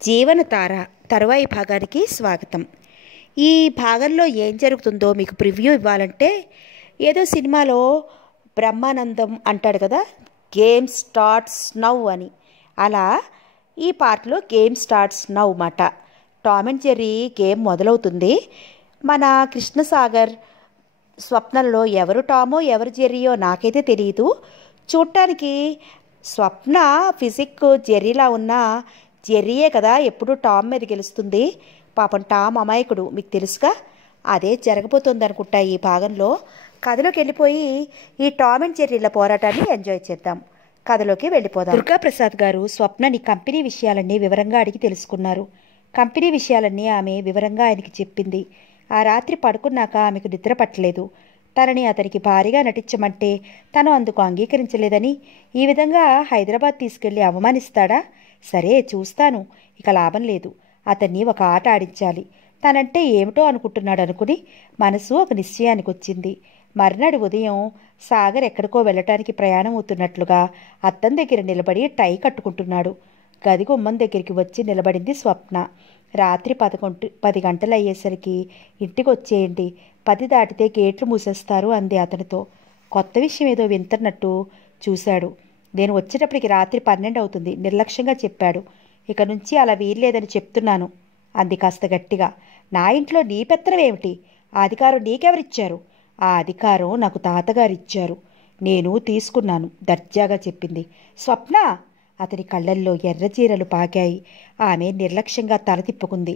జీవనతార తరువాయి భాగానికి స్వాగతం. ఈ భాగంలో ఏం జరుగుతుందో మీకు ప్రివ్యూ ఇవ్వాలంటే, ఏదో సినిమాలో బ్రహ్మానందం అంటాడు కదా, గేమ్ స్టార్ట్స్ నౌ అని. అలా ఈ పార్ట్లో గేమ్ స్టార్ట్స్ నౌ మాట. టామ్ అండ్ జెర్రీ గేమ్ మొదలవుతుంది. మన కృష్ణసాగర్ స్వప్నంలో ఎవరు టామో ఎవరు జెర్రీయో నాకైతే తెలియదు. చూడటానికి స్వప్న ఫిజిక్ జెర్రీలా ఉన్నా జెర్రీయే కదా ఎప్పుడు టామ్ మీద గెలుస్తుంది. పాపం టామ్ అమాయకుడు, మీకు తెలుసుగా. అదే జరగబోతుంది అనుకుంటా ఈ భాగంలో. కథలోకి వెళ్ళిపోయి ఈ టామ్ అండ్ జెర్రీల పోరాటాన్ని ఎంజాయ్ చేద్దాం. కథలోకి వెళ్ళిపోదాం. దుర్గాప్రసాద్ గారు స్వప్నని కంపెనీ విషయాలన్నీ వివరంగా అడిగి తెలుసుకున్నారు. కంపెనీ విషయాలన్నీ ఆమె వివరంగా ఆయనకి చెప్పింది. ఆ రాత్రి పడుకున్నాక ఆమెకు నిద్ర పట్టలేదు. తనని అతనికి భారీగా నటించమంటే తను అందుకు అంగీకరించలేదని, ఈ విధంగా హైదరాబాద్ తీసుకెళ్లి అవమానిస్తాడా? సరే చూస్తాను, ఇక లాభం లేదు. అతన్ని ఒక ఆట ఆడించాలి. తనంటే ఏమిటో అనుకుంటున్నాడు అనుకుని మనసు ఒక నిశ్చయానికి వచ్చింది. మర్నాడు ఉదయం సాగర్ ఎక్కడికో వెళ్ళటానికి ప్రయాణం అవుతున్నట్లుగా అద్దం దగ్గర నిలబడి టై కట్టుకుంటున్నాడు. గది గుమ్మం దగ్గరికి వచ్చి నిలబడింది స్వప్న. రాత్రి 10 గంటలు అయ్యేసరికి ఇంటికి వచ్చేయండి, 10 దాటితే గేట్లు మూసేస్తారు అంది అతనితో. కొత్త విషయం ఏదో వింటున్నట్టు చూశాడు. నేను వచ్చేటప్పటికి రాత్రి 12 అవుతుంది, నిర్లక్ష్యంగా చెప్పాడు. ఇక నుంచి అలా వీల్లేదని చెప్తున్నాను అంది కాస్త గట్టిగా. నా ఇంట్లో నీ పెత్తనం ఏమిటి? ఆ అధికారం నీకెవరిచ్చారు? ఆ అధికారం నాకు తాతగారిచ్చారు, నేను తీసుకున్నాను దర్జాగా చెప్పింది స్వప్న. అతని కళ్ళల్లో ఎర్రచీరలు పాకాయి. ఆమె నిర్లక్ష్యంగా తల తిప్పుకుంది.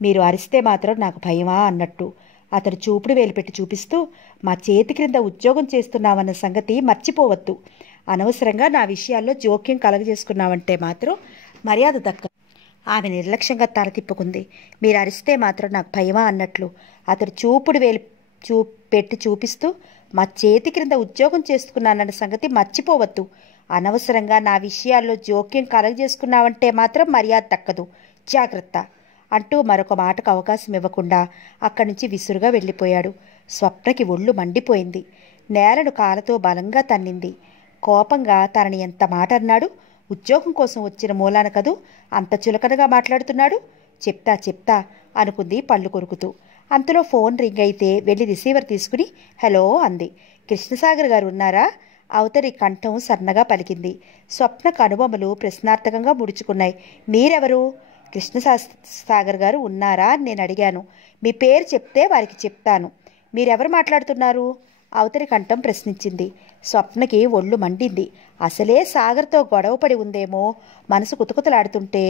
మీరు అరిస్తే మాత్రం నాకు భయమా అన్నట్టు అతడు చూపుడు వేలుపెట్టి చూపిస్తూ, మా చేతి క్రింద ఉద్యోగం చేస్తున్నామన్న సంగతి మర్చిపోవద్దు. అనవసరంగా నా విషయాల్లో జోక్యం కలగజేసుకున్నావంటే మాత్రం మర్యాద దక్క. ఆమె నిర్లక్ష్యంగా తల తిప్పుకుంది. మీరు అరిస్తే మాత్రం నాకు భయమా అన్నట్లు అతడు చూపుడు వేలు పెట్టి చూపిస్తూ, మా చేతి క్రింద ఉద్యోగం చేసుకున్నానన్న సంగతి మర్చిపోవద్దు. అనవసరంగా నా విషయాల్లో జోక్యం కలగజేసుకున్నావంటే మాత్రం మర్యాద దక్కదు, జాగ్రత్త అంటూ మరొక మాటకు అవకాశం ఇవ్వకుండా అక్కడి నుంచి విసురుగా వెళ్ళిపోయాడు. స్వప్నకి ఒళ్ళు మండిపోయింది. నేలను కాలతో బలంగా తన్నింది. కోపంగా తనని ఎంత మాట అన్నాడు? ఉద్యోగం కోసం వచ్చిన మూలాన కదూ అంత చులకనగా మాట్లాడుతున్నాడు. చెప్తా అనుకుంది పళ్ళు కొరుకుతూ. అంతలో ఫోన్ రింగ్ అయితే వెళ్ళి రిసీవర్ తీసుకుని హలో అంది. కృష్ణసాగర్ గారు ఉన్నారా? అవతలి కంఠం సన్నగా పలికింది. స్వప్న కనుబొమ్మలు ప్రశ్నార్థకంగా ముడుచుకున్నాయి. మీరెవరు? కృష్ణసాగర్ గారు ఉన్నారా అని నేను అడిగాను. మీ పేరు చెప్తే వారికి చెప్తాను. మీరెవరు మాట్లాడుతున్నారు? అవతలి కంఠం ప్రశ్నించింది. స్వప్నకి ఒళ్ళు మండింది. అసలే సాగర్తో గొడవపడి ఉందేమో మనసు కుతకుతలాడుతుంటే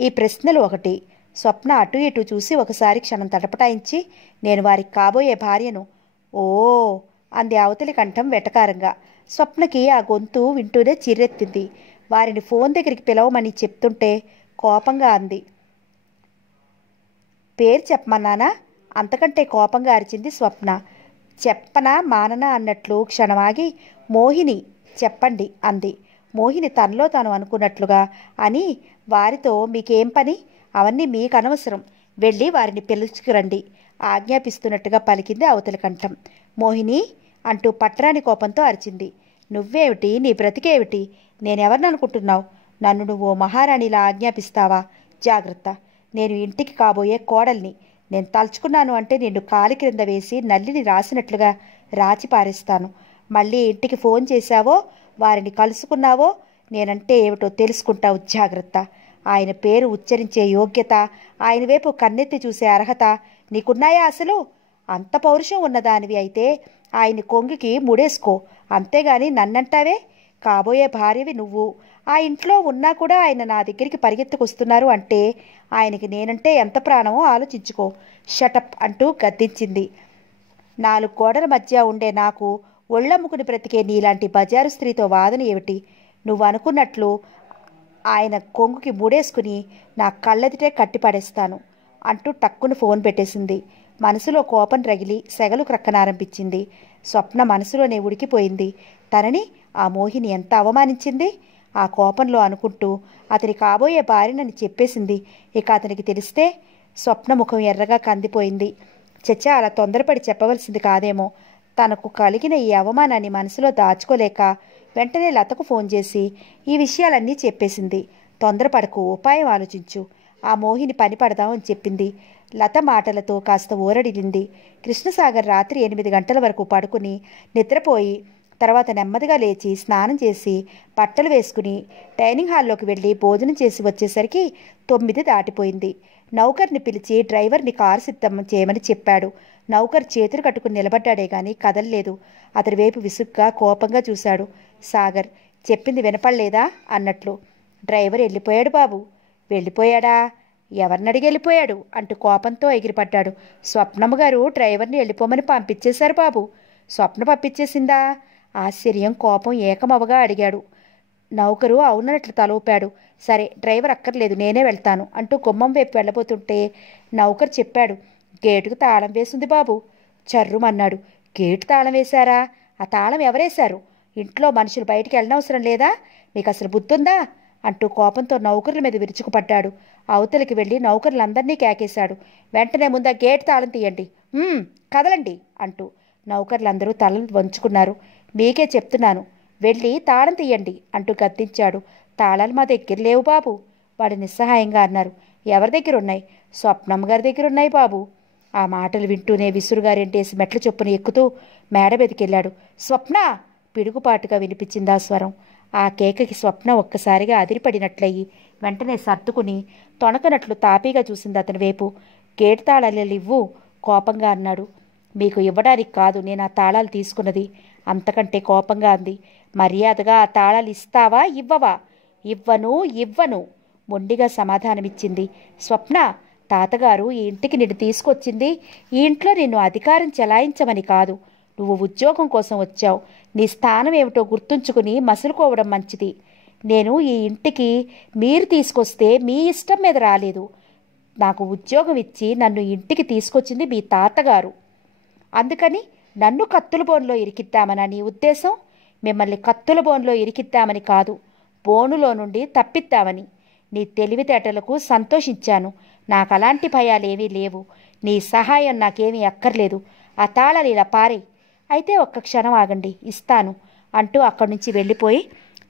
ఈ ప్రశ్నలు ఒకటి. స్వప్న అటు ఇటు చూసి ఒకసారి క్షణం తటపటాయించి, నేను వారికి కాబోయే భార్యను. ఓ అంది అవతలి కంఠం వెటకారంగా. స్వప్నకి ఆ గొంతు వింటూనే చిర్రెత్తింది. వారిని ఫోన్ దగ్గరికి పిలవమని చెప్తుంటే కోపంగా అంది. పేరు చెప్పమన్నానా? అంతకంటే కోపంగా అరిచింది స్వప్న. చెప్పనా మాననా అన్నట్లు క్షణమాగి మోహిని చెప్పండి అంది. మోహిని తనలో తాను అనుకున్నట్లుగా అని, వారితో మీకేం పని? అవన్నీ మీకు అనవసరం, వెళ్ళి వారిని పిలుచుకురండి ఆజ్ఞాపిస్తున్నట్టుగా పలికింది అవతలి కంఠం. మోహిని అంటూ పట్టరాని కోపంతో అరిచింది. నువ్వేమిటి, నీ బ్రతికేమిటి? నేనెవరిని అనుకుంటున్నావు? నన్ను నువ్వు మహారాణిలా ఆజ్ఞాపిస్తావా? జాగ్రత్త, నేను ఇంటికి కాబోయే కోడల్ని. నేను తలుచుకున్నాను అంటే నిన్ను కాలి క్రింద వేసి నల్లిని రాసినట్లుగా రాచి పారేస్తాను. మళ్ళీ ఇంటికి ఫోన్ చేశావో, వారిని కలుసుకున్నావో నేనంటే ఏమిటో తెలుసుకుంటావు, జాగ్రత్త. ఆయన పేరు ఉచ్చరించే యోగ్యత, ఆయన వైపు కన్నెత్తి చూసే అర్హత నీకున్నాయా అసలు? అంత పౌరుషం ఉన్నదానివి అయితే ఆయన్ని కొంగికి ముడేసుకో, అంతేగాని నన్నంటావే? కాబోయే భార్యవి నువ్వు. ఆ ఇంట్లో ఉన్నా కూడా ఆయన నా దగ్గరికి పరిగెత్తుకొస్తున్నారు అంటే ఆయనకి నేనంటే ఎంత ప్రాణమో ఆలోచించుకో. షటప్ అంటూ గద్దించింది. 4 గోడల మధ్య ఉండే నాకు ఒళ్ళమ్ముకుని బ్రతికే నీలాంటి బజారు స్త్రీతో వాదన ఏమిటి? నువ్వు అనుకున్నట్లు ఆయన కొంగుకి ముడేసుకుని నా కళ్ళెదిటే కట్టిపడేస్తాను అంటూ టక్కును ఫోన్ పెట్టేసింది. మనసులో కోపం రగిలి సెగలు క్రక్కనారంభించింది. స్వప్న మనసులోనే ఉడికిపోయింది. తనని ఆ మోహిని ఎంత అవమానించింది! ఆ కోపంలో అనుకుంటూ అతని కాబోయే భార్యనని చెప్పేసింది. ఇక అతనికి తెలిస్తే? స్వప్న ముఖం ఎర్రగా కందిపోయింది. చచ్చా, అలా తొందరపడి చెప్పవలసింది కాదేమో. తనకు కలిగిన ఈ అవమానాన్ని మనసులో దాచుకోలేక వెంటనే లతకు ఫోన్ చేసి ఈ విషయాలన్నీ చెప్పేసింది. తొందరపడకు, ఉపాయం ఆలోచించు. ఆ మోహిని పని పడదామని చెప్పింది. లత మాటలతో కాస్త ఊరడిల్లింది. కృష్ణసాగర్ రాత్రి 8 గంటల వరకు పడుకుని నిద్రపోయి తర్వాత నెమ్మదిగా లేచి స్నానం చేసి బట్టలు వేసుకుని డైనింగ్ హాల్లోకి వెళ్ళి భోజనం చేసి వచ్చేసరికి 9 దాటిపోయింది. నౌకర్ని పిలిచి డ్రైవర్ని కారు సిద్ధం చేయమని చెప్పాడు. నౌకర్ చేతులు కట్టుకుని నిలబడ్డాడే గాని కదల్లేదు. అతని వైపు విసుగ్గా కోపంగా చూశాడు సాగర్. చెప్పింది వినపడలేదా అన్నట్లు. డ్రైవర్ వెళ్ళిపోయాడు బాబు. వెళ్ళిపోయాడా? ఎవరినడిగి వెళ్ళిపోయాడు అంటూ కోపంతో ఎగిరిపడ్డాడు. స్వప్నమ్మ గారు డ్రైవర్ని వెళ్ళిపోమని పంపించేశారు బాబు. స్వప్న పంపించేసిందా? ఆశ్చర్యం కోపం ఏకమవగా అడిగాడు. నౌకరు అవునట్లు తలూపాడు. సరే, డ్రైవర్ అక్కర్లేదు, నేనే వెళ్తాను అంటూ గుమ్మం వైపు వెళ్ళబోతుంటే నౌకరు చెప్పాడు, గేటుకు తాళం వేసింది బాబు. చర్రుమన్నాడు. గేటు తాళం వేశారా? ఆ తాళం ఎవరేశారు? ఇంట్లో మనుషులు బయటికి వెళ్ళనవసరం లేదా? మీకు అసలు బుద్ధుందా అంటూ కోపంతో నౌకర్ల మీద విరుచుకుపడ్డాడు. అవతలికి వెళ్ళి నౌకర్లందరినీ కేకేశాడు. వెంటనే ముందా గేటు తాళం తీయండి, కదలండి అంటూ. నౌకర్లందరూ తలలు వంచుకున్నారు. మీకే చెప్తున్నాను, వెళ్ళి తాళం తీయండి అంటూ గద్దించాడు. తాళాలు మా దగ్గర లేవు బాబు. వాడు నిస్సహాయంగా అన్నారు. ఎవరి దగ్గర ఉన్నాయి? స్వప్నమ్మ గారి దగ్గర ఉన్నాయి బాబు. ఆ మాటలు వింటూనే విసురుగా రెండేసి మెట్ల చొప్పున ఎక్కుతూ మేడ మీదకెళ్ళాడు. స్వప్న! పిడుగుపాటుగా వినిపించింది ఆ స్వరం. ఆ కేకకి స్వప్న ఒక్కసారిగా అదిరిపడినట్లయి వెంటనే సర్దుకుని తొణకనట్లు తాపీగా చూసింది అతని వైపు. గేటు తాళాలు ఇవ్వు కోపంగా అన్నాడు. మీకు ఇవ్వడానికి కాదు నేను ఆ తాళాలు తీసుకున్నది అంతకంటే కోపంగా అంది. మర్యాదగా ఆ తాళాలు ఇస్తావా ఇవ్వవా? ఇవ్వను మొండిగా సమాధానమిచ్చింది. స్వప్న, తాతగారు ఈ ఇంటికి నిన్ను తీసుకొచ్చింది ఈ ఇంట్లో నిన్ను అధికారం చెలాయించమని కాదు. నువ్వు ఉద్యోగం కోసం వచ్చావు. నీ స్థానం ఏమిటో గుర్తుంచుకుని మసులుకోవడం మంచిది. నేను ఈ ఇంటికి మీరు తీసుకొస్తే మీ ఇష్టం మీద రాలేదు. నాకు ఉద్యోగం ఇచ్చి నన్ను ఇంటికి తీసుకొచ్చింది మీ తాతగారు. అందుకని నన్ను కత్తుల బోన్లో ఇరికిద్దామనా నీ ఉద్దేశం? మిమ్మల్ని కత్తుల బోన్లో ఇరికిద్దామని కాదు, బోనులో నుండి తప్పిద్దామని. నీ తెలివితేటలకు సంతోషించాను. నాకు అలాంటి భయాలేమీ లేవు. నీ సహాయం నాకేమీ అక్కర్లేదు. ఆ తాళాలు ఇలా పారే. అయితే ఒక్క క్షణం ఆగండి, ఇస్తాను అంటూ అక్కడి నుంచి వెళ్ళిపోయి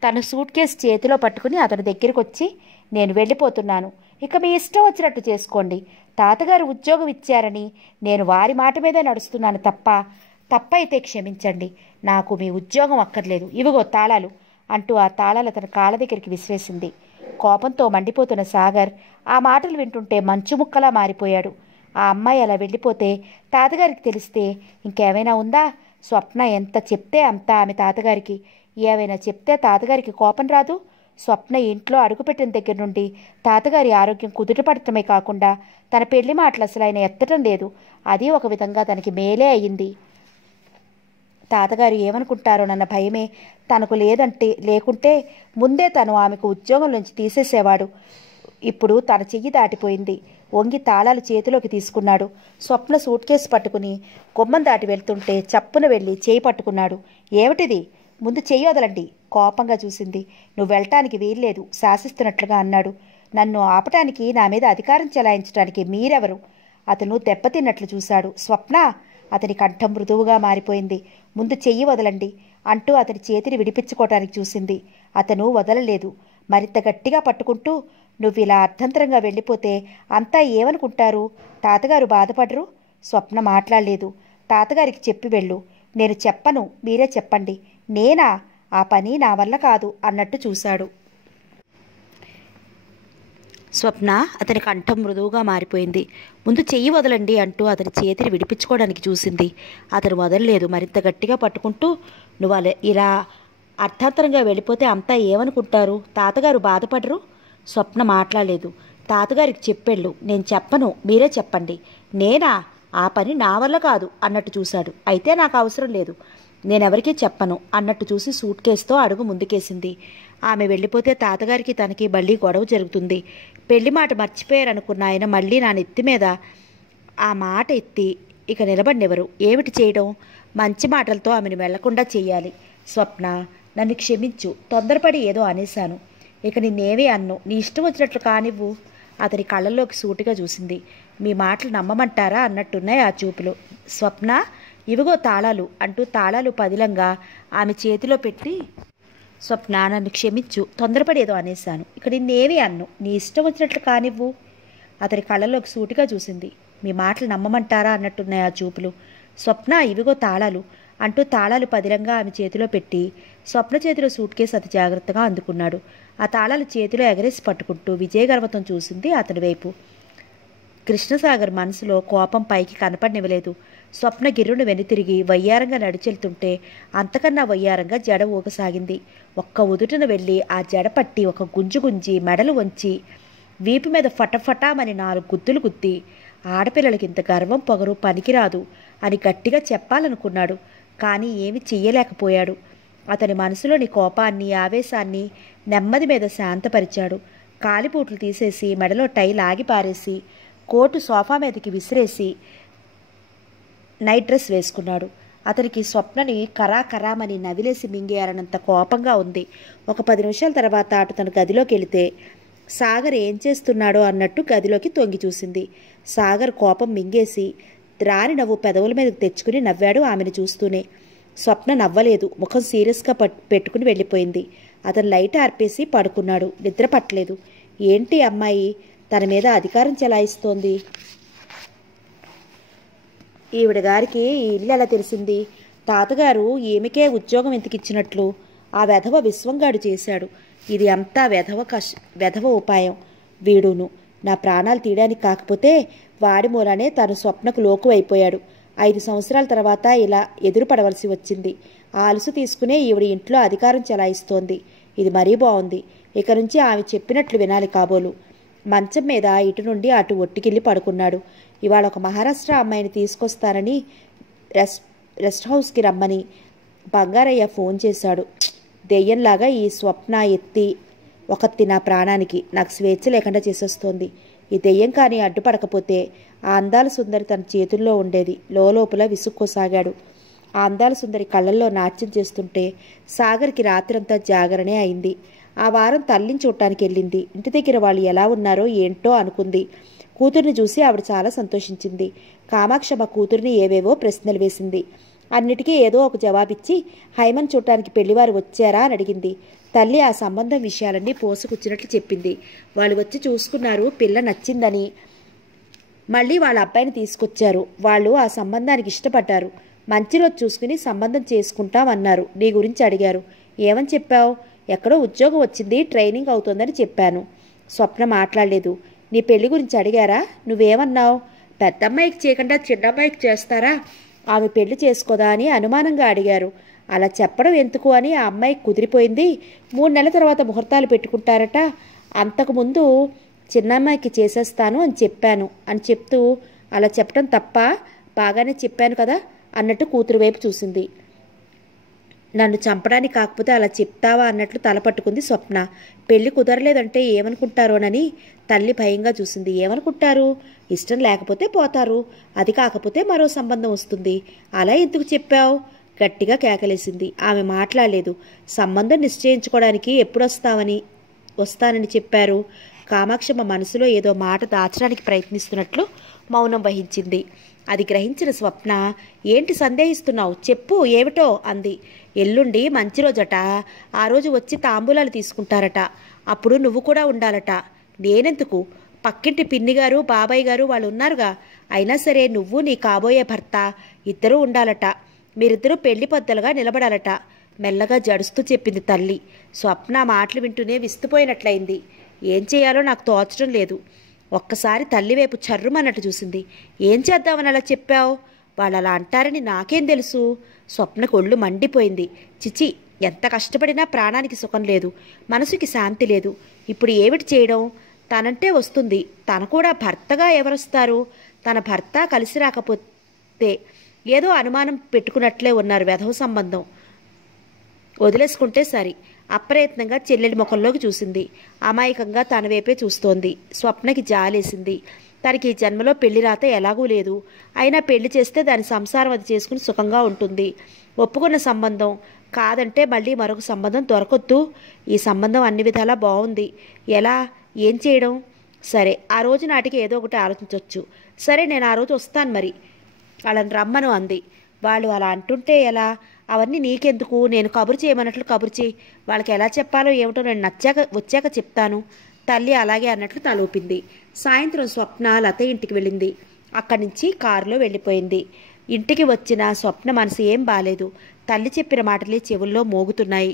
తన సూట్ కేసు చేతిలో పట్టుకుని అతని దగ్గరికి వచ్చి, నేను వెళ్ళిపోతున్నాను, ఇక మీ ఇష్టం వచ్చినట్టు చేసుకోండి. తాతగారు ఉద్యోగం ఇచ్చారని నేను వారి మాట మీదే నడుస్తున్నాను తప్పైతే క్షమించండి. నాకు మీ ఉద్యోగం అక్కర్లేదు. ఇవిగో తాళాలు అంటూ ఆ తాళాలు అతని కాళ్ళ దగ్గరికి విసిరేసింది. కోపంతో మండిపోతున్న సాగర్ ఆ మాటలు వింటుంటే మంచు ముక్కలా మారిపోయాడు. ఆ అమ్మాయి అలా వెళ్ళిపోతే తాతగారికి తెలిస్తే ఇంకేమైనా ఉందా? స్వప్న ఎంత చెప్తే అంత ఆమె తాతగారికి. ఏమైనా చెప్తే తాతగారికి కోపం రాదు? స్వప్న ఇంట్లో అడుగుపెట్టిన దగ్గర నుండి తాతగారి ఆరోగ్యం కుదుటపడటమే కాకుండా తన పెళ్లి మాటలు అసలు ఆయన ఎత్తటం లేదు. అది ఒక విధంగా తనకి మేలే అయ్యింది. తాతగారు ఏమనుకుంటారోనన్న భయమే తనకు లేకుంటే ముందే తను ఆమెకు ఉద్యోగం నుంచి తీసేసేవాడు. ఇప్పుడు తన చెయ్యి దాటిపోయింది. వంగి తాళాలు చేతిలోకి తీసుకున్నాడు. స్వప్న సూట్ కేసు పట్టుకుని గుమ్మం దాటి వెళ్తుంటే చప్పున వెళ్ళి చేయి పట్టుకున్నాడు. ఏమిటిది? ముందు చెయ్యి వదలండి కోపంగా చూసింది. నువ్వు వెళ్ళటానికి వీల్లేదు శాసిస్తున్నట్లుగా అన్నాడు. నన్ను ఆపటానికి, నా మీద అధికారం చెలాయించడానికి మీరెవరు? అతను దెబ్బతిన్నట్లు చూశాడు. స్వప్న! అతని కంఠం మృదువుగా మారిపోయింది. ముందు చెయ్యి వదలండి అంటూ అతని చేతిని విడిపించుకోవటానికి చూసింది. అతను వదలలేదు. మరింత గట్టిగా పట్టుకుంటూ, నువ్విలా అర్థంతరంగా వెళ్ళిపోతే అంతా ఏమనుకుంటారు? తాతగారు బాధపడరు? స్వప్న మాట్లాడలేదు. తాతగారికి చెప్పి వెళ్ళు. నేను చెప్పను, మీరే చెప్పండి. నేనా? ఆ పని నా వల్ల కాదు అన్నట్టు చూశాడు. స్వప్న అతని కంఠం మృదువుగా మారిపోయింది. ముందు చెయ్యి వదలండి అంటూ అతని చేతిని విడిపించుకోవడానికి చూసింది. అతను వదలలేదు. మరింత గట్టిగా పట్టుకుంటూ, నువ్వు ఇలా అర్థాంతరంగా వెళ్ళిపోతే అంతా ఏమనుకుంటారు? తాతగారు బాధపడరు? స్వప్న మాట్లాడలేదు. తాతగారికి చెప్పెళ్ళు. నేను చెప్పను, మీరే చెప్పండి. నేనా? ఆ పని నా వల్ల కాదు అన్నట్టు చూశాడు. అయితే నాకు అవసరం లేదు, నేనెవరికీ చెప్పను అన్నట్టు చూసి సూట్ కేసుతో అడుగు ముందుకేసింది. ఆమె వెళ్ళిపోతే తాతగారికి తనకి మళ్ళీ గొడవ జరుగుతుంది. పెళ్లి మాట మర్చిపోయారనుకున్న ఆయన మళ్ళీ నా నెత్తి మీద ఆ మాట ఎత్తి ఇక నిలబడినెవరు? ఏమిటి చేయడం? మంచి మాటలతో ఆమెను వెళ్లకుండా చెయ్యాలి. స్వప్న, నన్ను క్షమించు, తొందరపడి ఏదో అనేశాను. ఇక నిన్నేమీ అన్ను, నీ ఇష్టం వచ్చినట్లు కానివ్వు. అతని కళ్ళల్లోకి సూటిగా చూసింది. మీ మాటలు నమ్మమంటారా అన్నట్టున్నాయి ఆ చూపులు. స్వప్న, ఇవిగో తాళాలు అంటూ తాళాలు పదిలంగా ఆమె చేతిలో పెట్టి స్వప్న, నన్ను క్షమించు, తొందరపడి ఏదో అనేశాను. ఇక్కడ నిన్నేమీ అన్ను, నీ ఇష్టం వచ్చినట్లు కానివ్వు. అతని కళ్ళలోకి సూటిగా చూసింది. మీ మాటలు నమ్మమంటారా అన్నట్టున్నాయి ఆ చూపులు. స్వప్న, ఇవిగో తాళాలు అంటూ తాళాలు పదిలంగా ఆమె చేతిలో పెట్టి స్వప్న చేతిలో సూట్ కేసు అతి జాగ్రత్తగా అందుకున్నాడు. ఆ తాళాలు చేతిలో ఎగరేసి పట్టుకుంటూ విజయగర్వతం చూసింది అతని వైపు. కృష్ణసాగర్ మనసులో కోపం పైకి కనపడనివ్వలేదు. స్వప్న గిర్రును వెనుతిరిగి వయ్యారంగా నడిచెళ్తుంటే అంతకన్నా వయ్యారంగా జడ ఊగసాగింది. ఒక్క ఉదుటిన వెళ్ళి ఆ జడ పట్టి ఒక గుంజు గుంజి మెడలు వంచి వీపు మీద ఫటఫటామని 4 గుద్దులు గుద్ది, ఆడపిల్లలకి ఇంత గర్వం పొగరు పనికిరాదు అని గట్టిగా చెప్పాలనుకున్నాడు. కానీ ఏమి చెయ్యలేకపోయాడు. అతని మనసులోని కోపాన్ని, ఆవేశాన్ని నెమ్మది మీద శాంతపరిచాడు. కాలిబూట్లు తీసేసి మెడలో టై లాగి పారేసి కోటు సోఫా మీదకి విసిరేసి నైట్ డ్రెస్ వేసుకున్నాడు. అతనికి స్వప్నని కరాకరామని నవిలేసి మింగేయాలన్నంత కోపంగా ఉంది. ఒక 10 నిమిషాల తర్వాత అటు తన గదిలోకి వెళితే సాగర్ ఏం చేస్తున్నాడో అన్నట్టు గదిలోకి తొంగి చూసింది. సాగర్ కోపం మింగేసి రాని నవ్వు పెదవుల మీదకి తెచ్చుకుని నవ్వాడు ఆమెను చూస్తూనే. స్వప్న నవ్వలేదు. ముఖం సీరియస్గా పెట్టుకుని వెళ్ళిపోయింది. అతను లైట్ ఆర్పేసి పడుకున్నాడు. నిద్ర పట్టలేదు. ఏంటి అమ్మాయి తన మీద అధికారం చెలాయిస్తోంది? ఈవిడ గారికి ఈ ఇల్లు ఎలా తెలిసింది? తాతగారు ఈమెకే ఉద్యోగం ఎంతకిచ్చినట్లు ఆ వెధవ విశ్వంగాడు చేశాడు. ఇది అంతా వెధవ ఉపాయం. వీడును నా ప్రాణాలు తీయడానికి కాకపోతే వాడి మూలనే తను స్వప్నకు లోకు అయిపోయాడు. 5 సంవత్సరాల తర్వాత ఇలా ఎదురుపడవలసి వచ్చింది. ఆ అలుసు తీసుకునే ఈవిడ ఇంట్లో అధికారం చెలాయిస్తోంది. ఇది మరీ బాగుంది. ఇక నుంచి ఆమె చెప్పినట్లు వినాలి కాబోలు. మంచం మీద ఇటు నుండి అటు ఒట్టికిల్లి పడుకున్నాడు. ఇవాళ ఒక మహారాష్ట్ర అమ్మాయిని తీసుకొస్తానని రెస్ట్ హౌస్కి రమ్మని బంగారయ్య ఫోన్ చేశాడు. దెయ్యంలాగా ఈ స్వప్న ఎత్తి ఒకత్తి నా ప్రాణానికి నాకు స్వేచ్ఛ లేకుండా చేసేస్తోంది. ఈ దెయ్యం కానీ అడ్డుపడకపోతే ఆ అందాల సుందరి తన చేతుల్లో ఉండేది. లోపల విసుక్కోసాగాడు. ఆ అందాల సుందరి కళ్ళల్లో నాట్యం చేస్తుంటే సాగర్కి రాత్రంతా జాగరణే అయింది. ఆ వారం తల్లిని చూడటానికి వెళ్ళింది. ఇంటి దగ్గర వాళ్ళు ఎలా ఉన్నారో ఏంటో అనుకుంది. కూతుర్ని చూసి ఆవిడ చాలా సంతోషించింది. కామాక్షమ్మ కూతుర్ని ఏవేవో ప్రశ్నలు వేసింది. అన్నిటికీ ఏదో ఒక జవాబిచ్చి హైమన్ చూడటానికి పెళ్లివారు వచ్చారా అని అడిగింది. తల్లి ఆ సంబంధం విషయాలన్నీ పోసుకొచ్చినట్లు చెప్పింది. వాళ్ళు వచ్చి చూసుకున్నారు, పిల్ల నచ్చిందని. మళ్ళీ వాళ్ళ అబ్బాయిని తీసుకొచ్చారు. వాళ్ళు ఆ సంబంధానికి ఇష్టపడ్డారు. మంచి రోజు చూసుకుని సంబంధం చేసుకుంటామన్నారు. నీ గురించి అడిగారు. ఏమని చెప్పావు? ఎక్కడో ఉద్యోగం వచ్చింది, ట్రైనింగ్ అవుతుందని చెప్పాను. స్వప్న మాట్లాడలేదు. నీ పెళ్లి గురించి అడిగారా? నువ్వేమన్నావు? పెద్దమ్మాయికి చేయకుండా చిన్నమ్మాయికి చేస్తారా? ఆమె పెళ్లి చేసుకోదా అని అనుమానంగా అడిగారు. అలా చెప్పడం ఎందుకు అని ఆ అమ్మాయికి కుదిరిపోయింది. 3 నెలల తర్వాత ముహూర్తాలు పెట్టుకుంటారట. అంతకుముందు చిన్నమ్మాయికి చేసేస్తాను అని చెప్పాను అని చెప్తూ అలా చెప్పడం తప్ప? బాగానే చెప్పాను కదా అన్నట్టు కూతురు వైపు చూసింది. నన్ను చంపడానికి కాకపోతే అలా చెప్తావా అన్నట్లు తలపట్టుకుంది స్వప్న. పెళ్లి కుదరలేదంటే ఏమనుకుంటారోనని తల్లి భయంగా చూసింది. ఏమనుకుంటారు? ఇష్టం లేకపోతే పోతారు. అది కాకపోతే మరో సంబంధం వస్తుంది. అలా ఎందుకు చెప్పావు? గట్టిగా కేకలేసింది. ఆమె మాట్లాడలేదు. సంబంధం నిశ్చయించుకోవడానికి ఎప్పుడు వస్తానని చెప్పారు. కామాక్షమ్మ మనసులో ఏదో మాట దాచడానికి ప్రయత్నిస్తున్నట్లు మౌనం వహించింది. అది గ్రహించిన స్వప్న, ఏంటి సందేహిస్తున్నావు? చెప్పు, ఏమిటో అంది. ఎల్లుండి మంచి రోజట. ఆ రోజు వచ్చి తాంబూలాలు తీసుకుంటారట. అప్పుడు నువ్వు కూడా ఉండాలట. నేనెందుకు? పక్కింటి పిన్నిగారు, బాబాయ్ గారు వాళ్ళు ఉన్నారుగా. అయినా సరే నువ్వు నీ కాబోయే భర్త ఇద్దరూ ఉండాలట. మీరిద్దరూ పెళ్లి పద్దలుగా నిలబడాలట. మెల్లగా జడుస్తూ చెప్పింది తల్లి. స్వప్న మాటలు వింటూనే విస్తుపోయినట్లయింది. ఏం చేయాలో నాకు తోచడం లేదు. ఒక్కసారి తల్లి వైపు చర్రుమన్నట్టు చూసింది. ఏం చేద్దామని అలా చెప్పావు? వాళ్ళు అలా అంటారని నాకేం తెలుసు? స్వప్నకు ఒళ్ళు మండిపోయింది. చిచి, ఎంత కష్టపడినా ప్రాణానికి సుఖం లేదు, మనసుకి శాంతి లేదు. ఇప్పుడు ఏమిటి చేయడం? తనంటే వస్తుంది. తను కూడా భర్తగా ఎవరొస్తారు? తన భర్త కలిసి రాకపోతే ఏదో అనుమానం పెట్టుకున్నట్లే ఉన్నారు. వెధవ సంబంధం వదిలేసుకుంటే సరి. అప్రయత్నంగా చెల్లెలి ముఖంలోకి చూసింది. అమాయకంగా తన వైపే చూస్తోంది. స్వప్నకి జాలేసింది. తనకి ఈ జన్మలో పెళ్లి రాత ఎలాగూ లేదు. అయినా పెళ్లి చేస్తే దాని సంసారం అది చేసుకుని సుఖంగా ఉంటుంది. ఒప్పుకున్న సంబంధం కాదంటే మళ్ళీ మరొక సంబంధం దొరకొద్దు. ఈ సంబంధం అన్ని విధాలా బాగుంది. ఎలా? ఏం చేయడం? సరే, ఆ రోజు నాటికి ఏదో ఒకటి ఆలోచించవచ్చు. సరే, నేను ఆ రోజు వస్తాను మరి. వాళ్ళని రమ్మను అంది. వాళ్ళు అలా అంటుంటే ఎలా? అవన్నీ నీకెందుకు, నేను కబురు చేయమన్నట్లు కబురు చేయి. వాళ్ళకి ఎలా చెప్పాలో ఏమిటో నేను వచ్చాక చెప్తాను. తల్లి అలాగే అన్నట్లు తలూపింది. సాయంత్రం స్వప్న లత ఇంటికి వెళ్ళింది. అక్కడి నుంచి కారులో వెళ్ళిపోయింది. ఇంటికి వచ్చిన స్వప్న మనసు ఏం బాలేదు. తల్లి చెప్పిన మాటలే చెవుల్లో మోగుతున్నాయి.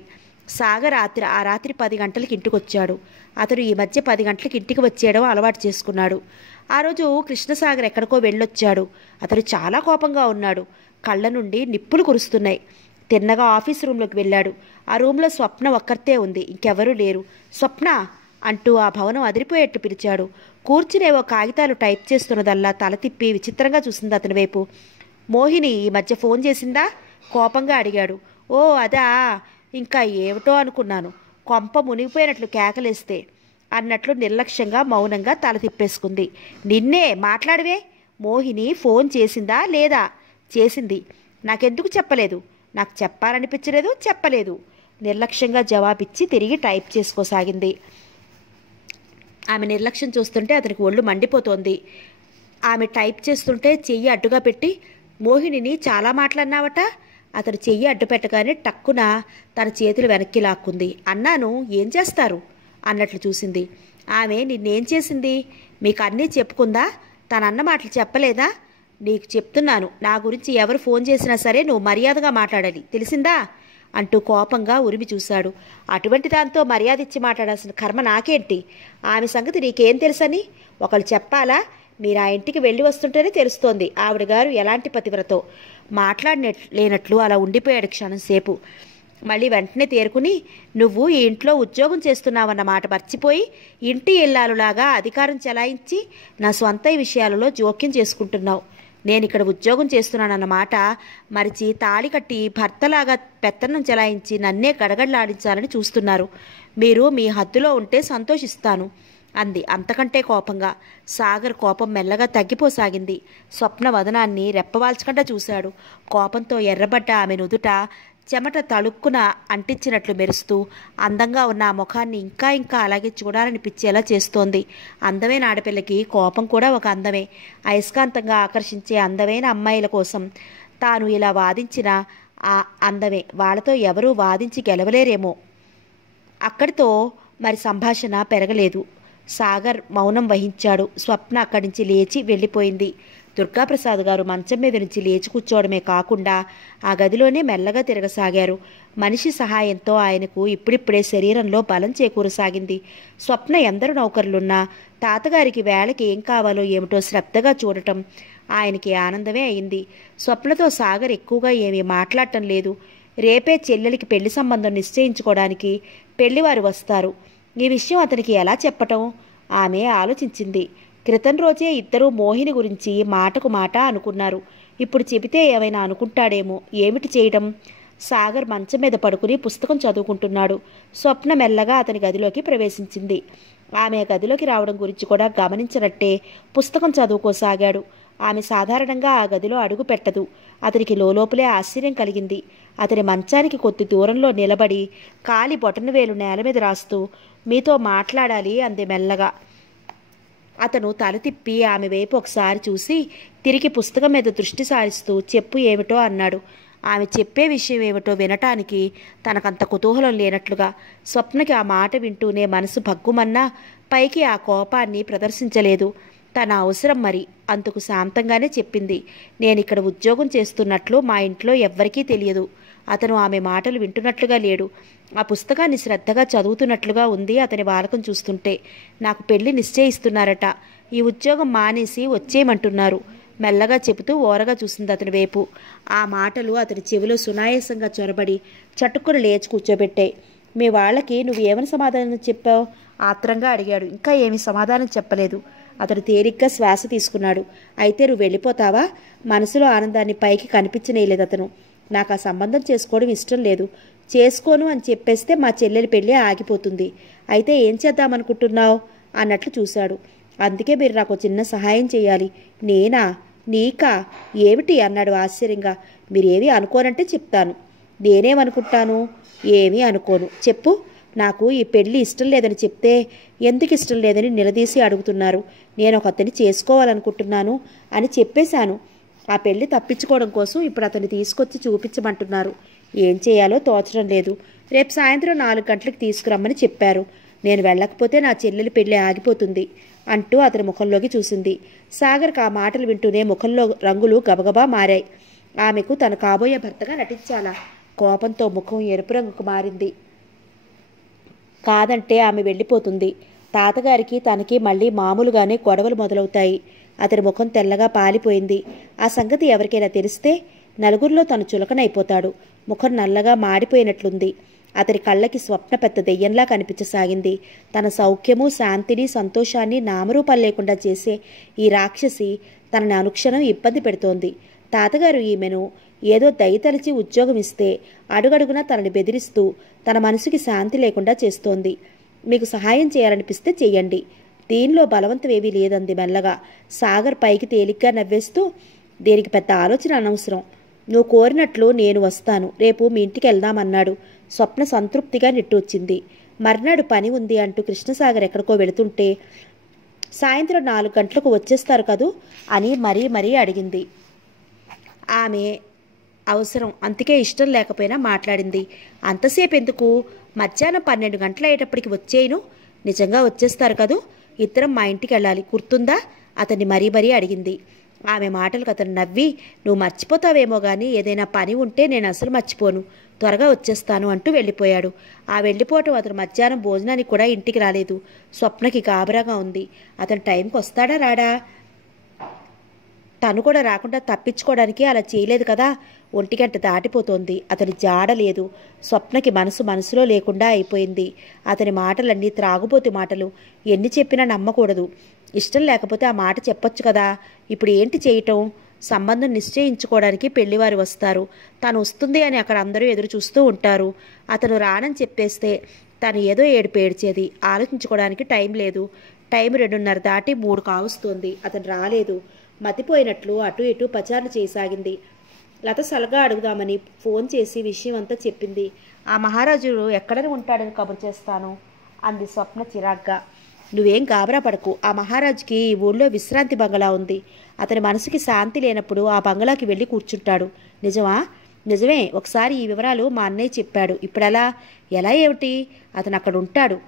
సాగర్ ఆ రాత్రి 10 గంటలకి ఇంటికి వచ్చాడు. అతను ఈ మధ్య 10 గంటలకి ఇంటికి వచ్చేయడం అలవాటు చేసుకున్నాడు. ఆ రోజు కృష్ణసాగర్ ఎక్కడికో వెళ్ళొచ్చాడు. అతను చాలా కోపంగా ఉన్నాడు. కళ్ళ నుండి నిప్పులు కురుస్తున్నాయి. తిన్నగా ఆఫీస్ రూమ్లోకి వెళ్ళాడు. ఆ రూమ్లో స్వప్న ఒక్కర్తే ఉంది, ఇంకెవరూ లేరు. స్వప్న అంటూ ఆ భవనం అదిరిపోయేట్టు పిలిచాడు. కూర్చునేవో కాగితాలు టైప్ చేస్తున్నదల్లా తల తిప్పి విచిత్రంగా చూసింది అతని వైపు. మోహిని ఈ మధ్య ఫోన్ చేసిందా? కోపంగా అడిగాడు. ఓ అదా, ఇంకా ఏమిటో అనుకున్నాను. కొంప మునిగిపోయినట్లు కేకలేస్తే అన్నట్లు నిర్లక్ష్యంగా మౌనంగా తల తిప్పేసుకుంది. నిన్నే మాట్లాడవే. మోహిని ఫోన్ చేసిందా లేదా? చేసింది. నాకెందుకు చెప్పలేదు? నాకు చెప్పాలనిపించలేదు, చెప్పలేదు. నిర్లక్ష్యంగా జవాబిచ్చి తిరిగి టైప్ చేసుకోసాగింది. ఆమె నిర్లక్ష్యం చూస్తుంటే అతనికి ఒళ్ళు మండిపోతోంది. ఆమె టైప్ చేస్తుంటే చెయ్యి అడ్డుగా పెట్టి, మోహినిని చాలా మాట్లాడినావట. అతను చెయ్యి అడ్డు పెట్టగానే టక్కున తన చేతులు వెనక్కి లాక్కుంది. అన్నాను, ఏం చేస్తారు అన్నట్లు చూసింది. ఆమె నిన్నేం చేసింది? మీకు అన్నీ చెప్పుకుందా? తనన్న మాటలు చెప్పలేదా? నీకు చెప్తున్నాను, నా గురించి ఎవరు ఫోన్ చేసినా సరే నువ్వు మర్యాదగా మాట్లాడాలి, తెలిసిందా అంటూ కోపంగా ఉరిమి చూశాడు. అటువంటి దాంతో మర్యాద ఇచ్చి మాట్లాడాల్సిన కర్మ నాకేంటి? ఆమె సంగతి నీకేం తెలుసని ఒకళ్ళు చెప్పాలా? మీరు ఆ ఇంటికి వెళ్ళి వస్తుంటేనే తెలుస్తోంది ఆవిడ గారు ఎలాంటి పతివ్రతో. మాట్లాడలేనట్లు అలా ఉండిపోయాడు క్షణం సేపు. మళ్ళీ వెంటనే తేరుకుని, నువ్వు ఈ ఇంట్లో ఉద్యోగం చేస్తున్నావన్న మాట మర్చిపోయి ఇంటి ఇల్లాలులాగా అధికారం చెలాయించి నా స్వంత విషయాలలో జోక్యం చేసుకుంటున్నావు. నేను ఇక్కడ ఉద్యోగం చేస్తున్నానన్నమాట మరిచి తాళి కట్టి భర్తలాగా పెత్తనం చెలాయించి నన్నే గడగడలాడించాలని చూస్తున్నారు. మీరు మీ హద్దులో ఉంటే సంతోషిస్తాను అంది అంతకంటే కోపంగా. సాగర్ కోపం మెల్లగా తగ్గిపోసాగింది. స్వప్న వదనాన్ని రెప్పవాల్చకుండా చూశాడు. కోపంతో ఎర్రబడ్డ ఆమె నుదుట చెమట తళుక్కున అంటించినట్లు మెరుస్తూ అందంగా ఉన్న ఆ ముఖాన్ని ఇంకా ఇంకా అలాగే చూడాలనిపించేలా చేస్తోంది. అందమైన ఆడపిల్లకి కోపం కూడా ఒక అందమే. అయస్కాంతంగా ఆకర్షించే అందమైన అమ్మాయిల కోసం తాను ఇలా వాదించిన ఆ అందమే. వాళ్ళతో ఎవరూ వాదించి గెలవలేరేమో. అక్కడితో మరి సంభాషణ పెరగలేదు. సాగర్ మౌనం వహించాడు. స్వప్న అక్కడి నుంచి లేచి వెళ్ళిపోయింది. దుర్గాప్రసాద్ గారు మంచం మీద నుంచి లేచి కూర్చోవడమే కాకుండా ఆ గదిలోనే మెల్లగా తిరగసాగారు. మనిషి సహాయంతో ఆయనకు ఇప్పుడిప్పుడే శరీరంలో బలం చేకూరసాగింది. స్వప్న ఎందరు నౌకర్లున్నా తాతగారికి వేళకి ఏం కావాలో ఏమిటో శ్రద్ధగా చూడటం ఆయనకి ఆనందమే అయింది. స్వప్నతో సాగర్ ఎక్కువగా ఏమీ మాట్లాడటం లేదు. రేపే చెల్లెలికి పెళ్లి సంబంధం నిశ్చయించుకోవడానికి పెళ్లివారు వస్తారు. ఈ విషయం అతనికి ఎలా చెప్పటం? ఆమె ఆలోచించింది. క్రితం రోజే ఇద్దరూ మోహిని గురించి మాటకు మాట అనుకున్నారు. ఇప్పుడు చెబితే ఏమైనా అనుకుంటాడేమో. ఏమిటి చేయడం? సాగర్ మంచం మీద పడుకుని పుస్తకం చదువుకుంటున్నాడు. స్వప్న మెల్లగా అతని గదిలోకి ప్రవేశించింది. ఆమె గదిలోకి రావడం గురించి కూడా గమనించనట్టే పుస్తకం చదువుకోసాగాడు. ఆమె సాధారణంగా ఆ గదిలో అడుగు పెట్టదు. అతనికి లోపలే ఆశ్చర్యం కలిగింది. అతని మంచానికి కొద్ది దూరంలో నిలబడి కాలి బొటనవేలు నేల మీద రాస్తూ మీతో మాట్లాడాలి అంది మెల్లగా. అతను తల తిప్పి ఆమె వైపు ఒకసారి చూసి తిరిగి పుస్తకం మీద దృష్టి సారిస్తూ చెప్పు ఏమిటో అన్నాడు. ఆమె చెప్పే విషయం ఏమిటో వినటానికి తనకంత కుతూహలం లేనట్లుగా. స్వప్నకి ఆ మాట వింటూనే మనసు భగ్గుమన్నా పైకి ఆ కోపాన్ని ప్రదర్శించలేదు. తన అవసరం మరి. అందుకు శాంతంగానే చెప్పింది. నేనిక్కడ ఉద్యోగం చేస్తున్నట్లు మా ఇంట్లో ఎవ్వరికీ తెలియదు. అతను ఆమె మాటలు వింటున్నట్లుగా లేడు. ఆ పుస్తకాన్ని శ్రద్ధగా చదువుతున్నట్లుగా ఉంది అతని వాలకం చూస్తుంటే. నాకు పెళ్లి నిశ్చయిస్తున్నారట. ఈ ఉద్యోగం మానేసి వచ్చేయమంటున్నారు మెల్లగా చెబుతూ ఓరగా చూసింది అతని వైపు. ఆ మాటలు అతని చెవిలో సునాయాసంగా చొరబడి చటుక్కున లేచి కూర్చోబెట్టాయి. మీ వాళ్ళకి నువ్వు ఏమని సమాధానం చెప్పావు? ఆత్రంగా అడిగాడు. ఇంకా ఏమీ సమాధానం చెప్పలేదు. అతడు తేలిగ్గా శ్వాస తీసుకున్నాడు. అయితే నువ్వు వెళ్ళిపోతావా? మనసులో ఆనందాన్ని పైకి కనిపించనేయలేదు అతను. నాకు ఆ సంబంధం చేసుకోవడం ఇష్టం లేదు. చేసుకోను అని చెప్పేస్తే మా చెల్లెలి పెళ్ళి ఆగిపోతుంది. అయితే ఏం చేద్దామనుకుంటున్నావు అన్నట్లు చూశాడు. అందుకే మీరు నాకు చిన్న సహాయం చేయాలి. నేనా? నీకా? ఏమిటి అన్నాడు ఆశ్చర్యంగా. మీరేమీ అనుకోనంటే చెప్తాను. నేనేమనుకుంటాను? ఏమీ అనుకోను. చెప్పు. నాకు ఈ పెళ్లి ఇష్టం లేదని చెప్తే ఎందుకు ఇష్టం లేదని నిలదీసి అడుగుతున్నారు. నేను ఒక అతన్ని చేసుకోవాలనుకుంటున్నాను అని చెప్పేశాను. ఆ పెళ్లి తప్పించుకోవడం కోసం ఇప్పుడు అతన్ని తీసుకొచ్చి చూపించమంటున్నారు. ఏం చేయాలో తోచడం లేదు. రేపు సాయంత్రం 4 గంటలకు తీసుకురమ్మని చెప్పారు. నేను వెళ్ళకపోతే నా చెల్లెలి పెళ్లి ఆగిపోతుంది అంటూ అతని ముఖంలోకి చూసింది. సాగర్కి ఆ మాటలు వింటూనే ముఖంలో రంగులు గబగబా మారాయి. ఆమెకు తన కాబోయే భర్తగా నటించాలా? కోపంతో ముఖం ఎరుపు రంగుకు మారింది. కాదంటే ఆమె వెళ్ళిపోతుంది. తాతగారికి తనకి మళ్ళీ మామూలుగానే గొడవలు మొదలవుతాయి. అతని ముఖం తెల్లగా పాలిపోయింది. ఆ సంగతి ఎవరికైనా తెలిస్తే నలుగురిలో తను చులకనైపోతాడు. ముఖం నల్లగా మాడిపోయినట్లుంది. అతని కళ్ళకి స్వప్న పెద్ద దెయ్యంలా కనిపించసాగింది. తన సౌఖ్యము, శాంతిని, సంతోషాన్ని నామరూపాలు లేకుండా చేసే ఈ రాక్షసి తనని అనుక్షణం ఇబ్బంది పెడుతోంది. తాతగారు ఈమెను ఏదో దయతలిచి ఉద్యోగం ఇస్తే అడుగడుగునా తనని బెదిరిస్తూ తన మనసుకి శాంతి లేకుండా చేస్తోంది. మీకు సహాయం చేయాలనిపిస్తే చెయ్యండి, దీనిలో బలవంతమేమీ లేదంది మెల్లగా. సాగర్ పైకి తేలిగ్గా నవ్వేస్తూ, దీనికి పెద్ద ఆలోచన అనవసరం. నువ్వు కోరినట్లు నేను వస్తాను. రేపు మీ ఇంటికి వెళ్దామన్నాడు. స్వప్న సంతృప్తిగా నిట్టూర్చింది. మర్నాడు పని ఉంది అంటూ కృష్ణసాగర్ ఎక్కడికో వెళుతుంటే సాయంత్రం 4 గంటలకు వచ్చేస్తారు కదూ అని మరీ అడిగింది. ఆమె అవసరం, అందుకే ఇష్టం లేకపోయినా మాట్లాడింది. అంతసేపు ఎందుకు? మధ్యాహ్నం 12 గంటలు అయ్యేటప్పటికి వచ్చేయను. నిజంగా వచ్చేస్తారు కదూ? ఇద్దరం మా ఇంటికి వెళ్ళాలి, గుర్తుందా? అతన్ని మరీ అడిగింది. ఆమె మాటలకు అతను నవ్వి, నువ్వు మర్చిపోతావేమో కానీ ఏదైనా పని ఉంటే నేను అసలు మర్చిపోను, త్వరగా వచ్చేస్తాను అంటూ వెళ్ళిపోయాడు. ఆ వెళ్ళిపోవటం అతను మధ్యాహ్నం భోజనానికి కూడా ఇంటికి రాలేదు. స్వప్నకి గాబరాగా ఉంది. అతను టైంకి వస్తాడా రాడా? తను కూడా రాకుండా తప్పించుకోవడానికి అలా చేయలేదు కదా. 1 గంట దాటిపోతోంది. అతని జాడ లేదు. స్వప్నకి మనసులో లేకుండా అయిపోయింది. అతని మాటలన్నీ త్రాగుబోతు మాటలు. ఎన్ని చెప్పినా నమ్మకూడదు. ఇష్టం లేకపోతే ఆ మాట చెప్పొచ్చు కదా. ఇప్పుడు ఏంటి చేయటం? సంబంధం నిశ్చయించుకోవడానికి పెళ్లివారు వస్తారు. తను వస్తుంది అని అక్కడ అందరూ ఎదురు చూస్తూ ఉంటారు. అతను రానని చెప్పేస్తే తను ఏదో ఏడ్చేది. ఆలోచించుకోవడానికి టైం లేదు. టైం 2:30 దాటి 3 కావస్తోంది. అతను రాలేదు. మతిపోయినట్లు అటు ఇటు పచారులు చేయసాగింది. లత సలగా అడుగుదామని ఫోన్ చేసి విషయం అంతా చెప్పింది. ఆ మహారాజు ఎక్కడని ఉంటాడని కబురు చేస్తాను అంది స్వప్న చిరాగ్గా. నువ్వేం గాబరా పడకు. ఆ మహారాజుకి ఈ ఊళ్ళో విశ్రాంతి బంగళా ఉంది. అతని మనసుకి శాంతి లేనప్పుడు ఆ బంగళాకి వెళ్ళి కూర్చుంటాడు. నిజమా? నిజమే. ఒకసారి ఈ వివరాలు మా అన్నయ్య చెప్పాడు. ఇప్పుడెలా? ఎలా ఏమిటి? అతను అక్కడ ఉంటాడు.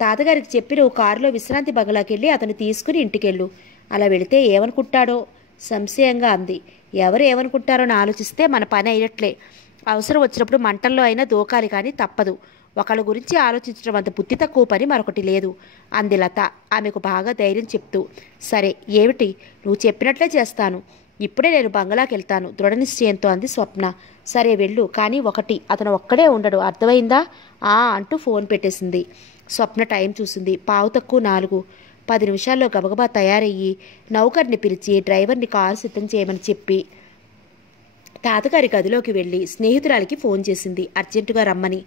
తాతగారికి చెప్పి నువ్వు కారులో విశ్రాంతి బంగళాకి వెళ్ళి అతను తీసుకుని ఇంటికెళ్ళు. అలా వెళితే ఏమనుకుంటాడో సంశయంగా అంది. ఎవరు ఏమనుకుంటారో అని ఆలోచిస్తే మన పని అయినట్లే. అవసరం వచ్చినప్పుడు మంటల్లో అయినా దూకాలి, కానీ తప్పదు. ఒకళ్ళ గురించి ఆలోచించడం అంత బుద్ధి తక్కువ పని మరొకటి లేదు అంది లత ఆమెకు బాగా ధైర్యం చెప్తూ. సరే, ఏమిటి? నువ్వు చెప్పినట్లే చేస్తాను. ఇప్పుడే నేను బంగళాకి వెళ్తాను దృఢ నిశ్చయంతో అంది స్వప్న. సరే వెళ్ళు, కానీ ఒకటి, అతను ఒక్కడే ఉండడు, అర్థమైందా? అంటూ ఫోన్ పెట్టేసింది. స్వప్న టైం చూసింది. 4:15. 10 నిమిషాల్లో గబగబా తయారయ్యి నౌకర్ని పిలిచి డ్రైవర్ని కారు సిద్ధం చేయమని చెప్పి తాతగారి గదిలోకి వెళ్ళి స్నేహితురాలికి ఫోన్ చేసింది అర్జెంటుగా రమ్మని.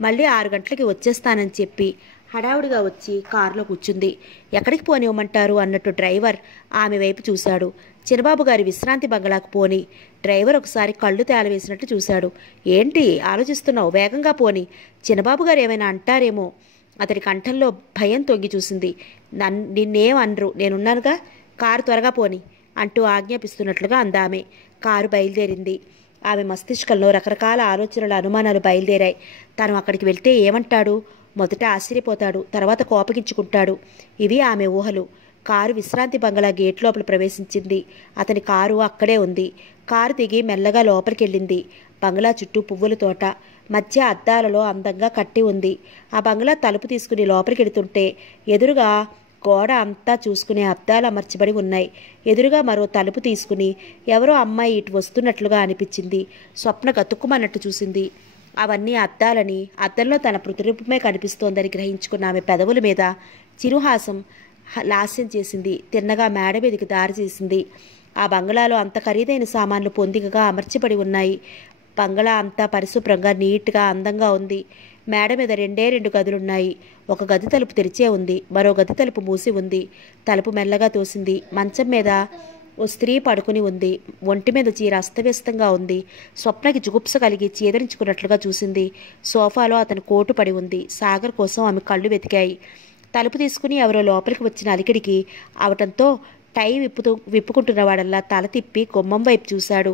మళ్ళీ 6 గంటలకి వచ్చేస్తానని చెప్పి హడావుడిగా వచ్చి కారులో కూర్చుంది. ఎక్కడికి పోనివ్వమంటారు అన్నట్టు డ్రైవర్ ఆమె వైపు చూశాడు. చిన్నబాబు గారి విశ్రాంతి బంగళాకు పోని. డ్రైవర్ ఒకసారి కళ్ళు తేలవేసినట్టు చూశాడు. ఏంటి ఆలోచిస్తున్నావు? వేగంగా పోని. చిన్నబాబు గారు ఏమైనా అంటారేమో. అతని కంఠంలో భయం తొంగి చూసింది. నిన్నేం అనరు, నేనున్నానుగా. కారు త్వరగా పోని అంటూ ఆజ్ఞాపిస్తున్నట్లుగా అందామె. కారు బయలుదేరింది. ఆమె మస్తిష్కంలో రకరకాల ఆలోచనలు, అనుమానాలు బయలుదేరాయి. తను అక్కడికి వెళ్తే ఏమంటాడు? మొదట ఆశ్చర్యపోతాడు, తర్వాత కోపగించుకుంటాడు. ఇవి ఆమె ఊహలు. కారు విశ్రాంతి బంగళా గేట్ లోపల ప్రవేశించింది. అతని కారు అక్కడే ఉంది. కారు దిగి మెల్లగా లోపలికెళ్ళింది. బంగ్లా చుట్టూ పువ్వుల తోట, మధ్య అద్దాలలో అందంగా కట్టి ఉంది. ఆ బంగ్లా తలుపు తీసుకుని లోపలికెడుతుంటే ఎదురుగా గోడ అంతా చూసుకునే అద్దాలు అమర్చబడి ఉన్నాయి. ఎదురుగా మరో తలుపు తీసుకుని ఎవరో అమ్మాయి ఇటు వస్తున్నట్లుగా అనిపించింది. స్వప్న గతుక్కుమన్నట్టు చూసింది. అవన్నీ అద్దాలని, అద్దంలో తన ప్రతిరూపమే కనిపిస్తోందని గ్రహించుకున్న ఆమె పెదవుల మీద చిరుహాసం లాస్యం చేసింది. తిన్నగా మేడ మీదకి దారి చేసింది. ఆ బంగ్లాలో అంత ఖరీదైన సామాన్లు పొందికగా అమర్చబడి ఉన్నాయి. బంగ్లా అంతా పరిశుభ్రంగా, నీట్గా, అందంగా ఉంది. మేడ మీద 2 గదులున్నాయి. ఒక గది తలుపు తెరిచే ఉంది, మరో గది తలుపు మూసి ఉంది. తలుపు మెల్లగా తోసింది. మంచం మీద ఓ స్త్రీ పడుకుని ఉంది. ఒంటి మీద చీర అస్తవ్యస్తంగా ఉంది. స్వప్నకి జుగుప్స కలిగి చీదరించుకున్నట్లుగా చూసింది. సోఫాలో అతని కోటు పడి ఉంది. సాగర్ కోసం ఆమె కళ్ళు వెతికాయి. తలుపు తీసుకుని ఎవరో లోపలికి వచ్చిన అలికిడికి అవటంతో టై విప్పుకుంటున్నవాడల్లా తల తిప్పి గుమ్మం వైపు చూశాడు.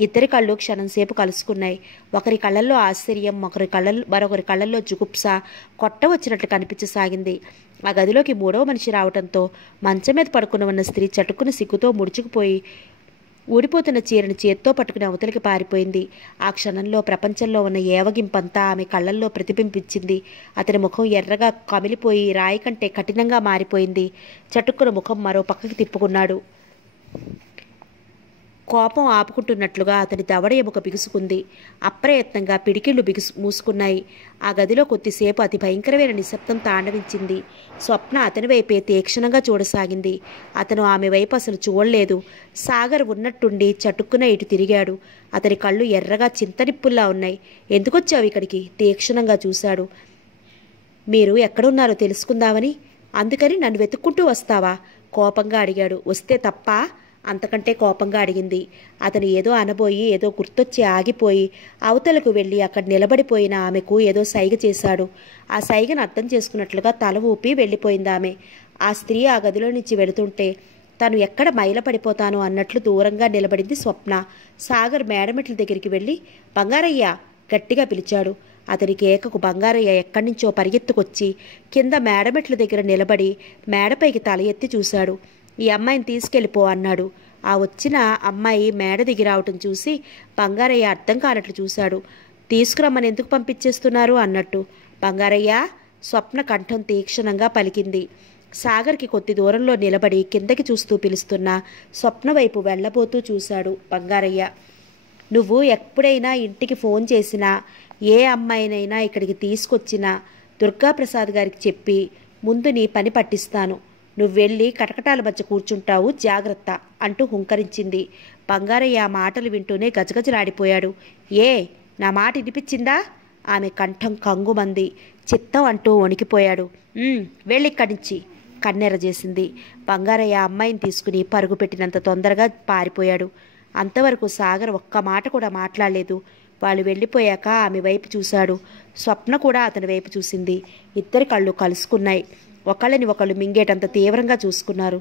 ఇద్దరి కళ్ళు క్షణంసేపు కలుసుకున్నాయి. ఒకరి కళ్ళల్లో ఆశ్చర్యం, మరొకరి కళ్ళల్లో జుగుప్స కొట్టవచ్చినట్లు కనిపించసాగింది. ఆ గదిలోకి మూడవ మనిషి రావడంతో మంచం మీద పడుకుని ఉన్న స్త్రీ చటుక్కున సిగ్గుతో ముడుచుకుపోయి ఊడిపోతున్న చీరను చేత్తో పట్టుకుని అవతలికి పారిపోయింది. ఆ క్షణంలో ప్రపంచంలో ఉన్న ఏవగింపంతా ఆమె కళ్ళల్లో ప్రతిబింబించింది. అతని ముఖం ఎర్రగా కమిలిపోయి రాయి కంటే కఠినంగా మారిపోయింది. చటుక్కున ముఖం మరో పక్కకి తిప్పుకున్నాడు. కోపం ఆపుకుంటున్నట్లుగా అతని దవడ ఎముక బిగుసుకుంది. అప్రయత్నంగా పిడికిళ్ళు మూసుకున్నాయి. ఆ గదిలో కొద్దిసేపు అతి భయంకరమైన నిశ్శబ్దం తాండవించింది. స్వప్న అతని వైపే తీక్షణంగా చూడసాగింది. అతను ఆమె వైపు అసలు చూడలేదు. సాగర్ ఉన్నట్టుండి చటుక్కున ఇటు తిరిగాడు. అతని కళ్ళు ఎర్రగా చింతనిప్పుల్లా ఉన్నాయి. ఎందుకొచ్చావు ఇక్కడికి? తీక్షణంగా చూశాడు. మీరు ఎక్కడున్నారో తెలుసుకుందామని. అందుకని నన్ను వెతుక్కుంటూ వస్తావా? కోపంగా అడిగాడు. వస్తే తప్ప? అంతకంటే కోపంగా అడిగింది. అతను ఏదో అనబోయి ఏదో గుర్తొచ్చి ఆగిపోయి అవతలకు వెళ్ళి అక్కడ నిలబడిపోయిన ఆమెకు ఏదో సైగ చేశాడు. ఆ సైగను అర్థం చేసుకున్నట్లుగా తల ఊపి వెళ్ళిపోయింది ఆమె. ఆ స్త్రీ ఆ గదిలో నుంచి వెళుతుంటే తను ఎక్కడ మైలపడిపోతానో అన్నట్లు దూరంగా నిలబడింది స్వప్న. సాగర్ మేడమెట్ల దగ్గరికి వెళ్ళి బంగారయ్య గట్టిగా పిలిచాడు. అతని కేకకు బంగారయ్య ఎక్కడి నుంచో పరిగెత్తుకొచ్చి కింద మేడమెట్ల దగ్గర నిలబడి మేడపైకి తల ఎత్తి చూశాడు. ఈ అమ్మాయిని తీసుకెళ్ళిపో అన్నాడు. ఆ వచ్చిన అమ్మాయి మేడ దిగి రావటం చూసి బంగారయ్య అర్థం కానట్లు చూశాడు. తీసుకురమ్మని ఎందుకు పంపించేస్తున్నారు అన్నట్టు. బంగారయ్య, స్వప్న కంఠం తీక్షణంగా పలికింది. సాగర్కి కొద్ది దూరంలో నిలబడి కిందకి చూస్తూ పిలుస్తున్న స్వప్న వైపు వెళ్ళబోతూ చూశాడు బంగారయ్య. నువ్వు ఎప్పుడైనా ఇంటికి ఫోన్ చేసినా, ఏ అమ్మాయినైనా ఇక్కడికి తీసుకొచ్చినా దుర్గాప్రసాద్ గారికి చెప్పి ముందు నీ పని పట్టిస్తాను. నువ్వు వెళ్ళి కటకటాల మధ్య కూర్చుంటావు, జాగ్రత్త అంటూ హుంకరించింది. బంగారయ్య ఆ మాటలు వింటూనే గజగజలాడిపోయాడు. ఏ, నా మాట వినిపించిందా? ఆమె కంఠం కంగుమంది. చిత్తం అంటూ వణికిపోయాడు. వెళ్ళిక్కడి నుంచి కన్నెర చేసింది. బంగారయ్య అమ్మాయిని తీసుకుని పరుగు పెట్టినంత తొందరగా పారిపోయాడు. అంతవరకు సాగర్ ఒక్క మాట కూడా మాట్లాడలేదు. వాళ్ళు వెళ్ళిపోయాక ఆమె వైపు చూశాడు. స్వప్న కూడా అతని వైపు చూసింది. ఇద్దరి కళ్ళు కలుసుకున్నాయి. ఒకళ్ళని ఒకళ్ళు మింగేటంత తీవ్రంగా చూసుకున్నారు.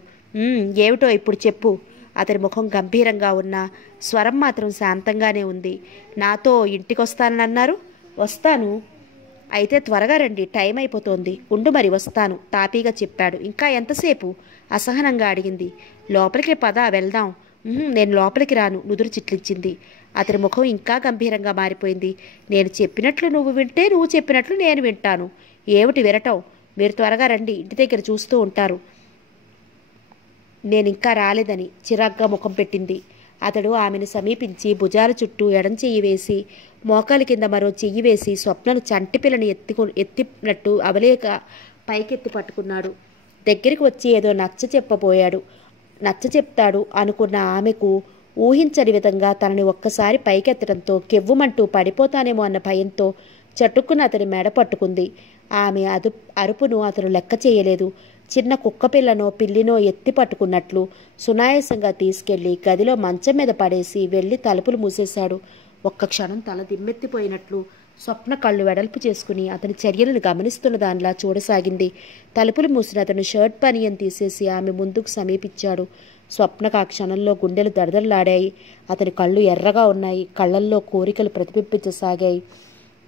ఏమిటో ఇప్పుడు చెప్పు. అతని ముఖం గంభీరంగా ఉన్న స్వరం మాత్రం శాంతంగానే ఉంది. నాతో ఇంటికొస్తానని అన్నారు. వస్తాను. అయితే త్వరగా రండి, టైం అయిపోతోంది. ఉండు మరి వస్తాను తాపీగా చెప్పాడు. ఇంకా ఎంతసేపు? అసహనంగా అడిగింది. లోపలికి పద, వెళ్దాం. నేను లోపలికి రాను, నుదురు చిట్లించింది. అతని ముఖం ఇంకా గంభీరంగా మారిపోయింది. నేను చెప్పినట్లు నువ్వు వింటే, నువ్వు చెప్పినట్లు నేను వింటాను. ఏమిటి వినటం? మీరు త్వరగా రండి, ఇంటి దగ్గర చూస్తూ ఉంటారు. నేనింకా రాలేదని చిరాగ్గా ముఖం పెట్టింది. అతడు ఆమెను సమీపించి భుజాల చుట్టూ ఎడం చెయ్యి వేసి మోకాలి కింద మరో చెయ్యి వేసి స్వప్నను చంటి పిల్లని ఎత్తినట్టు అవలేక పైకెత్తి పట్టుకున్నాడు. దగ్గరికి వచ్చి ఏదో నచ్చ చెప్తాడు అనుకున్న ఆమెకు ఊహించని విధంగా తనని ఒక్కసారి పైకెత్తడంతో కెవ్వుమంటూ పడిపోతానేమో అన్న భయంతో చటుక్కున అతని మెడ పట్టుకుంది. ఆమె అరుపును అతను లెక్క చేయలేదు. చిన్న కుక్కపిల్లనో పిల్లినో ఎత్తి పట్టుకున్నట్లు సునాయాసంగా తీసుకెళ్లి గదిలో మంచం మీద పడేసి వెళ్ళి తలుపులు మూసేశాడు. ఒక్క క్షణం తల దిమ్మెత్తిపోయినట్లు స్వప్న కళ్ళు వెడల్పు చేసుకుని అతని చర్యలను గమనిస్తున్న దానిలా చూడసాగింది. తలుపులు మూసిన అతను షర్ట్ పనియన్ తీసేసి ఆమె ముందుకు సమీపించాడు. స్వప్నకు ఆ క్షణంలో గుండెలు దడదడలాడాయి. అతని కళ్ళు ఎర్రగా ఉన్నాయి. కళ్ళల్లో కోరికలు ప్రతిబింబించసాగాయి.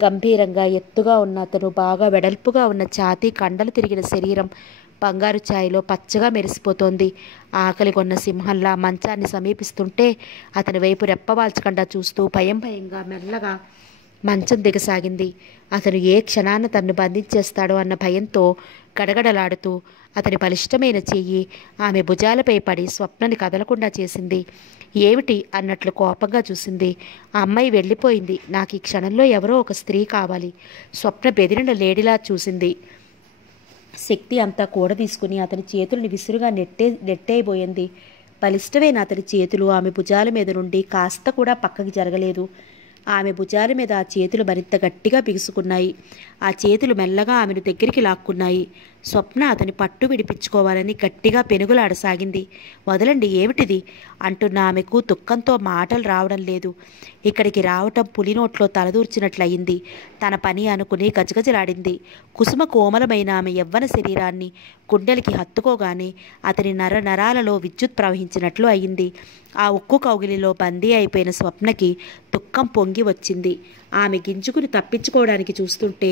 గంభీరంగా ఎత్తుగా ఉన్న అతను బాగా వెడల్పుగా ఉన్న ఛాతీ, కండలు తిరిగిన శరీరం బంగారు ఛాయలో పచ్చగా మెరిసిపోతోంది. ఆకలి కొన్న సింహంలా మంచాన్ని సమీపిస్తుంటే అతని వైపు రెప్పవాల్చకుండా చూస్తూ భయంగా మెల్లగా మంచం దిగసాగింది. అతను ఏ క్షణాన తన్ను బంధించేస్తాడో అన్న భయంతో గడగడలాడుతూ అతని బలిష్టమైన చెయ్యి ఆమె భుజాలపై పడి స్వప్నని కదలకుండా చేసింది. ఏమిటి అన్నట్లు కోపంగా చూసింది. ఆ అమ్మాయి వెళ్ళిపోయింది. నాకు ఈ క్షణంలో ఎవరో ఒక స్త్రీ కావాలి. స్వప్న బెదిరిన లేడిలా చూసింది. శక్తి అంతా కూడదీసుకుని అతని చేతుల్ని విసురుగా నెట్టేయబోయింది. బలిష్టమైన అతని చేతులు ఆమె భుజాల మీద నుండి కాస్త కూడా పక్కకి జరగలేదు. ఆమె భుజాల మీద ఆ చేతులు మరింత గట్టిగా బిగుసుకున్నాయి. ఆ చేతులు మెల్లగా ఆమెను దగ్గరికి లాక్కున్నాయి. స్వప్న అతని పట్టు విడిపించుకోవాలని గట్టిగా పెనుగులాడసాగింది. వదలండి, ఏమిటిది అంటున్న ఆమెకు దుఃఖంతో మాటలు రావడం లేదు. ఇక్కడికి రావటం పులినోట్లో తలదూర్చినట్లయింది. తన పని అనుకుని గజగజలాడింది. కుసుమ కోమలమైన ఆమె యవ్వన శరీరాన్ని గుండెలకి హత్తుకోగానే అతని నరాలలో విద్యుత్ ప్రవహించినట్లు అయింది. ఆ ఉక్కు కౌగిలిలో బందీ అయిపోయిన స్వప్నకి దుఃఖం పొంగి వచ్చింది. ఆమె గింజుకుని తప్పించుకోవడానికి చూస్తుంటే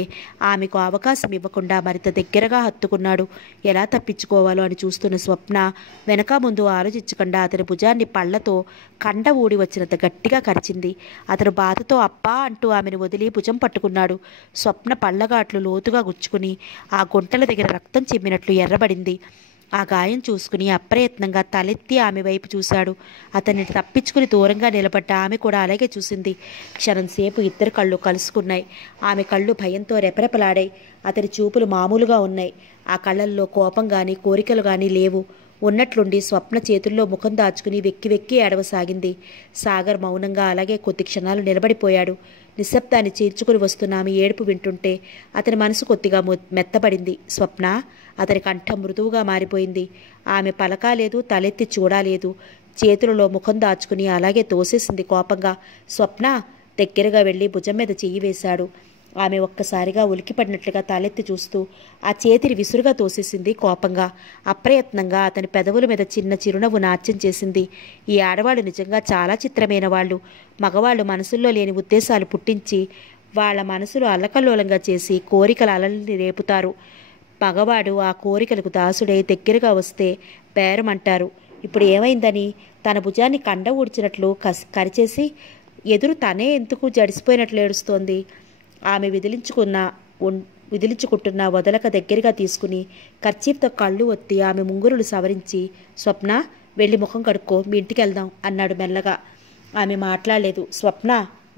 ఆమెకు అవకాశం ఇవ్వకుండా మరింత దగ్గరగా హత్తుకున్నాడు. ఎలా తప్పించుకోవాలో అని చూస్తున్న స్వప్న వెనక ముందు ఆలోచించకుండా అతని భుజాన్ని పళ్లతో కండ ఊడి వచ్చినంత గట్టిగా కరిచింది. అతను బాధతో అప్పా అంటూ ఆమెను వదిలి భుజం పట్టుకున్నాడు. స్వప్న పళ్ళగాట్లు లోతుగా గుచ్చుకుని ఆ గుంటల దగ్గర రక్తం చిమ్మినట్లు ఎర్రబడింది. ఆ గాయం చూసుకుని అప్రయత్నంగా తలెత్తి ఆమె వైపు చూశాడు. అతన్ని తప్పించుకుని దూరంగా నిలబడ్డ ఆమె కూడా అలాగే చూసింది. క్షణంసేపు ఇద్దరు కళ్ళు కలుసుకున్నాయి. ఆమె కళ్ళు భయంతో రెపరెపలాడాయి. అతని చూపులు మామూలుగా ఉన్నాయి. ఆ కళ్ళల్లో కోపం కానీ కోరికలు కానీ లేవు. ఉన్నట్లుండి స్వప్న చేతుల్లో ముఖం దాచుకుని వెక్కి వెక్కి ఏడవసాగింది. సాగర్ మౌనంగా అలాగే కొద్ది క్షణాలు నిలబడిపోయాడు. నిశ్శబ్దాన్ని చీల్చుకుని వస్తున్న ఆమె ఏడుపు వింటుంటే అతని మనసు కొద్దిగా మెత్తబడింది. స్వప్న, అతని కంఠం మృదువుగా మారిపోయింది. ఆమె పలకాలేదు, తలెత్తి చూడాలేదు. చేతులలో ముఖం దాచుకుని అలాగే తోసేసింది కోపంగా. స్వప్న దగ్గరగా వెళ్ళి భుజం మీద చెయ్యి వేశాడు. ఆమె ఒక్కసారిగా ఉలికిపడినట్లుగా తలెత్తి చూస్తూ ఆ చేతిని విసురుగా తోసేసింది కోపంగా. అప్రయత్నంగా అతని పెదవుల మీద చిన్న చిరునవ్వు నాట్యం చేసింది. ఈ ఆడవాళ్ళు నిజంగా చాలా చిత్రమైన వాళ్ళు. మగవాళ్ళు మనసుల్లో లేని ఉద్దేశాలు పుట్టించి వాళ్ళ మనసులు అల్లకల్లోలంగా చేసి కోరికల అలల్ని రేపుతారు. మగవాడు ఆ కోరికలకు దాసుడై దగ్గరగా వస్తే బేరమంటారు. ఇప్పుడు ఏమైందని తన భుజాన్ని కండ ఊడ్చినట్లు కరిచేసి ఎదురు తనే ఎందుకు జడిసిపోయినట్లు ఏడుస్తోంది. ఆమె విదిలించుకుంటున్న వదలక దగ్గరగా తీసుకుని కర్చీఫ్తో కళ్ళు ఒత్తి ఆమె ముంగురులు సవరించి, స్వప్న వెళ్ళి ముఖం కడుక్కో, మీ ఇంటికి వెళ్దాం అన్నాడు మెల్లగా. ఆమె మాట్లాడలేదు. స్వప్న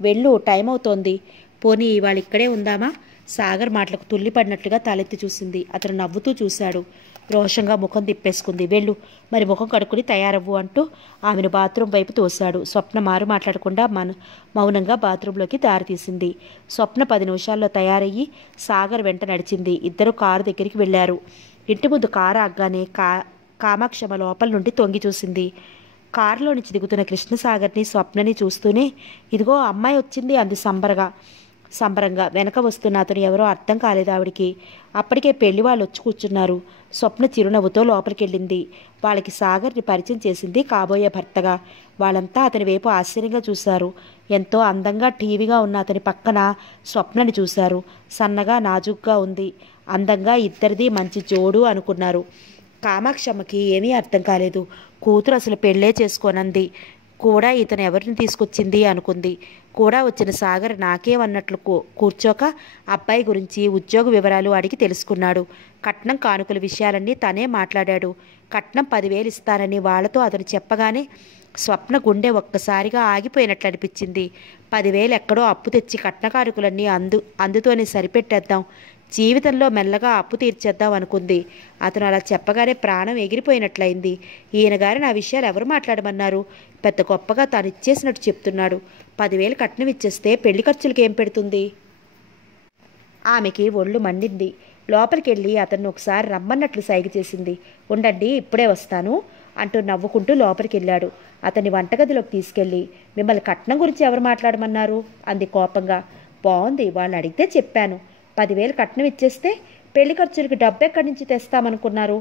వెళ్ళు, టైం అవుతోంది. పోనీ ఇవాళ ఇక్కడే ఉందామా? సాగర్ మాటలకు తుల్లిపడినట్లుగా తలెత్తి చూసింది. అతను నవ్వుతూ చూశాడు. రోషంగా ముఖం తిప్పేసుకుంది. వెళ్ళు, మరి ముఖం కడుక్కుని తయారవ్వు అంటూ ఆమెను బాత్రూం వైపు తోశాడు. స్వప్న మారు మాట్లాడకుండా మౌనంగా బాత్రూంలోకి దారితీసింది. స్వప్న 10 నిమిషాల్లో తయారయ్యి సాగర్ వెంట నడిచింది. ఇద్దరు కారు దగ్గరికి వెళ్లారు. ఇంటి ముందు కారు ఆగ్గానే కామాక్షమ్మ లోపల నుండి తొంగి చూసింది. కారులో నుంచి దిగుతున్న కృష్ణసాగర్ని స్వప్నని చూస్తూనే, ఇదిగో అమ్మాయి వచ్చింది అంది సంబరంగా. వెనక వస్తున్న అతను ఎవరో అర్థం కాలేదు ఆవిడికి. అప్పటికే పెళ్లి వాళ్ళు వచ్చి కూర్చున్నారు. స్వప్న చిరునవ్వుతో లోపలికెళ్ళింది. వాళ్ళకి సాగర్ని పరిచయం చేసింది కాబోయే భర్తగా. వాళ్ళంతా అతని వైపు ఆశ్చర్యంగా చూశారు. ఎంతో అందంగా టీవీగా ఉన్న అతని పక్కన స్వప్నని చూశారు. సన్నగా నాజుగ్గా ఉంది. అందంగా ఇద్దరిది మంచి జోడు అనుకున్నారు. కామాక్షమ్మకి ఏమీ అర్థం కాలేదు. కూతురు అసలు పెళ్ళే చేసుకోనంది. కూడా ఇతను ఎవరిని తీసుకొచ్చింది అనుకుంది. కూడా వచ్చిన సాగర్ నాకేమన్నట్లు కూర్చోక అబ్బాయి గురించి ఉద్యోగ వివరాలు అడిగి తెలుసుకున్నాడు. కట్నం కానుకల విషయాలన్నీ తనే మాట్లాడాడు. కట్నం 10,000 ఇస్తానని వాళ్లతో అతను చెప్పగానే స్వప్న గుండె ఒక్కసారిగా ఆగిపోయినట్లు అనిపించింది. 10,000 ఎక్కడో అప్పు తెచ్చి కట్న కానుకలన్నీ అందుతోనే సరిపెట్టేద్దాం, జీవితంలో మెల్లగా అప్పు తీర్చేద్దాం అనుకుంది. అతను అలా చెప్పగానే ప్రాణం ఎగిరిపోయినట్లయింది. ఈయన గారు నా విషయాలు ఎవరు మాట్లాడమన్నారు? పెద్ద గొప్పగా తాను ఇచ్చేసినట్టు చెప్తున్నాడు. 10,000 కట్నం ఇచ్చేస్తే పెళ్లి ఖర్చులకి ఏం పెడుతుంది? ఆమెకి ఒళ్ళు మండింది. లోపలికెళ్ళి అతన్ని ఒకసారి రమ్మన్నట్లు సైగ చేసింది. ఉండండి, ఇప్పుడే వస్తాను అంటూ నవ్వుకుంటూ లోపలికెళ్ళాడు. అతన్ని వంటగదిలోకి తీసుకెళ్ళి, మిమ్మల్ని కట్నం గురించి ఎవరు మాట్లాడమన్నారు అంది కోపంగా. బాగుంది, వాళ్ళు అడిగితే చెప్పాను. 10,000 కట్నం ఇచ్చేస్తే పెళ్లి ఖర్చులకి డబ్బు ఎక్కడి నుంచి తెస్తామనుకున్నారు?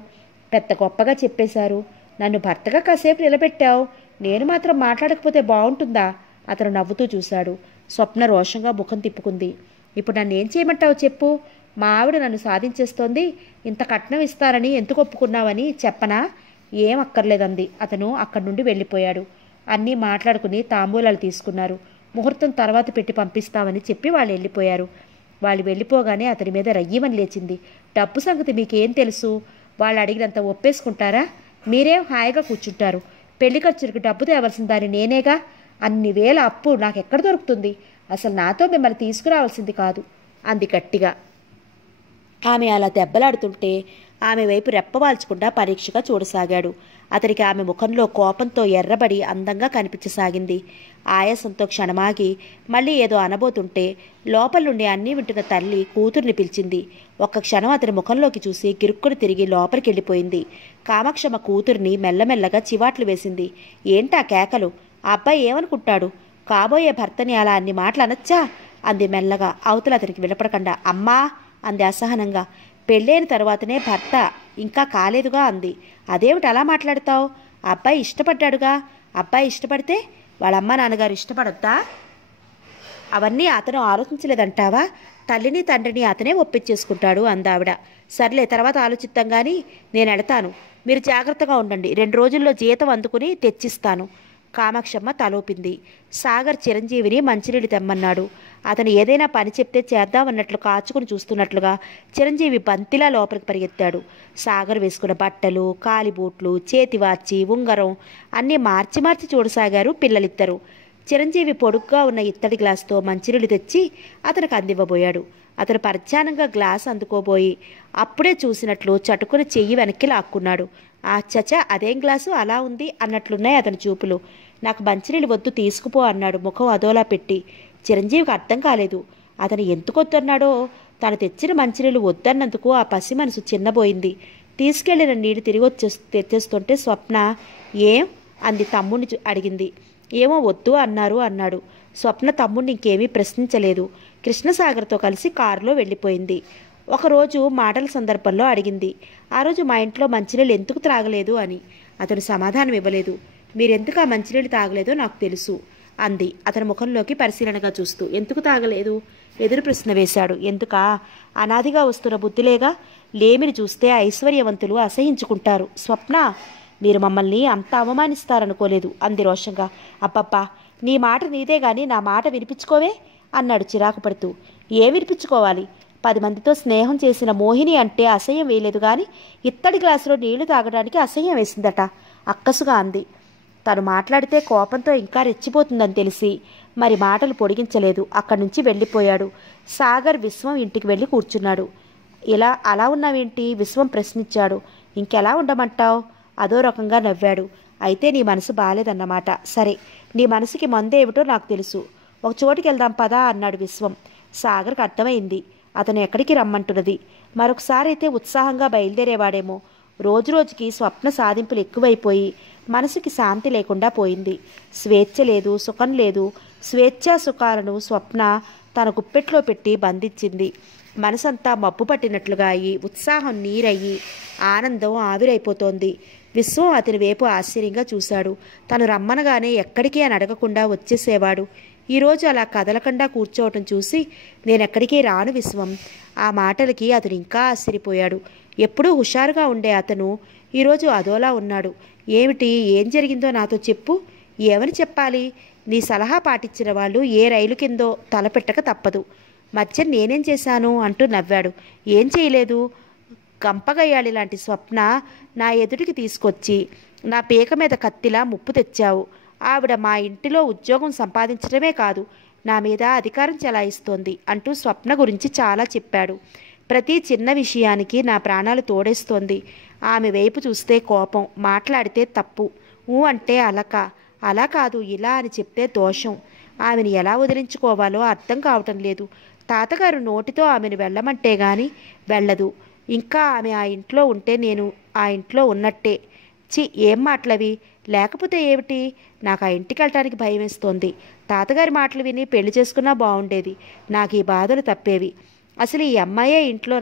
పెద్ద గొప్పగా చెప్పేశారు. నన్ను భర్తగా కాసేపు నిలబెట్టావు, నేను మాత్రం మాట్లాడకపోతే బాగుంటుందా? అతను నవ్వుతూ చూశాడు. స్వప్న రోషంగా ముఖం తిప్పుకుంది. ఇప్పుడు నన్ను ఏం చేయమంటావు చెప్పు? మా ఆవిడ నన్ను సాధించేస్తోంది. ఇంత కట్నం ఇస్తారని ఎందుకు ఒప్పుకున్నావని చెప్పనా? ఏం అక్కర్లేదంది. అతను అక్కడి నుండి వెళ్ళిపోయాడు. అన్నీ మాట్లాడుకుని తాంబూలాలు తీసుకున్నారు. ముహూర్తం తర్వాత పెట్టి పంపిస్తామని చెప్పి వాళ్ళు వెళ్ళిపోయారు. వాళ్ళు వెళ్ళిపోగానే అతని మీద రయ్యమని లేచింది. డబ్బు సంగతి మీకేం తెలుసు? వాళ్ళు అడిగినంత ఒప్పేసుకుంటారా? మీరేం హాయిగా కూర్చుంటారు. పెళ్లి ఖర్చులకు డబ్బు తేవలసిన దాన్ని నేనేగా. అన్ని వేల అప్పు నాకెక్కడ దొరుకుతుంది? అసలు నాతో మిమ్మల్ని తీసుకురావాల్సింది కాదు అంది గట్టిగా. ఆమె అలా దెబ్బలాడుతుంటే ఆమె వైపు రెప్పవాల్చకుండా పరీక్షగా చూడసాగాడు. అతనికి ఆమె ముఖంలో కోపంతో ఎర్రబడి అందంగా కనిపించసాగింది. ఆయాసంతో క్షణమాగి మళ్ళీ ఏదో అనబోతుంటే లోపల నుండి అన్నీ వింటున్న తల్లి కూతుర్ని పిలిచింది. ఒక్క క్షణం అతని ముఖంలోకి చూసి గిరుక్కుని తిరిగి లోపలికి వెళ్ళిపోయింది. కామాక్షమ్మ కూతుర్ని మెల్లమెల్లగా చివాట్లు వేసింది. ఏంటా కేకలు? ఆ అబ్బాయి ఏమనుకుంటాడు? కాబోయే భర్తని అలా అన్ని మాటలు అనొచ్చా అంది మెల్లగా. అవతల అతనికి వినపడకుండా అమ్మా అంది అసహనంగా. పెళ్ళైన తర్వాతనే భర్త ఇంకా కాలేదుగా అంది. అదేమిటి అలా మాట్లాడతావు? అబ్బాయి ఇష్టపడ్డాడుగా. అబ్బాయి ఇష్టపడితే వాళ్ళ అమ్మ నాన్నగారు ఇష్టపడొద్దా? అవన్నీ అతను ఆలోచించలేదంటావా? తల్లిని తండ్రిని అతనే ఒప్పించేసుకుంటాడు అందావిడ. సర్లే తర్వాత ఆలోచిద్దాం కానీ నేను ఎడతాను. మీరు జాగ్రత్తగా ఉండండి. 2 రోజుల్లో జీతం అందుకుని తెచ్చిస్తాను. కామాక్షమ్మ తలోపింది. సాగర్ చిరంజీవిని మంచినీళ్ళు తెమ్మన్నాడు. అతను ఏదైనా పని చెప్తే చేద్దామన్నట్లు కాచుకుని చూస్తున్నట్లుగా చిరంజీవి బంతిలా లోపలికి పరిగెత్తాడు. సాగర్ వేసుకున్న బట్టలు, కాలిబూట్లు, చేతివాచి, ఉంగరం అన్నీ మార్చి మార్చి చూడసాగారు పిల్లలిద్దరూ. చిరంజీవి పొడుగ్గా ఉన్న ఇత్తడి గ్లాసుతో మంచినీళ్ళు తెచ్చి అతనికి అందివ్వబోయాడు. అతను పరధ్యానంగా గ్లాస్ అందుకోబోయి అప్పుడే చూసినట్లు చటుకుని చెయ్యి వెనక్కి లాక్కున్నాడు. ఆ చచ అదేం గ్లాసు అలా ఉంది అన్నట్లున్నాయి అతని చూపులు. నాకు మంచినీళ్ళు వద్దు తీసుకుపో అన్నాడు ముఖం అదోలా పెట్టి. చిరంజీవికి అర్థం కాలేదు. అతను ఎందుకు వద్దన్నాడో. తను తెచ్చిన మంచినీళ్ళు వద్దన్నందుకు ఆ పసి మనసు చిన్నబోయింది. తీసుకెళ్లిన నీళ్ళు తిరిగి తెచ్చేస్తుంటే స్వప్న ఏం అంది. తమ్ముడిని అడిగింది. ఏమో వద్దు అన్నాడు. స్వప్న తమ్ముడిని ఇంకేమీ ప్రశ్నించలేదు. కృష్ణసాగర్తో కలిసి కారులో వెళ్ళిపోయింది. ఒకరోజు మాటల సందర్భంలో అడిగింది, ఆ రోజు మా ఇంట్లో మంచినీళ్ళు ఎందుకు త్రాగలేదు అని. అతను సమాధానం ఇవ్వలేదు. మీరెందుకు ఆ మంచినీళ్ళు తాగలేదో నాకు తెలుసు అంది అతని ముఖంలోకి పరిశీలనగా చూస్తూ. ఎందుకు తాగలేదు? ఎదురు ప్రశ్న వేశాడు. ఎందుకా? అనాదిగా వస్తున్న బుద్ధిలేగా. లేమిని చూస్తే ఐశ్వర్యవంతులు అసహించుకుంటారు. స్వప్న మీరు మమ్మల్ని అంత అవమానిస్తారనుకోలేదు అంది రోషంగా. అబ్బబ్బా నీ మాట నీదే గాని నా మాట వినిపించుకోవే అన్నాడు చిరాకు పడుతూ. ఏ వినిపించుకోవాలి? 10 మందితో స్నేహం చేసిన మోహిని అంటే అసహ్యం వేయలేదు గాని ఇత్తడి గ్లాసులో నీళ్లు తాగడానికి అసహ్యం వేసిందట అక్కసుగా అంది. తను మాట్లాడితే కోపంతో ఇంకా రెచ్చిపోతుందని తెలిసి మరి మాటలు పొడిగించలేదు. అక్కడి నుంచి వెళ్ళిపోయాడు. సాగర్ విశ్వం ఇంటికి వెళ్ళి కూర్చున్నాడు. ఇలా అలా ఉన్నావేంటి? విశ్వం ప్రశ్నించాడు. ఇంకెలా ఉండమంటావు? అదో రకంగా నవ్వాడు. అయితే నీ మనసు బాలేదన్నమాట. సరే నీ మనసుకి మందేమిటో నాకు తెలుసు. ఒక చోటికి వెళ్దాం పదా అన్నాడు విశ్వం. సాగర్కి అర్థమైంది అతను ఎక్కడికి రమ్మంటున్నది. మరొకసారి అయితే ఉత్సాహంగా బయలుదేరేవాడేమో. రోజురోజుకి స్వప్న సాధింపులు ఎక్కువైపోయి మనసుకి శాంతి లేకుండా పోయింది. స్వేచ్ఛ లేదు, సుఖం లేదు. స్వేచ్ఛా సుఖాలను స్వప్న తన గుప్పెట్లో పెట్టి బంధించింది. మనసంతా మబ్బు పట్టినట్లుగా అయ్యి ఉత్సాహం నీరయ్యి ఆనందం ఆవిరైపోతోంది. విశ్వం అతని వైపు ఆశ్చర్యంగా చూశాడు. తను రమ్మనగానే ఎక్కడికి అని అడగకుండా వచ్చేసేవాడు. ఈరోజు అలా కదలకుండా కూర్చోవటం చూసి నేనెక్కడికి రాను విశ్వం. ఆ మాటలకి అతను ఇంకా ఆశ్చర్యపోయాడు. ఎప్పుడూ హుషారుగా ఉండే అతను ఈరోజు అదోలా ఉన్నాడు. ఏమిటి? ఏం జరిగిందో నాతో చెప్పు. ఏమని చెప్పాలి? నీ సలహా పాటించిన వాళ్ళు ఏ రైలు కిందో తలపెట్టక తప్పదు. మధ్య నేనేం చేశాను అంటూ నవ్వాడు. ఏం చేయలేదు. గంపగయ్యాలి లాంటి స్వప్న నా ఎదుటికి తీసుకొచ్చి నా పీక మీద కత్తిలా ముప్పు తెచ్చావు. ఆవిడ మా ఇంటిలో ఉద్యోగం సంపాదించడమే కాదు నా మీద అధికారం చెలాయిస్తోంది అంటూ స్వప్న గురించి చాలా చెప్పాడు. ప్రతి చిన్న విషయానికి నా ప్రాణాలు తోడేస్తోంది. ఆమె వైపు చూస్తే కోపం, మాట్లాడితే తప్పు, అంటే అలక, అలా కాదు ఇలా అని చెప్తే దోషం. ఆమెను ఎలా వదిలించుకోవాలో అర్థం కావటం లేదు. తాతగారు నోటితో ఆమెను వెళ్ళమంటే గాని వెళ్ళదు. ఇంకా ఆమె ఆ ఇంట్లో ఉంటే నేను ఆ ఇంట్లో ఉన్నట్టే. ఏం మాటలవి? లేకపోతే ఏమిటి? నాకు ఆ ఇంటికి వెళ్ళటానికి భయం వేస్తోంది. తాతగారి మాటలు విని పెళ్లి చేసుకున్నా బాగుండేది. నాకు ఈ బాధలు తప్పేవి. అసలు ఈ అమ్మాయే ఇంట్లో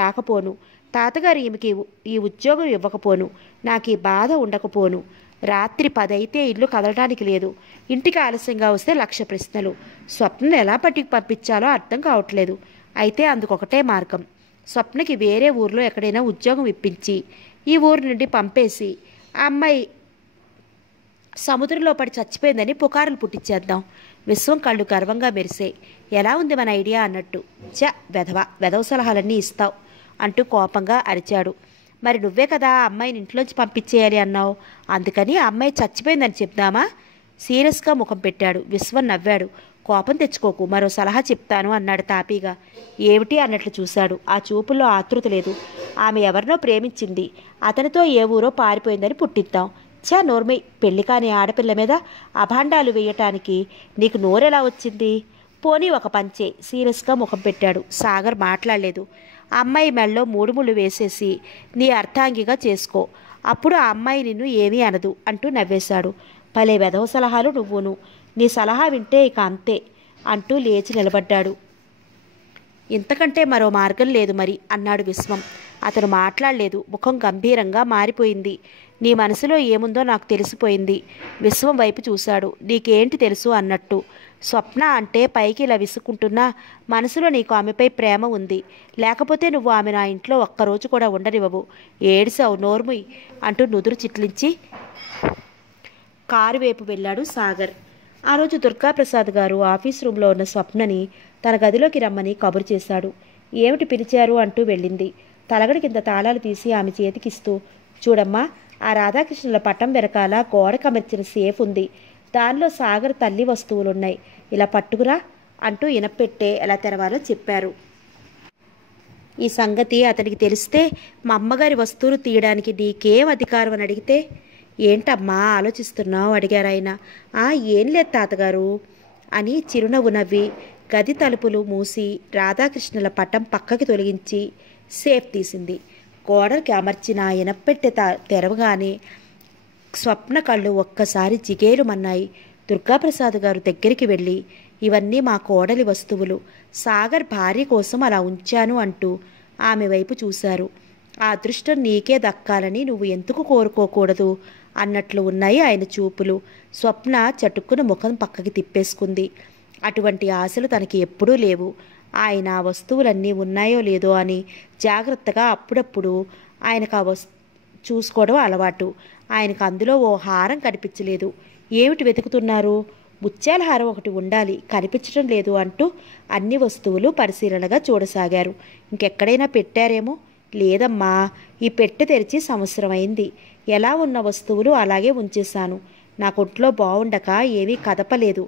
రాకపోను. తాతగారు ఈమెకి ఈ ఉద్యోగం ఇవ్వకపోను. నాకు ఈ బాధ ఉండకపోను. రాత్రి 10 అయితే ఇల్లు కదలడానికి లేదు. ఇంటికి ఆలస్యంగా వస్తే 1,00,000 ప్రశ్నలు. స్వప్నను ఎలా పట్టుకు పంపించాలో అర్థం కావట్లేదు. అయితే అందుకొకటే మార్గం. స్వప్నకి వేరే ఊర్లో ఎక్కడైనా ఉద్యోగం ఇప్పించి ఈ ఊరు నుండి పంపేసి ఆ అమ్మాయి సముద్రంలో పడి చచ్చిపోయిందని పుకారులు పుట్టించేద్దాం. విశ్వం కళ్ళు గర్వంగా మెరిసే. ఎలా ఉంది మన ఐడియా అన్నట్టు. వెధవ సలహాలన్నీ ఇస్తావు అంటూ కోపంగా అరిచాడు. మరి నువ్వే కదా ఆ అమ్మాయిని ఇంట్లోంచి పంపించేయాలి అన్నావు. అందుకని ఆ అమ్మాయి చచ్చిపోయిందని చెప్దామా? సీరియస్గా ముఖం పెట్టాడు. విశ్వం నవ్వాడు. కోపం తెచ్చుకోకు, మరో సలహా చెప్తాను అన్నాడు తాపీగా. ఏమిటి అన్నట్లు చూశాడు. ఆ చూపుల్లో ఆతృత లేదు. ఆమె ఎవరినో ప్రేమించింది. అతనితో ఏ ఊరో పారిపోయిందని పుట్టిద్దాం. నోర్మై, పెళ్లి కాని ఆడపిల్ల మీద అభాండాలు వేయటానికి నీకు నోరెలా వచ్చింది? పోనీ ఒక పంచే. సీరియస్గా ముఖం పెట్టాడు. సాగర్ మాట్లాడలేదు. ఆ అమ్మాయి మెళ్ళలో 3 ముళ్ళు వేసేసి నీ అర్థాంగిగా చేసుకో. అప్పుడు ఆ అమ్మాయి నిన్ను ఏమీ అనదు అంటూ నవ్వేశాడు. భలే వెధవ సలహాలు నువ్వును. నీ సలహా వింటే ఇక అంతే అంటూ లేచి నిలబడ్డాడు. ఇంతకంటే మరో మార్గం లేదు మరి అన్నాడు విశ్వం. అతను మాట్లాడలేదు. ముఖం గంభీరంగా మారిపోయింది. నీ మనసులో ఏముందో నాకు తెలిసిపోయింది. విశ్వం వైపు చూశాడు. నీకేంటి తెలుసు అన్నట్టు. స్వప్న అంటే పైకి ఇలా విసుక్కుంటున్నా మనసులో నీకు ఆమెపై ప్రేమ ఉంది. లేకపోతే నువ్వు ఆమె నా ఇంట్లో ఒక్కరోజు కూడా ఉండనివ్వవు. ఏడిసావు, నోర్ముయ్ అంటూ నుదురు చిట్లించి కారు వైపు వెళ్ళాడు సాగర్. ఆ రోజు దుర్గాప్రసాద్ గారు ఆఫీస్ రూమ్లో ఉన్న స్వప్నని తన గదిలోకి రమ్మని కబురు చేశాడు. ఏమిటి పిలిచారు అంటూ వెళ్ళింది. తలగడి కింద తాళాలు తీసి ఆమె చేతికిస్తూ, చూడమ్మా, ఆ రాధాకృష్ణుల పటం వెనకాల గోడకమర్చిన సేఫ్ ఉంది. దానిలో సాగర్ తల్లి వస్తువులున్నాయి. ఇలా పట్టుకురా అంటూ ఇనపెట్టే ఎలా తెరవాలో చెప్పారు. ఈ సంగతి అతనికి తెలిస్తే మా అమ్మగారి వస్తువులు తీయడానికి నీకేం అధికారం అని అడిగితే, ఏంటమ్మా ఆలోచిస్తున్నావు అడిగారాయన. ఏం లేదు తాతగారు అని చిరునవ్వు నవ్వి గది తలుపులు మూసి రాధాకృష్ణుల పటం పక్కకి తొలగించి సేఫ్ తీసింది. గోడకి అమర్చిన ఇనపెట్టె తెరవగానే స్వప్న కళ్ళు ఒక్కసారి జిగేలుమన్నాయి. దుర్గాప్రసాద్ గారు దగ్గరికి వెళ్ళి, ఇవన్నీ మా కోడలి వస్తువులు, సాగర్ భార్య కోసం అలా ఉంచాను అంటూ ఆమె వైపు చూశారు. ఆ అదృష్టం నీకే దక్కాలని నువ్వు ఎందుకు కోరుకోకూడదు అన్నట్లు ఉన్నాయి ఆయన చూపులు. స్వప్న చటుక్కున ముఖం పక్కకి తిప్పేసుకుంది. అటువంటి ఆశలు తనకి ఎప్పుడూ లేవు. ఆయన ఆ వస్తువులన్నీ ఉన్నాయో లేదో అని జాగ్రత్తగా అప్పుడప్పుడు ఆయనకు చూసుకోవడం అలవాటు. ఆయనకు అందులో ఓ హారం కనిపించలేదు. ఏమిటి వెతుకుతున్నారు? ముత్యాల హారం ఒకటి ఉండాలి, కనిపించడం లేదు అంటూ అన్ని వస్తువులు పరిశీలనగా చూడసాగారు. ఇంకెక్కడైనా పెట్టారేమో. లేదమ్మా, ఈ పెట్టె తెరిచి సంవత్సరం అయింది. ఎలా ఉన్న వస్తువులు అలాగే ఉంచేశాను. నా కొట్లో బాగుండక ఏమీ కదపలేదు.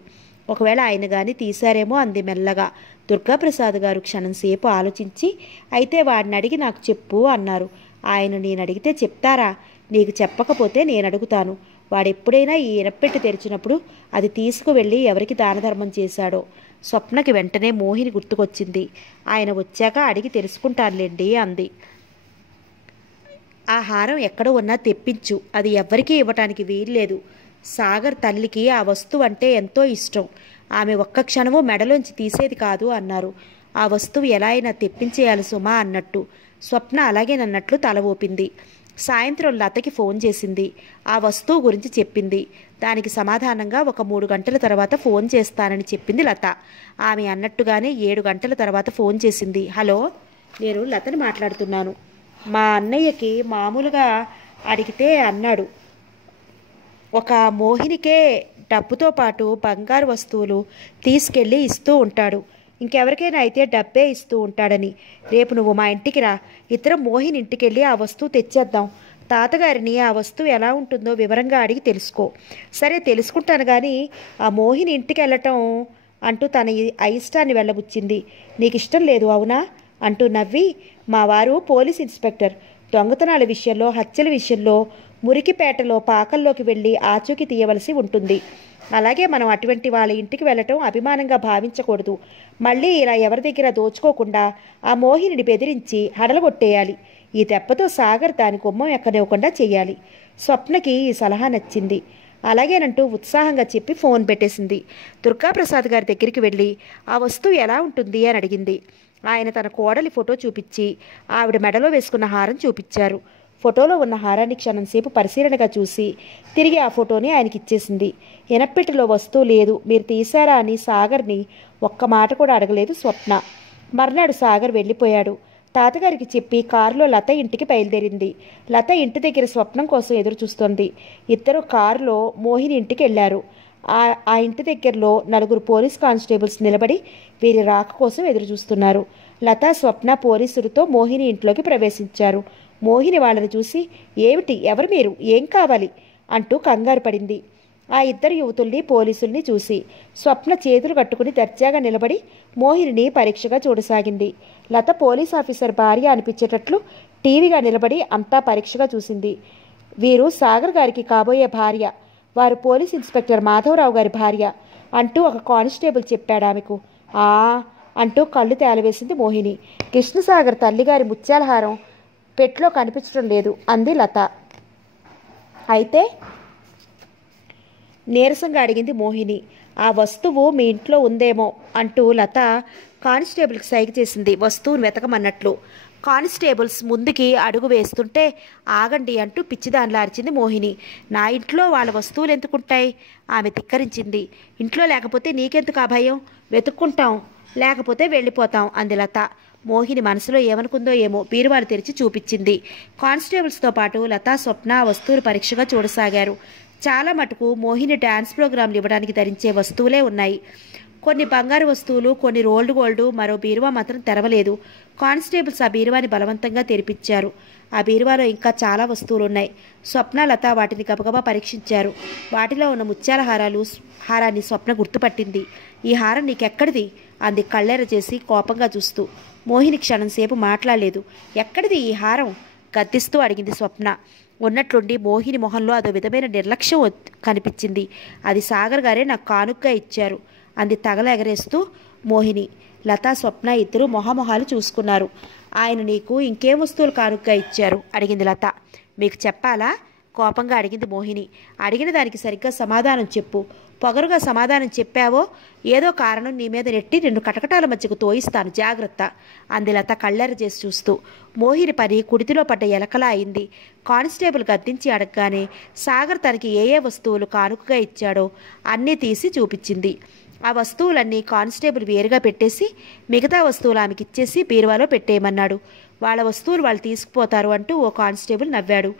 ఒకవేళ ఆయన కానీ తీశారేమో అంది మెల్లగా. దుర్గాప్రసాద్ గారు క్షణంసేపు ఆలోచించి, అయితే వాడిని అడిగి నాకు చెప్పు అన్నారు. ఆయన నేను అడిగితే చెప్తారా? నీకు చెప్పకపోతే నేను అడుగుతాను. వాడెప్పుడైనా ఈ ఇనపెట్టి తెరిచినప్పుడు అది తీసుకువెళ్ళి ఎవరికి దానధర్మం చేశాడో. స్వప్నకి వెంటనే మోహిని గుర్తుకొచ్చింది. ఆయన వచ్చాక అడిగి తెలుసుకుంటానులేండి అంది. ఆ హారం ఎక్కడ ఉన్నా తెప్పించు, అది ఎవ్వరికీ ఇవ్వటానికి వీల్లేదు. సాగర్ తల్లికి ఆ వస్తువు అంటే ఎంతో ఇష్టం. ఆమె ఒక్క క్షణము మెడలోంచి తీసేది కాదు అన్నారు. ఆ వస్తువు ఎలా అయినా తెప్పించేయాలి సుమా అన్నట్టు. స్వప్న అలాగేనన్నట్లు తల ఊపింది. సాయంత్రం లతకి ఫోన్ చేసింది. ఆ వస్తువు గురించి చెప్పింది. దానికి సమాధానంగా ఒక 3 గంటల తర్వాత ఫోన్ చేస్తానని చెప్పింది లత. ఆమె అన్నట్టుగానే 7 గంటల తర్వాత ఫోన్ చేసింది. హలో, నేను లతని మాట్లాడుతున్నాను. మా అన్నయ్యకి మామూలుగా అడిగితే అన్నాడు, ఒక మోహినికే డబ్బుతో పాటు బంగారు వస్తువులు తీసుకెళ్ళి ఇస్తూ ఉంటాడు. ఇంకెవరికైనా అయితే డబ్బే ఇస్తూ ఉంటాడని. రేపు నువ్వు మా ఇంటికి రా, ఇద్దరం మోహిని ఇంటికి వెళ్ళి ఆ వస్తువు తెచ్చేద్దాం. తాతగారిని ఆ వస్తువు ఎలా ఉంటుందో వివరంగా అడిగి తెలుసుకో. సరే తెలుసుకుంటాను, కానీ ఆ మోహిని ఇంటికి వెళ్ళటం అంటూ తన అయిష్టాన్ని వెళ్ళబుచ్చింది. నీకు ఇష్టం లేదు అవునా అంటూ నవ్వి, మా వారు పోలీస్ ఇన్స్పెక్టర్. దొంగతనాల విషయంలో, హత్యల విషయంలో మురికిపేటలో పాకల్లోకి వెళ్ళి ఆచూకీ తీయవలసి ఉంటుంది. అలాగే మనం అటువంటి వాళ్ళ ఇంటికి వెళ్ళటం అభిమానంగా భావించకూడదు. మళ్ళీ ఇలా ఎవరి దగ్గర దోచుకోకుండా ఆ మోహినిని బెదిరించి హడలగొట్టేయాలి. ఈ దెబ్బతో సాగర్ దాని గుమ్మం ఎక్కనివ్వకుండా చెయ్యాలి. స్వప్నకి ఈ సలహా నచ్చింది. అలాగేనంటూ ఉత్సాహంగా చెప్పి ఫోన్ పెట్టేసింది. దుర్గాప్రసాద్ గారి దగ్గరికి వెళ్ళి ఆ వస్తువు ఎలా ఉంటుంది అని అడిగింది. ఆయన తన కోడలి ఫోటో చూపించి ఆవిడ మెడలో వేసుకున్న హారం చూపించారు. ఫోటోలో ఉన్న హారాన్ని క్షణంసేపు పరిశీలనగా చూసి తిరిగి ఆ ఫోటోని ఆయనకి ఇచ్చేసింది. ఎనపెట్టిలో వస్తువు లేదు, మీరు తీశారా అని సాగర్ని ఒక్క మాట కూడా అడగలేదు స్వప్న. మర్నాడు సాగర్ వెళ్ళిపోయాడు. తాతగారికి చెప్పి కారులో లత ఇంటికి బయలుదేరింది. లత ఇంటి దగ్గర స్వప్నం కోసం ఎదురు చూస్తోంది. ఇద్దరు కారులో మోహిని ఇంటికి వెళ్ళారు. ఆ ఇంటి దగ్గరలో 4 పోలీస్ కానిస్టేబుల్స్ నిలబడి వీరి రాక కోసం ఎదురు చూస్తున్నారు. లత, స్వప్న పోలీసులతో మోహిని ఇంట్లోకి ప్రవేశించారు. మోహిని వాళ్ళని చూసి, ఏమిటి, ఎవరు మీరు, ఏం కావాలి అంటూ కంగారు పడింది. ఆ ఇద్దరు యువతుల్ని పోలీసుల్ని చూసి స్వప్న చేతులు కట్టుకుని దర్జాగా నిలబడి మోహినిని పరీక్షగా చూడసాగింది. లత పోలీస్ ఆఫీసర్ భార్య అనిపించేటట్లు టీవీగా నిలబడి అంతా పరీక్షగా చూసింది. వీరు సాగర్ గారికి కాబోయే భార్య, వారు పోలీస్ ఇన్స్పెక్టర్ మాధవరావు గారి భార్య అంటూ ఒక కానిస్టేబుల్ చెప్పాడు ఆమెకు. అంటూ కళ్ళు తేలవేసింది మోహిని. కృష్ణసాగర్ తల్లిగారి ముత్యాలహారం పెట్లో కనిపించడం లేదు అంది లత. అయితే నీరసంగా అడిగింది మోహిని. ఆ వస్తువు మీ ఇంట్లో ఉందేమో అంటూ లత కానిస్టేబుల్కి సైగ చేసింది వస్తువును వెతకమన్నట్లు. కానిస్టేబుల్స్ ముందుకి అడుగు వేస్తుంటే ఆగండి అంటూ పిచ్చిదానిలా అరిచింది మోహిని. నా ఇంట్లో వాళ్ళ వస్తువులు ఎందుకుంటాయి? ఆమె తిక్కరించింది. ఇంట్లో లేకపోతే నీకెందుకు ఆ భయం? వెతుక్కుంటాం, లేకపోతే వెళ్ళిపోతాం అంది లత. మోహిని మనసులో ఏమనుకుందో ఏమో బీరువాలు తెరిచి చూపించింది. కానిస్టేబుల్స్తో పాటు లత, స్వప్న ఆ వస్తువులు పరీక్షగా చూడసాగారు. చాలా మటుకు మోహిని డ్యాన్స్ ప్రోగ్రాంలు ఇవ్వడానికి ధరించే వస్తువులే ఉన్నాయి. కొన్ని బంగారు వస్తువులు, కొన్ని రోల్డ్ గోల్డ్, మరో బీరువా మాత్రం తెరవలేదు. కానిస్టేబుల్స్ ఆ బీరువాని బలవంతంగా తెరిపించారు. ఆ బీరువాలో ఇంకా చాలా వస్తువులు ఉన్నాయి. స్వప్న, లత వాటిని గబగబా పరీక్షించారు. వాటిలో ఉన్న ముత్యాల హారాన్ని స్వప్న గుర్తుపట్టింది. ఈ హారం నీకెక్కడిది అంది కళ్ళెర చేసి కోపంగా చూస్తూ. మోహిని క్షణంసేపు మాట్లాడలేదు. ఎక్కడిది ఈ హారం గద్దిస్తూ అడిగింది స్వప్న. ఉన్నట్లుండి మోహిని మొహంలో అదో విధమైన నిర్లక్ష్యం కనిపించింది. అది సాగర్ గారే నాకు కానుకగా ఇచ్చారు అంది తగల ఎగరేస్తూ మోహిని. లతా, స్వప్న ఇద్దరు మొహమొహాలు చూసుకున్నారు. ఆయన నీకు ఇంకేం వస్తువులు కానుకగా ఇచ్చారు అడిగింది లత. మీకు చెప్పాలా కోపంగా అడిగింది మోహిని. అడిగిన దానికి సరిగ్గా సమాధానం చెప్పు. పొగరుగా సమాధానం చెప్పావో ఏదో కారణం నీ మీద నెట్టి నిన్ను కటకటాల మధ్యకు తోయిస్తాను, జాగ్రత్త అంది లత కళ్ళెర చేసి చూస్తూ. మోహిని పని కుడితిలో పడ్డ ఎలకలా అయింది. కానిస్టేబుల్ గద్దించి అడగగానే సాగర్ తనకి ఏ ఏ వస్తువులు కానుకగా ఇచ్చాడో అన్నీ తీసి చూపించింది. ఆ వస్తువులన్నీ కానిస్టేబుల్ వేరుగా పెట్టేసి మిగతా వస్తువులు ఆమెకి ఇచ్చేసి బీరువాలో పెట్టేయమన్నాడు. వాళ్ళ వస్తువులు వాళ్ళు తీసుకుపోతారు అంటూ ఓ కానిస్టేబుల్ నవ్వాడు.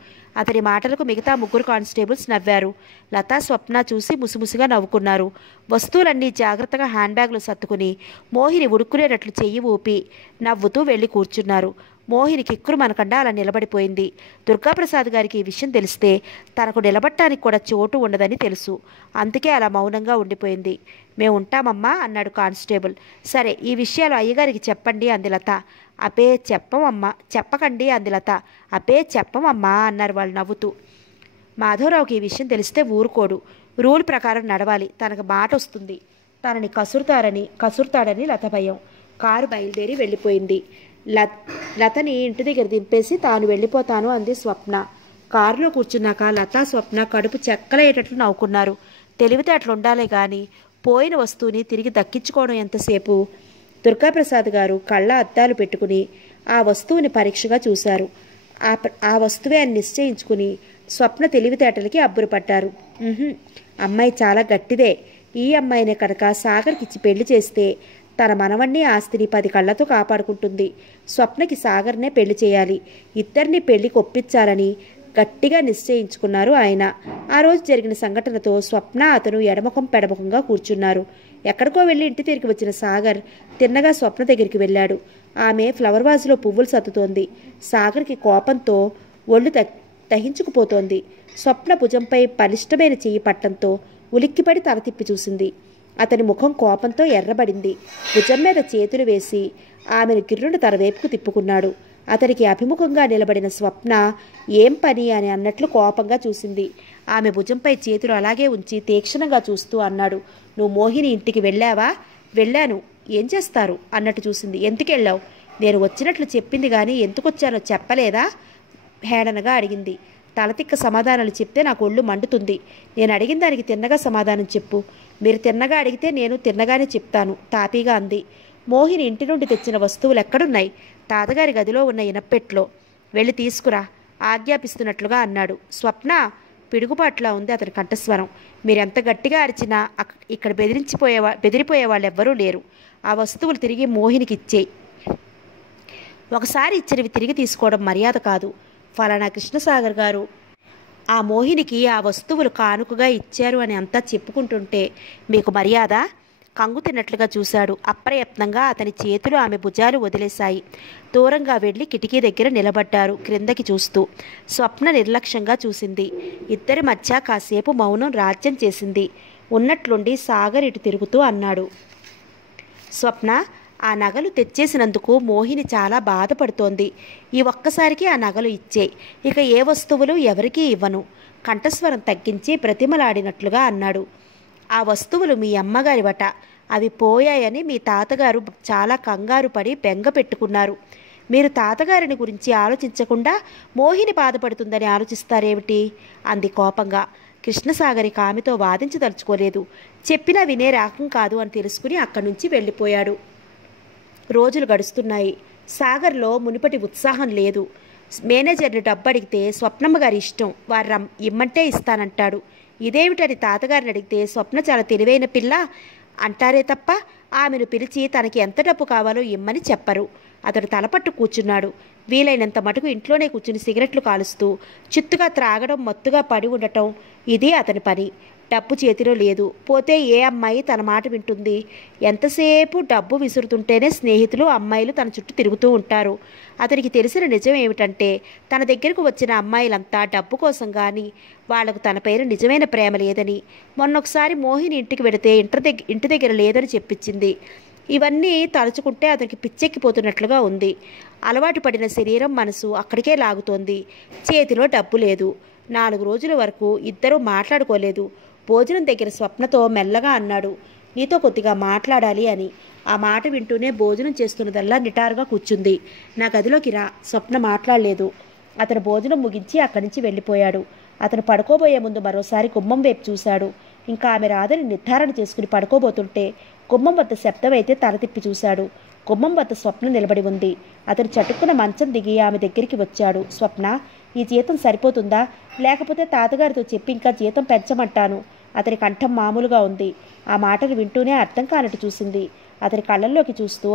అతని మాటలకు మిగతా ముగ్గురు కానిస్టేబుల్స్ నవ్వారు. లతా, స్వప్న చూసి ముసిముసిగా నవ్వుకున్నారు. వస్తువులన్నీ జాగ్రత్తగా హ్యాండ్ బ్యాగ్లో సర్దుకుని మోహిని ఉడుక్కునేటట్లు చెయ్యి ఊపి నవ్వుతూ వెళ్ళి కూర్చున్నారు. మోహిని కిక్కురు మనకుండా అలా నిలబడిపోయింది. దుర్గాప్రసాద్ గారికి ఈ విషయం తెలిస్తే తనకు నిలబడటానికి కూడా చోటు ఉండదని తెలుసు. అందుకే అలా మౌనంగా ఉండిపోయింది. మేము ఉంటామమ్మా అన్నాడు కానిస్టేబుల్. సరే, ఈ విషయాలు అయ్యగారికి చెప్పండి అంది లత. అపే చెప్పమమ్మా, చెప్పకండి అంది లత. అపే చెప్పమమ్మా అన్నారు వాళ్ళు నవ్వుతూ. మాధవరావుకి ఈ విషయం తెలిస్తే ఊరుకోడు. రూల్ ప్రకారం నడవాలి, తనకు మాట వస్తుంది. తనని కసురుతాడని లత భయం. కారు బయలుదేరి వెళ్ళిపోయింది. లతని ఇంటి దగ్గర దింపేసి తాను వెళ్ళిపోతాను అంది స్వప్న. కారులో కూర్చున్నాక లత, స్వప్న కడుపు చెక్కలయ్యేటట్లు నవ్వుకున్నారు. తెలివితే అట్లుండాలే కానీ పోయిన వస్తువుని తిరిగి దక్కించుకోవడం ఎంతసేపు? దుర్గాప్రసాద్ గారు కళ్ళ అద్దాలు పెట్టుకుని ఆ వస్తువుని పరీక్షగా చూశారు. ఆ వస్తువే అని నిశ్చయించుకుని స్వప్న తెలివితేటలకి అబ్బురపడ్డారు. అమ్మాయి చాలా గట్టిదే. ఈ అమ్మాయినే కనుక సాగర్కిచ్చి పెళ్లి చేస్తే తన మనవణ్ణి, ఆస్తిని 10 కళ్లతో కాపాడుకుంటుంది. స్వప్నకి సాగర్నే పెళ్లి చేయాలి. ఇద్దరిని పెళ్లికి ఒప్పించాలని గట్టిగా నిశ్చయించుకున్నారు ఆయన. ఆ రోజు జరిగిన సంఘటనతో స్వప్న, అతను ఎడముఖం పెడముఖంగా కూర్చున్నారు. ఎక్కడికో వెళ్ళి ఇంటి తిరిగి వచ్చిన సాగర్ తిన్నగా స్వప్న దగ్గరికి వెళ్ళాడు. ఆమె ఫ్లవర్ వాజ్లో పువ్వులు సత్తుతోంది. సాగర్కి కోపంతో ఒళ్ళు దహించుకుపోతోంది. స్వప్న భుజంపై బలిష్టమైన చెయ్యి పట్టంతో ఉలిక్కిపడి తల తిప్పి చూసింది. అతని ముఖం కోపంతో ఎర్రబడింది. భుజం మీద చేతులు వేసి ఆమెను గిర్రును తన వైపుకు తిప్పుకున్నాడు. అతనికి అభిముఖంగా నిలబడిన స్వప్న ఏం పని అని అన్నట్లు కోపంగా చూసింది. ఆమె భుజంపై చేతులు అలాగే ఉంచి తీక్షణంగా చూస్తూ అన్నాడు, నువ్వు మోహిని ఇంటికి వెళ్ళావా? వెళ్ళాను. ఏం చేస్తారు అన్నట్టు చూసింది. ఎందుకెళ్ళావు? నేను వచ్చినట్లు చెప్పింది కానీ ఎందుకొచ్చానో చెప్పలేదా? హేళనగా అడిగింది. తలతిక్క సమాధానాలు చెప్తే నాకు ఒళ్ళు మండుతుంది. నేను అడిగిన దానికి తిన్నగా సమాధానం చెప్పు. మీరు తిన్నగా అడిగితే నేను తిన్నగానే చెప్తాను తాపీగా అంది. మోహిని ఇంటి నుండి తెచ్చిన వస్తువులు ఎక్కడున్నాయి? తాతగారి గదిలో ఉన్న ఇనప్పెట్లో. వెళ్ళి తీసుకురా ఆజ్ఞాపిస్తున్నట్లుగా అన్నాడు. స్వప్న పిడుగుపాట్లా ఉంది అతని కంఠస్వరం. మీరెంత గట్టిగా అరిచినా ఇక్కడ బెదిరిపోయే వాళ్ళు ఎవ్వరూ లేరు. ఆ వస్తువులు తిరిగి మోహినికి ఇచ్చేయి. ఒకసారి ఇచ్చినవి తిరిగి తీసుకోవడం మర్యాద కాదు. ఫలానా కృష్ణసాగర్ గారు ఆ మోహినికి ఆ వస్తువులు కానుకగా ఇచ్చారు అని అంతా చెప్పుకుంటుంటే మీకు మర్యాద? కంగు తిన్నట్లుగా చూశాడు. అప్రయత్నంగా అతని చేతులు ఆమె భుజాలు వదిలేశాయి. దూరంగా వెళ్ళి కిటికీ దగ్గర నిలబడ్డారు క్రిందకి చూస్తూ. స్వప్న నిర్లక్ష్యంగా చూసింది. ఇద్దరి మధ్య కాసేపు మౌనం రాజ్యం చేసింది. ఉన్నట్లుండి సాగర్ ఇటు తిరుగుతూ అన్నాడు, స్వప్న, ఆ నగలు తెచ్చేసినందుకు మోహిని చాలా బాధపడుతోంది. ఈ ఒక్కసారికి ఆ నగలు ఇచ్చేయి. ఇక ఏ వస్తువులు ఎవరికీ ఇవ్వను కంఠస్వరం తగ్గించి ప్రతిమలాడినట్లుగా అన్నాడు. ఆ వస్తువులు మీ అమ్మగారివట. అవి పోయాయని మీ తాతగారు చాలా కంగారు పడి బెంగ పెట్టుకున్నారు. మీరు తాతగారిని గురించి ఆలోచించకుండా మోహిని బాధపడుతుందని ఆలోచిస్తారేమిటి అంది కోపంగా. కృష్ణసాగరికి ఆమెతో వాదించదలుచుకోలేదు. చెప్పినా వినే రకం కాదు అని తెలుసుకుని అక్కడి నుంచి వెళ్ళిపోయాడు. రోజులు గడుస్తున్నాయి. సాగర్లో మునుపటి ఉత్సాహం లేదు. మేనేజర్ని డబ్బు అడిగితే స్వప్నమ్మ గారి ఇష్టం, వారు ఇమ్మంటే ఇస్తానంటాడు. ఇదేమిటని తాతగారిని అడిగితే స్వప్న చాలా తెలివైన పిల్ల అంటారే తప్ప ఆమెను పిలిచి తనకి ఎంత డబ్బు కావాలో ఇమ్మని చెప్పరు. అతడు తలపట్టు కూర్చున్నాడు. వీలైనంత మటుకు ఇంట్లోనే కూర్చుని సిగరెట్లు కాలుస్తూ చిత్తుగా త్రాగడం, మత్తుగా పడి ఉండటం ఇదే అతని పని. డబ్బు చేతిలో లేదు. పోతే ఏ అమ్మాయి తన మాట వింటుంది? ఎంతసేపు డబ్బు విసురుతుంటేనే స్నేహితులు, అమ్మాయిలు తన చుట్టూ తిరుగుతూ ఉంటారు. అతనికి తెలిసిన నిజం ఏమిటంటే తన దగ్గరకు వచ్చిన అమ్మాయిలంతా డబ్బు కోసం కానీ వాళ్లకు తన పైన నిజమైన ప్రేమ లేదని. మొన్నొకసారి మోహిని ఇంటికి వెడితే ఇంటి దగ్గర లేదని చెప్పించింది. ఇవన్నీ తలుచుకుంటే అతనికి పిచ్చెక్కిపోతున్నట్లుగా ఉంది. అలవాటు పడిన శరీరం, మనసు అక్కడికే లాగుతోంది. చేతిలో డబ్బు లేదు. 4 రోజుల వరకు ఇద్దరూ మాట్లాడుకోలేదు. భోజనం దగ్గర స్వప్నతో మెల్లగా అన్నాడు, నీతో కొద్దిగా మాట్లాడాలి అని. ఆ మాట వింటూనే భోజనం చేస్తున్నదల్లా నిటారుగా కూర్చుంది. నా గదిలోకి రా. స్వప్న మాట్లాడలేదు. అతను భోజనం ముగించి అక్కడి నుంచి వెళ్ళిపోయాడు. అతను పడుకోబోయే ముందు మరోసారి గుమ్మం వైపు చూశాడు. ఇంకా ఆమె రాదని నిర్ధారణ చేసుకుని పడుకోబోతుంటే గుమ్మం వద్ద శబ్దమైతే తల తిప్పి చూశాడు. గుమ్మం వద్ద స్వప్న నిలబడి ఉంది. అతను చటుక్కున మంచం దిగి ఆమె దగ్గరికి వచ్చాడు. స్వప్న, ఈ జీతం సరిపోతుందా? లేకపోతే తాతగారితో చెప్పి ఇంకా జీతం పెంచమంటాను. అతని కంఠం మామూలుగా ఉంది. ఆ మాటలు వింటూనే అర్థం కానట్టు చూసింది. అతని కళ్ళల్లోకి చూస్తూ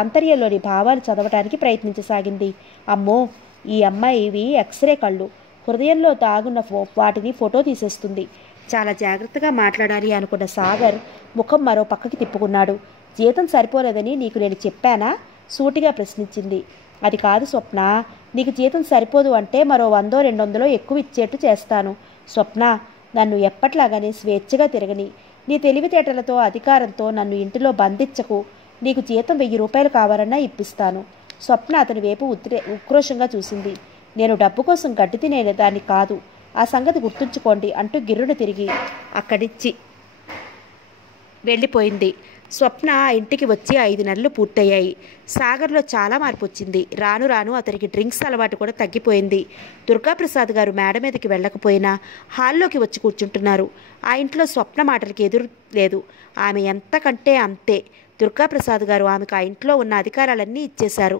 ఆంతర్యంలోని భావాలు చదవటానికి ప్రయత్నించసాగింది. అమ్మో, ఈ అమ్మాయివి ఎక్స్రే కళ్ళు. హృదయంలో దాగున్న వాటిని ఫోటో తీసేస్తుంది. చాలా జాగ్రత్తగా మాట్లాడాలి అనుకున్న సాగర్ ముఖం మరో పక్కకి తిప్పుకున్నాడు. జీతం సరిపోలేదని నీకు నేను చెప్పానా? సూటిగా ప్రశ్నించింది. అది కాదు స్వప్న, నీకు జీతం సరిపోదు అంటే మరో 100-200 ఎక్కువ ఇచ్చేట్టు చేస్తాను. స్వప్న, నన్ను ఎప్పట్లాగానే స్వేచ్ఛగా తిరగని. నీ తెలివితేటలతో, అధికారంతో నన్ను ఇంటిలో బంధించకు. నీకు జీతం 1000 రూపాయలు కావాలన్నా ఇప్పిస్తాను. స్వప్న అతని వైపు ఉక్రోషంగా చూసింది. నేను డబ్బు కోసం గడ్డి తినేదాన్ని కాదు, ఆ సంగతి గుర్తుంచుకోండి అంటూ గిర్రును తిరిగి అక్కడిచ్చి వెళ్ళిపోయింది. స్వప్న ఇంటికి వచ్చి 5 నెలలు పూర్తయ్యాయి. సాగర్లో చాలా మార్పు వచ్చింది. రాను రాను అతనికి డ్రింక్స్ అలవాటు కూడా తగ్గిపోయింది. దుర్గాప్రసాద్ గారు మేడ మీదకి వెళ్ళకపోయినా హాల్లోకి వచ్చి కూర్చుంటున్నారు. ఆ ఇంట్లో స్వప్న మాటలకి ఎదురు లేదు. ఆమె ఎంతకంటే అంతే. దుర్గాప్రసాద్ గారు ఆమెకు ఆ ఇంట్లో ఉన్న అధికారాలన్నీ ఇచ్చేశారు.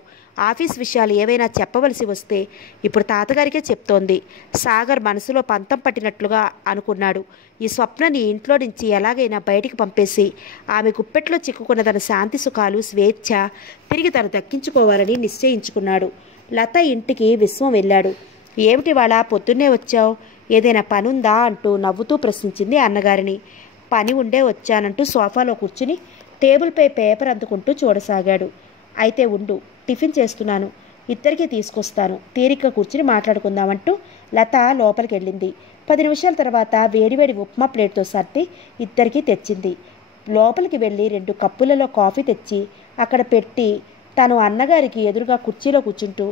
ఆఫీస్ విషయాలు ఏవైనా చెప్పవలసి వస్తే ఇప్పుడు తాతగారికే చెప్తోంది. సాగర్ మనసులో పంతం పట్టినట్లుగా అనుకున్నాడు. ఈ స్వప్నని ఇంట్లో నుంచి ఎలాగైనా బయటికి పంపేసి ఆమె గుప్పెట్లో చిక్కుకున్న తన శాంతి సుఖాలు, స్వేచ్ఛ తిరిగి తను దక్కించుకోవాలని నిశ్చయించుకున్నాడు. లత ఇంటికి విశ్వం వెళ్ళాడు. ఏమిటి వాళ్ళ పొద్దున్నే వచ్చావు? ఏదైనా పనుందా అంటూ నవ్వుతూ ప్రశ్నించింది అన్నగారిని. పని ఉండే వచ్చానంటూ సోఫాలో కూర్చుని టేబుల్పై పేపర్ అందుకుంటూ చూడసాగాడు. అయితే ఉండు, టిఫిన్ చేస్తున్నాను, ఇద్దరికీ తీసుకొస్తాను, తీరిగ్గా కూర్చుని మాట్లాడుకుందామంటూ లత లోపలికి వెళ్ళింది. 10 నిమిషాల తర్వాత వేడివేడి ఉప్మా ప్లేట్తో సర్ది ఇద్దరికీ తెచ్చింది. లోపలికి వెళ్ళి 2 కప్పులలో కాఫీ తెచ్చి అక్కడ పెట్టి తను అన్నగారికి ఎదురుగా కుర్చీలో కూర్చుంటూ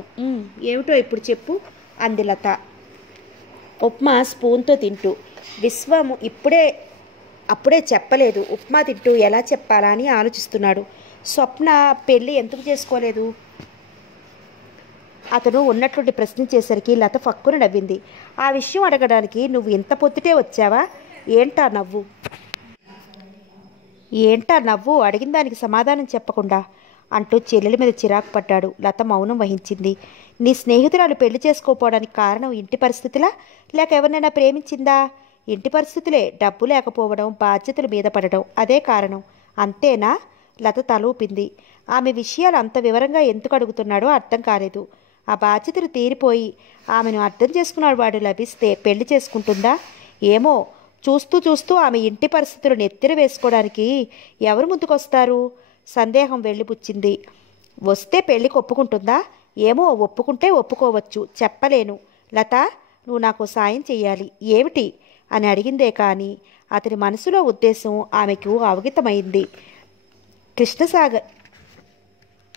ఏమిటో ఇప్పుడు చెప్పు అంది లత ఉప్మా స్పూన్తో తింటూ. విశ్వము అప్పుడే చెప్పలేదు. ఉప్మా తింటూ ఎలా చెప్పాలా అని ఆలోచిస్తున్నాడు. స్వప్న పెళ్ళి ఎందుకు చేసుకోలేదు అతను ఉన్నట్లుండి ప్రశ్నించేసరికి లత ఫక్కున నవ్వింది. ఆ విషయం అడగడానికి నువ్వు ఇంత పొద్దుటే వచ్చావా? ఏంటా నవ్వు అడిగిన దానికి సమాధానం చెప్పకుండా అంటూ చెల్లెలి మీద చిరాకు పడ్డాడు. లత మౌనం వహించింది. నీ స్నేహితురాలు పెళ్లి చేసుకోపోవడానికి కారణం ఇంటి పరిస్థితులా, లేక ఎవరినైనా ప్రేమించిందా? ఇంటి పరిస్థితులే. డబ్బు లేకపోవడం, బాధ్యతల మీద పడడం, అదే కారణం. అంతేనా? లత తలూపింది. ఆమె విషయాలు అంత వివరంగా ఎందుకు అడుగుతున్నాడో అర్థం కాలేదు. ఆ బాధ్యతలు తీరిపోయి ఆమెను అర్థం చేసుకున్నాడు వాడు లభిస్తే పెళ్లి చేసుకుంటుందా? ఏమో, చూస్తూ ఆమె ఇంటి పరిస్థితులు నెత్తిన వేసుకోవడానికి ఎవరు ముందుకొస్తారు? సందేహం వెళ్ళిపుచ్చింది. వస్తే పెళ్లికి ఒప్పుకుంటుందా? ఏమో, ఒప్పుకుంటే ఒప్పుకోవచ్చు, చెప్పలేను. లత, నువ్వు నాకు సాయం చెయ్యాలి. ఏమిటి అని అడిగిందే కానీ అతని మనసులో ఉద్దేశం ఆమెకు అవగతమైంది.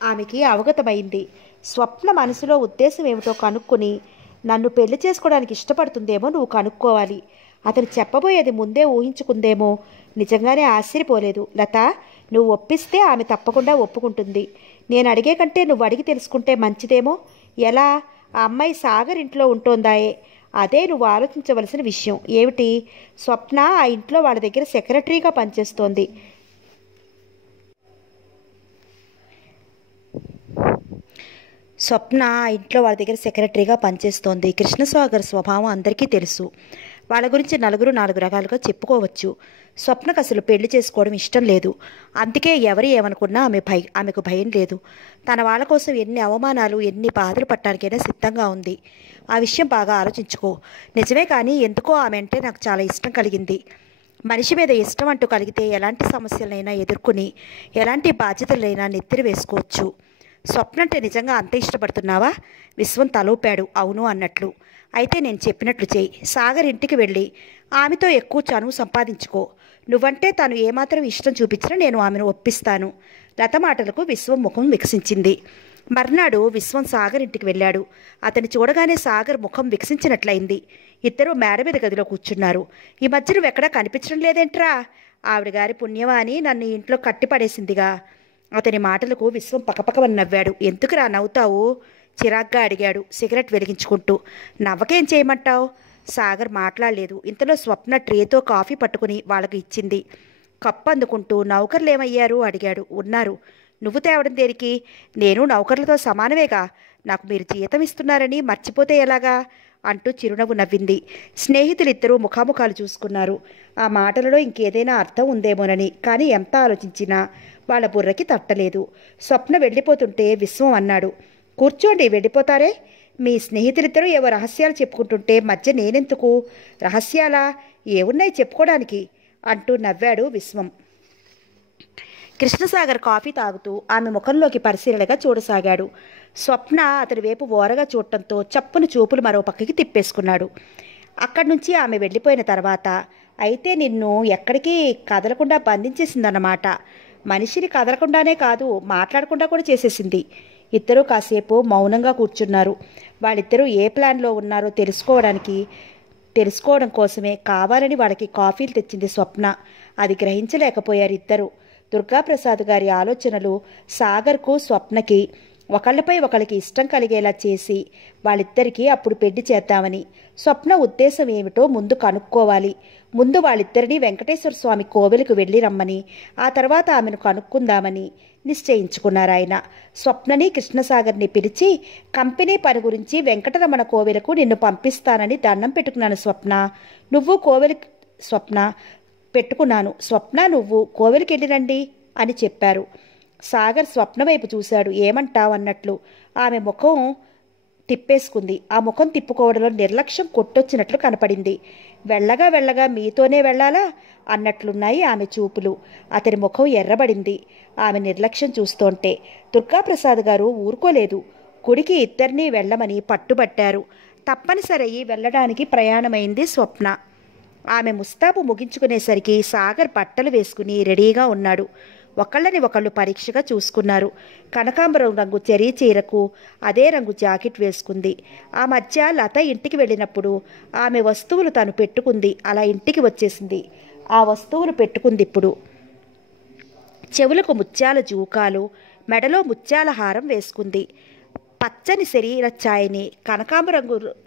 ఆమెకి అవగతమైంది. స్వప్న మనసులో ఉద్దేశం ఏమిటో కనుక్కొని నన్ను పెళ్లి చేసుకోవడానికి ఇష్టపడుతుందేమో నువ్వు కనుక్కోవాలి. అతను చెప్పబోయేది ముందే ఊహించుకుందేమో. నిజంగానే ఆశ్చర్యపోలేదు. లత, నువ్వు ఒప్పిస్తే ఆమె తప్పకుండా ఒప్పుకుంటుంది. నేను అడిగే కంటే నువ్వు అడిగి తెలుసుకుంటే మంచిదేమో. ఎలా? ఆ అమ్మాయి సాగర్ ఇంట్లో ఉంటోందాయే. అదే నువ్వు ఆలోచించవలసిన విషయం. ఏమిటి? స్వప్న ఆ ఇంట్లో వాళ్ళ దగ్గర సెక్రటరీగా పనిచేస్తోంది. స్వప్న ఆ ఇంట్లో వాళ్ళ దగ్గర సెక్రటరీగా పనిచేస్తోంది. కృష్ణసాగర్ స్వభావం అందరికీ తెలుసు. వాళ్ళ గురించి నలుగురు నాలుగు రకాలుగా చెప్పుకోవచ్చు. స్వప్నకు అసలు పెళ్లి చేసుకోవడం ఇష్టం లేదు. అందుకే ఎవరు ఏమనుకున్నా ఆమెకు భయం లేదు. తన వాళ్ళ కోసం ఎన్ని అవమానాలు ఎన్ని బాధలు పట్టడానికైనా సిద్ధంగా ఉంది. ఆ విషయం బాగా ఆలోచించుకో. నిజమే, కానీ ఎందుకో ఆమె అంటే నాకు చాలా ఇష్టం కలిగింది. మనిషి మీద ఇష్టం అంటూ కలిగితే ఎలాంటి సమస్యలైనా ఎదుర్కొని ఎలాంటి బాధ్యతలైనా నెత్తిరి వేసుకోవచ్చు. స్వప్న అంటే నిజంగా అంత ఇష్టపడుతున్నావా? విశ్వం తలూపాడు అవును అన్నట్లు. అయితే నేను చెప్పినట్లు చేయి. సాగర్ ఇంటికి వెళ్ళి ఆమెతో ఎక్కువ చనువు సంపాదించుకో. నువ్వంటే తాను ఏమాత్రం ఇష్టం చూపించినా నేను ఆమెను ఒప్పిస్తాను. లత మాటలకు విశ్వం ముఖం వికసించింది. మర్నాడు విశ్వం సాగర్ ఇంటికి వెళ్ళాడు. అతన్ని చూడగానే సాగర్ ముఖం వికసించినట్లయింది. ఇద్దరూ మేడ మీద గదిలో కూర్చున్నారు. ఈ మధ్య నువ్వెక్కడా కనిపించడం లేదేంట్రా? ఆవిడ గారి పుణ్యమా అని నన్ను ఇంట్లో కట్టిపడేసిందిగా. అతని మాటలకు విశ్వం పకపకమని నవ్వాడు. ఎందుకురా నవ్వుతావు? చిరాగ్గా అడిగాడు సిగరెట్ వెలిగించుకుంటూ. నవ్వకేం చేయమంటావు? సాగర్ మాట్లాడలేదు. ఇంతలో స్వప్న ట్రేతో కాఫీ పట్టుకుని వాళ్ళకు ఇచ్చింది. కప్పు అందుకుంటూ నౌకర్లు ఏమయ్యారు అడిగాడు. ఉన్నారు. నువ్వు తేవడం దేనికి? నేను నౌకర్లతో సమానమేగా. నాకు మీరు జీతం ఇస్తున్నారని మర్చిపోతే ఎలాగా అంటూ చిరునవ్వు నవ్వింది. స్నేహితులిద్దరూ ముఖాముఖాలు చూసుకున్నారు. ఆ మాటలలో ఇంకేదైనా అర్థం ఉందేమోనని. కానీ ఎంత ఆలోచించినా వాళ్ళ బుర్రకి తట్టలేదు. స్వప్న వెళ్ళిపోతుంటే విశ్వం అన్నాడు, కూర్చోండి, వెళ్ళిపోతారే? మీ స్నేహితులిద్దరూ ఏవో రహస్యాలు చెప్పుకుంటుంటే మధ్య నేనెందుకు? రహస్యాలా? ఏమున్నాయి చెప్పుకోవడానికి అంటూ నవ్వాడు విశ్వం. కృష్ణసాగర్ కాఫీ తాగుతూ ఆమె ముఖంలోకి పరిశీలనగా చూడసాగాడు. స్వప్న అతని వైపు ఓరగా చూడటంతో చప్పున చూపులు మరో పక్కకి తిప్పేసుకున్నాడు. అక్కడి నుంచి ఆమె వెళ్ళిపోయిన తర్వాత అయితే నిన్ను ఎక్కడికి కదలకుండా బంధించేసిందన్నమాట. మనిషిని కదలకుండానే కాదు, మాట్లాడకుండా కూడా చేసేసింది. ఇద్దరూ కాసేపు మౌనంగా కూర్చున్నారు. వాళ్ళిద్దరూ ఏ ప్లాన్లో ఉన్నారో తెలుసుకోవడం కోసమే కావాలని వాళ్ళకి కాఫీలు తెచ్చింది స్వప్న. అది గ్రహించలేకపోయారు ఇద్దరు. దుర్గాప్రసాద్ గారి ఆలోచనలు సాగర్కు స్వప్నకి ఒకళ్ళపై ఒకళ్ళకి ఇష్టం కలిగేలా చేసి వాళ్ళిద్దరికీ అప్పుడు పెళ్లి చేద్దామని. స్వప్న ఉద్దేశం ఏమిటో ముందు కనుక్కోవాలి. ముందు వాళ్ళిద్దరినీ వెంకటేశ్వర స్వామి కోవెలకు వెళ్ళి రమ్మని, ఆ తర్వాత ఆమెను కనుక్కుందామని నిశ్చయించుకున్నారాయన. స్వప్నని కృష్ణసాగర్ని పిలిచి కంపెనీ పని గురించి వెంకటరమణ కోవెలకు నిన్ను పంపిస్తానని దండం పెట్టుకున్నాను స్వప్న. నువ్వు కోవెలకి స్వప్న నువ్వు కోవెలకి వెళ్ళిరండి అని చెప్పారు. సాగర్ స్వప్న వైపు చూశాడు. ఏమంటావు అన్నట్లు. ఆమె ముఖం తిప్పేసుకుంది. ఆ ముఖం తిప్పుకోవడంలో నిర్లక్ష్యం కొట్టొచ్చినట్లు కనపడింది. వెళ్ళగా మీతోనే వెళ్ళాలా అన్నట్లున్నాయి ఆమె చూపులు. అతని ముఖం ఎర్రబడింది ఆమె నిర్లక్ష్యం చూస్తుంటే. దుర్గాప్రసాద్ గారు ఊరుకోలేదు. గుడికి ఇద్దరినీ వెళ్ళమని పట్టుబట్టారు. తప్పనిసరి వెళ్ళడానికి ప్రయాణమైంది స్వప్న. ఆమె ముస్తాబు ముగించుకునేసరికి సాగర్ బట్టలు వేసుకుని రెడీగా ఉన్నాడు. ఒకళ్ళని ఒకళ్ళు పరీక్షగా చూసుకున్నారు. కనకాంబరం రంగు చెరీ చీరకు అదే రంగు జాకెట్ వేసుకుంది. ఆ మధ్య లత ఇంటికి వెళ్ళినప్పుడు ఆమె వస్తువులు తను పెట్టుకుంది. అలా ఇంటికి వచ్చేసింది. ఆ వస్తువులు పెట్టుకుంది ఇప్పుడు. చెవులకు ముత్యాల జూకాలు, మెడలో ముత్యాల హారం వేసుకుంది. పచ్చని శరీర ఛాయని కనకాంబ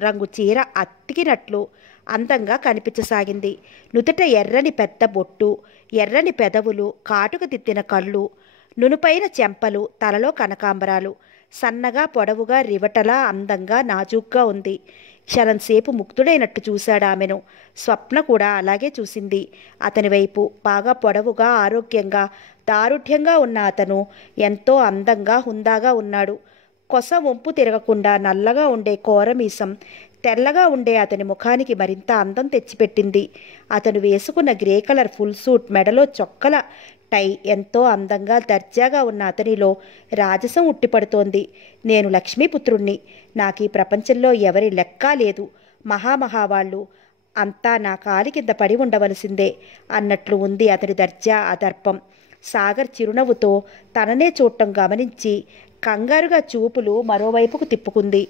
రంగు చీర అతికినట్లు అందంగా కనిపించసాగింది. నుదుట ఎర్రని పెద్ద బొట్టు, ఎర్రని పెదవులు, కాటుక దిద్దిన కళ్ళు, నునుపైన చెంపలు, తలలో కనకాంబరాలు. సన్నగా పొడవుగా రివటలా అందంగా నాజూగ్గా ఉంది. క్షణంసేపు ముగ్ధుడైనట్టు చూశాడు ఆమెను. స్వప్న కూడా అలాగే చూసింది అతని వైపు. బాగా పొడవుగా ఆరోగ్యంగా దారుఢ్యంగా ఉన్న అతను ఎంతో అందంగా హుందాగా ఉన్నాడు. కొస వంపు తిరగకుండా నల్లగా ఉండే కోరమీసం తెల్లగా ఉండే అతని ముఖానికి మరింత అందం తెచ్చిపెట్టింది. అతను వేసుకున్న గ్రే కలర్ ఫుల్ సూట్, మెడలో చొక్కల టై ఎంతో అందంగా దర్జాగా ఉన్న అతనిలో రాజసం ఉట్టిపడుతోంది. నేను లక్ష్మీపుత్రుణ్ణి. నాకు ఈ ప్రపంచంలో ఎవరి లెక్కా లేదు. మహామహావాళ్ళు అంతా నా కాలి కింద పడి ఉండవలసిందే అన్నట్లు ఉంది అతని దర్జా అదర్పం. సాగర్ చిరునవ్వుతో తననే చూడటం గమనించి కంగారుగా చూపులు మరోవైపుకు తిప్పుకుంది.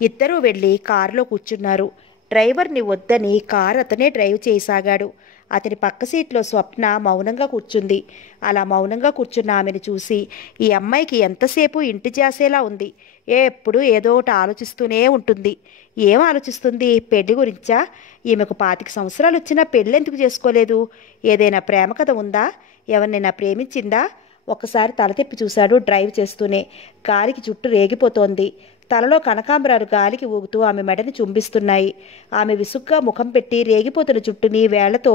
ఇద్దరూ వెళ్ళి కారులో కూర్చున్నారు. డ్రైవర్ని వద్దని కారు అతనే డ్రైవ్ చేయసాగాడు. అతని పక్క సీట్లో స్వప్న మౌనంగా కూర్చుంది. అలా మౌనంగా కూర్చున్న ఆమెను చూసి ఈ అమ్మాయికి ఎంతసేపు ఇంటి జాసేలా ఉంది. ఎప్పుడు ఏదో ఒకటి ఆలోచిస్తూనే ఉంటుంది. ఏం ఆలోచిస్తుంది? పెళ్లి గురించా? ఈమెకు 25 సంవత్సరాలు వచ్చినా పెళ్ళెందుకు చేసుకోలేదు? ఏదైనా ప్రేమ కథ ఉందా? ఎవరినైనా ప్రేమించిందా? ఒక్కసారి తల తిప్పి చూశాడు డ్రైవ్ చేస్తూనే. గాలికి జుట్టు రేగిపోతోంది. తలలో కనకాంబరాలు గాలికి ఊగుతూ ఆమె మెడని చుంబిస్తున్నాయి. ఆమె విసుగ్గా ముఖం పెట్టి రేగిపోతున్న జుట్టుని వేళ్లతో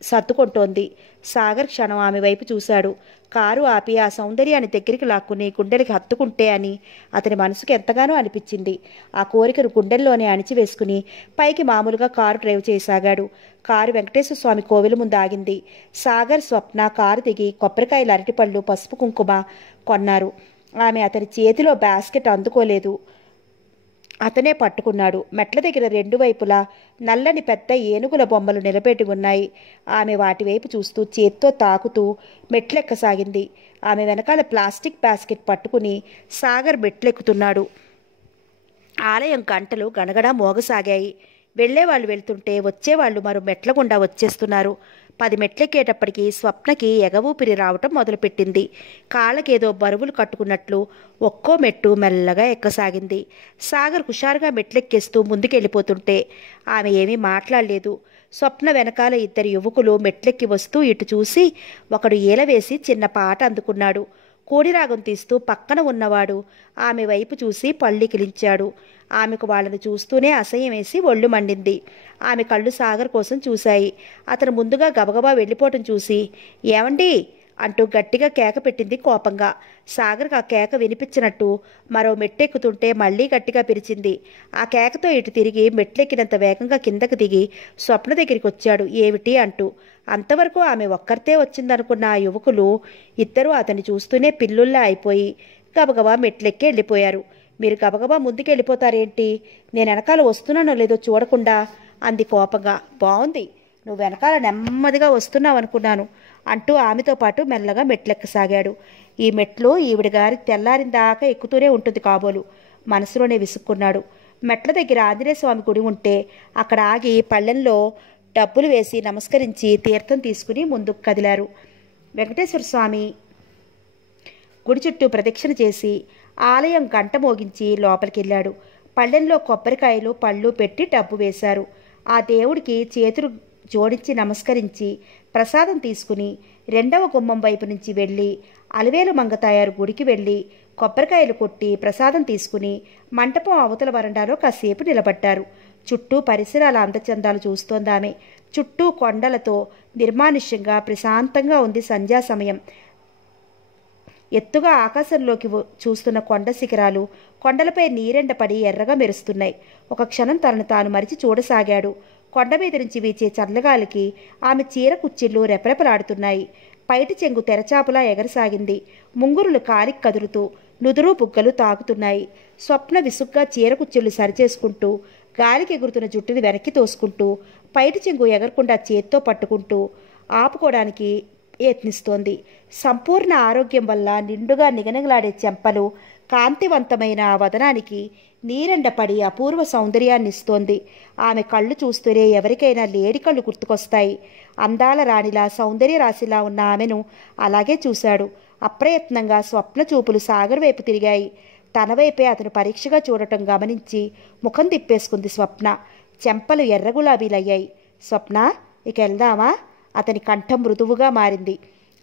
సర్దుకుంటోంది. సాగర్ క్షణం ఆమె వైపు చూశాడు. కారు ఆపి ఆ సౌందర్యాన్ని దగ్గరికి లాక్కుని గుండెలకి హత్తుకుంటే అని అతని మనసుకు ఎంతగానో అనిపించింది. ఆ కోరికను గుండెల్లోనే అణిచివేసుకుని పైకి మామూలుగా కారు డ్రైవ్ చేయసాగాడు. కారు వెంకటేశ్వర స్వామి కోవిల ముందు ఆగింది. సాగర్, స్వప్న కారు దిగి కొబ్బరికాయలు, అరటిపళ్ళు, పసుపు కుంకుమ కొన్నారు. ఆమె అతని చేతిలో బాస్కెట్ అందుకోలేదు. అతనే పట్టుకున్నాడు. మెట్ల దగ్గర 2 వైపులా నల్లని పెద్ద ఏనుగుల బొమ్మలు నిలబెట్టి ఉన్నాయి. ఆమె వాటి వైపు చూస్తూ చేత్తో తాకుతూ మెట్లెక్కసాగింది. ఆమె వెనకాల ప్లాస్టిక్ బాస్కెట్ పట్టుకుని సాగర్ మెట్లెక్కుతున్నాడు. ఆలయం గంటలు గణగణ మోగసాగాయి. వెళ్లేవాళ్ళు వెళ్తుంటే వచ్చేవాళ్ళు మరో మెట్ల గుండా వచ్చేస్తున్నారు. 10 మెట్లెక్కేటప్పటికి స్వప్నకి ఎగవూపిరి రావటం మొదలుపెట్టింది. కాళ్ళకేదో బరువులు కట్టుకున్నట్లు ఒక్కో మెట్టు మెల్లగా ఎక్కసాగింది. సాగర్ హుషారుగా మెట్లెక్కేస్తూ ముందుకెళ్ళిపోతుంటే ఆమె ఏమీ మాట్లాడలేదు. స్వప్న వెనకాల 2 యువకులు మెట్లెక్కి వస్తూ ఇటు చూసి ఒకడు ఈలవేసి చిన్న పాట అందుకున్నాడు. కోడిరాగం తీస్తూ పక్కన ఉన్నవాడు ఆమె వైపు చూసి పళ్ళికిలించాడు. ఆమెకు వాళ్ళను చూస్తూనే అసహ్యం వేసి ఒళ్ళు మండింది. ఆమె కళ్ళు సాగర్ కోసం చూశాయి. అతను ముందుగా గబగబా వెళ్ళిపోవటం చూసి ఏమండి అంటూ గట్టిగా కేక పెట్టింది కోపంగా. సాగర్కి ఆ కేక వినిపించినట్టు మరో మెట్టెక్కుతుంటే మళ్లీ గట్టిగా పిలిచింది. ఆ కేకతో ఇటు తిరిగి మెట్లెక్కినంత వేగంగా కిందకు దిగి స్వప్న దగ్గరికి వచ్చాడు. ఏమిటి అంటూ. అంతవరకు ఆమె ఒక్కరితే వచ్చిందనుకున్న ఆ యువకులు 2 అతన్ని చూస్తూనే పిల్లుల్లా అయిపోయి గబగబా మెట్లెక్కి వెళ్ళిపోయారు. మీరు గబగబా ముందుకెళ్ళిపోతారేంటి? నేను వెనకాల వస్తున్నానో లేదో చూడకుండా అంది కోపంగా. బాగుంది, నువ్వు వెనకాల నెమ్మదిగా వస్తున్నావనుకున్నాను అంటూ ఆమెతో పాటు మెల్లగా మెట్లెక్కసాగాడు. ఈ మెట్లు ఈవిడ గారి తెల్లారిందాకా ఎక్కుతూనే ఉంటుంది కాబోలు మనసులోనే విసుక్కున్నాడు. మెట్ల దగ్గర ఆంజనేయ స్వామి గుడి ఉంటే అక్కడ ఆగి పళ్ళెంలో డబ్బులు వేసి నమస్కరించి తీర్థం తీసుకుని ముందుకు కదిలారు. వెంకటేశ్వర స్వామి గుడి చుట్టూ ప్రదక్షిణ చేసి ఆలయం గంట మోగించి లోపలికెళ్ళాడు. పళ్ళెంలో కొబ్బరికాయలు, పళ్ళు పెట్టి డబ్బు వేశారు. ఆ దేవుడికి చేతులు జోడించి నమస్కరించి ప్రసాదం తీసుకుని 2వ గుమ్మం వైపు నుంచి వెళ్ళి అలివేలు మంగతాయారు గుడికి వెళ్ళి కొబ్బరికాయలు కొట్టి ప్రసాదం తీసుకుని మంటపం అవతల వరండాలో కాసేపు నిలబడ్డారు. చుట్టూ పరిసరాల అందచందాలు చూస్తోందామె. చుట్టూ కొండలతో నిర్మానుష్యంగా ప్రశాంతంగా ఉంది సంధ్యా సమయం. ఎత్తుగా ఆకాశంలోకి చూస్తున్న కొండ శిఖరాలు కొండలపై నీరెండపడి ఎర్రగా మెరుస్తున్నాయి. ఒక క్షణం తనను తాను మరిచి చూడసాగాడు. కొండ మీద నుంచి వీచే చల్లగాలికి ఆమె చీర కుచ్చిళ్ళు రెపరెపలాడుతున్నాయి. పైటి చెంగు తెరచాపులా ఎగరసాగింది. ముంగురులు కాలికి కదులుతూ నుదురు బుగ్గలు తాకుతున్నాయి. స్వప్న విసుగ్గా చీర కుచ్చిళ్ళు సరిచేసుకుంటూ గాలికి ఎగురుతున్న జుట్టుని వెనక్కి తోసుకుంటూ పైటి చెంగు ఎగరకుండా చేత్తో పట్టుకుంటూ ఆపుకోవడానికి యత్నిస్తోంది. సంపూర్ణ ఆరోగ్యం వల్ల నిండుగా నిగనిగలాడే చెంపలు, కాంతివంతమైన ఆ వదనానికి నీరెండపడి అపూర్వ సౌందర్యాన్నిస్తోంది. ఆమె కళ్ళు చూస్తూనే ఎవరికైనా లేడి కళ్ళు గుర్తుకొస్తాయి. అందాల రాణిలా, సౌందర్య రాశిలా ఉన్న ఆమెను అలాగే చూశాడు. అప్రయత్నంగా స్వప్న చూపులు సాగర్ వైపు తిరిగాయి. తన వైపే అతను పరీక్షగా చూడటం గమనించి ముఖం తిప్పేసుకుంది స్వప్న. చెంపలు ఎర్రగులాబీలయ్యాయి. స్వప్న, ఇక వెళ్దామా? అతని కంఠం మృదువుగా మారింది.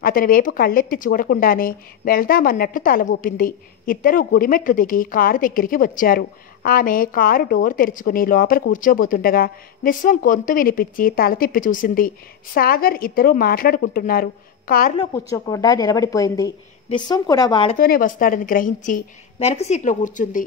అతని వైపు కళ్ళెత్తి చూడకుండానే వెళ్దామన్నట్లు తల ఊపింది. 2 గుడిమెట్లు దిగి కారు దగ్గరికి వచ్చారు. ఆమె కారు డోర్ తెరుచుకుని లోపల కూర్చోబోతుండగా విశ్వం గొంతు వినిపించి తల తిప్పి చూసింది. సాగర్ 2 మాట్లాడుకుంటున్నారు. కారులో కూర్చోకుండా నిలబడిపోయింది. విశ్వం కూడా వాళ్లతోనే వస్తాడని గ్రహించి వెనక సీట్లో కూర్చుంది.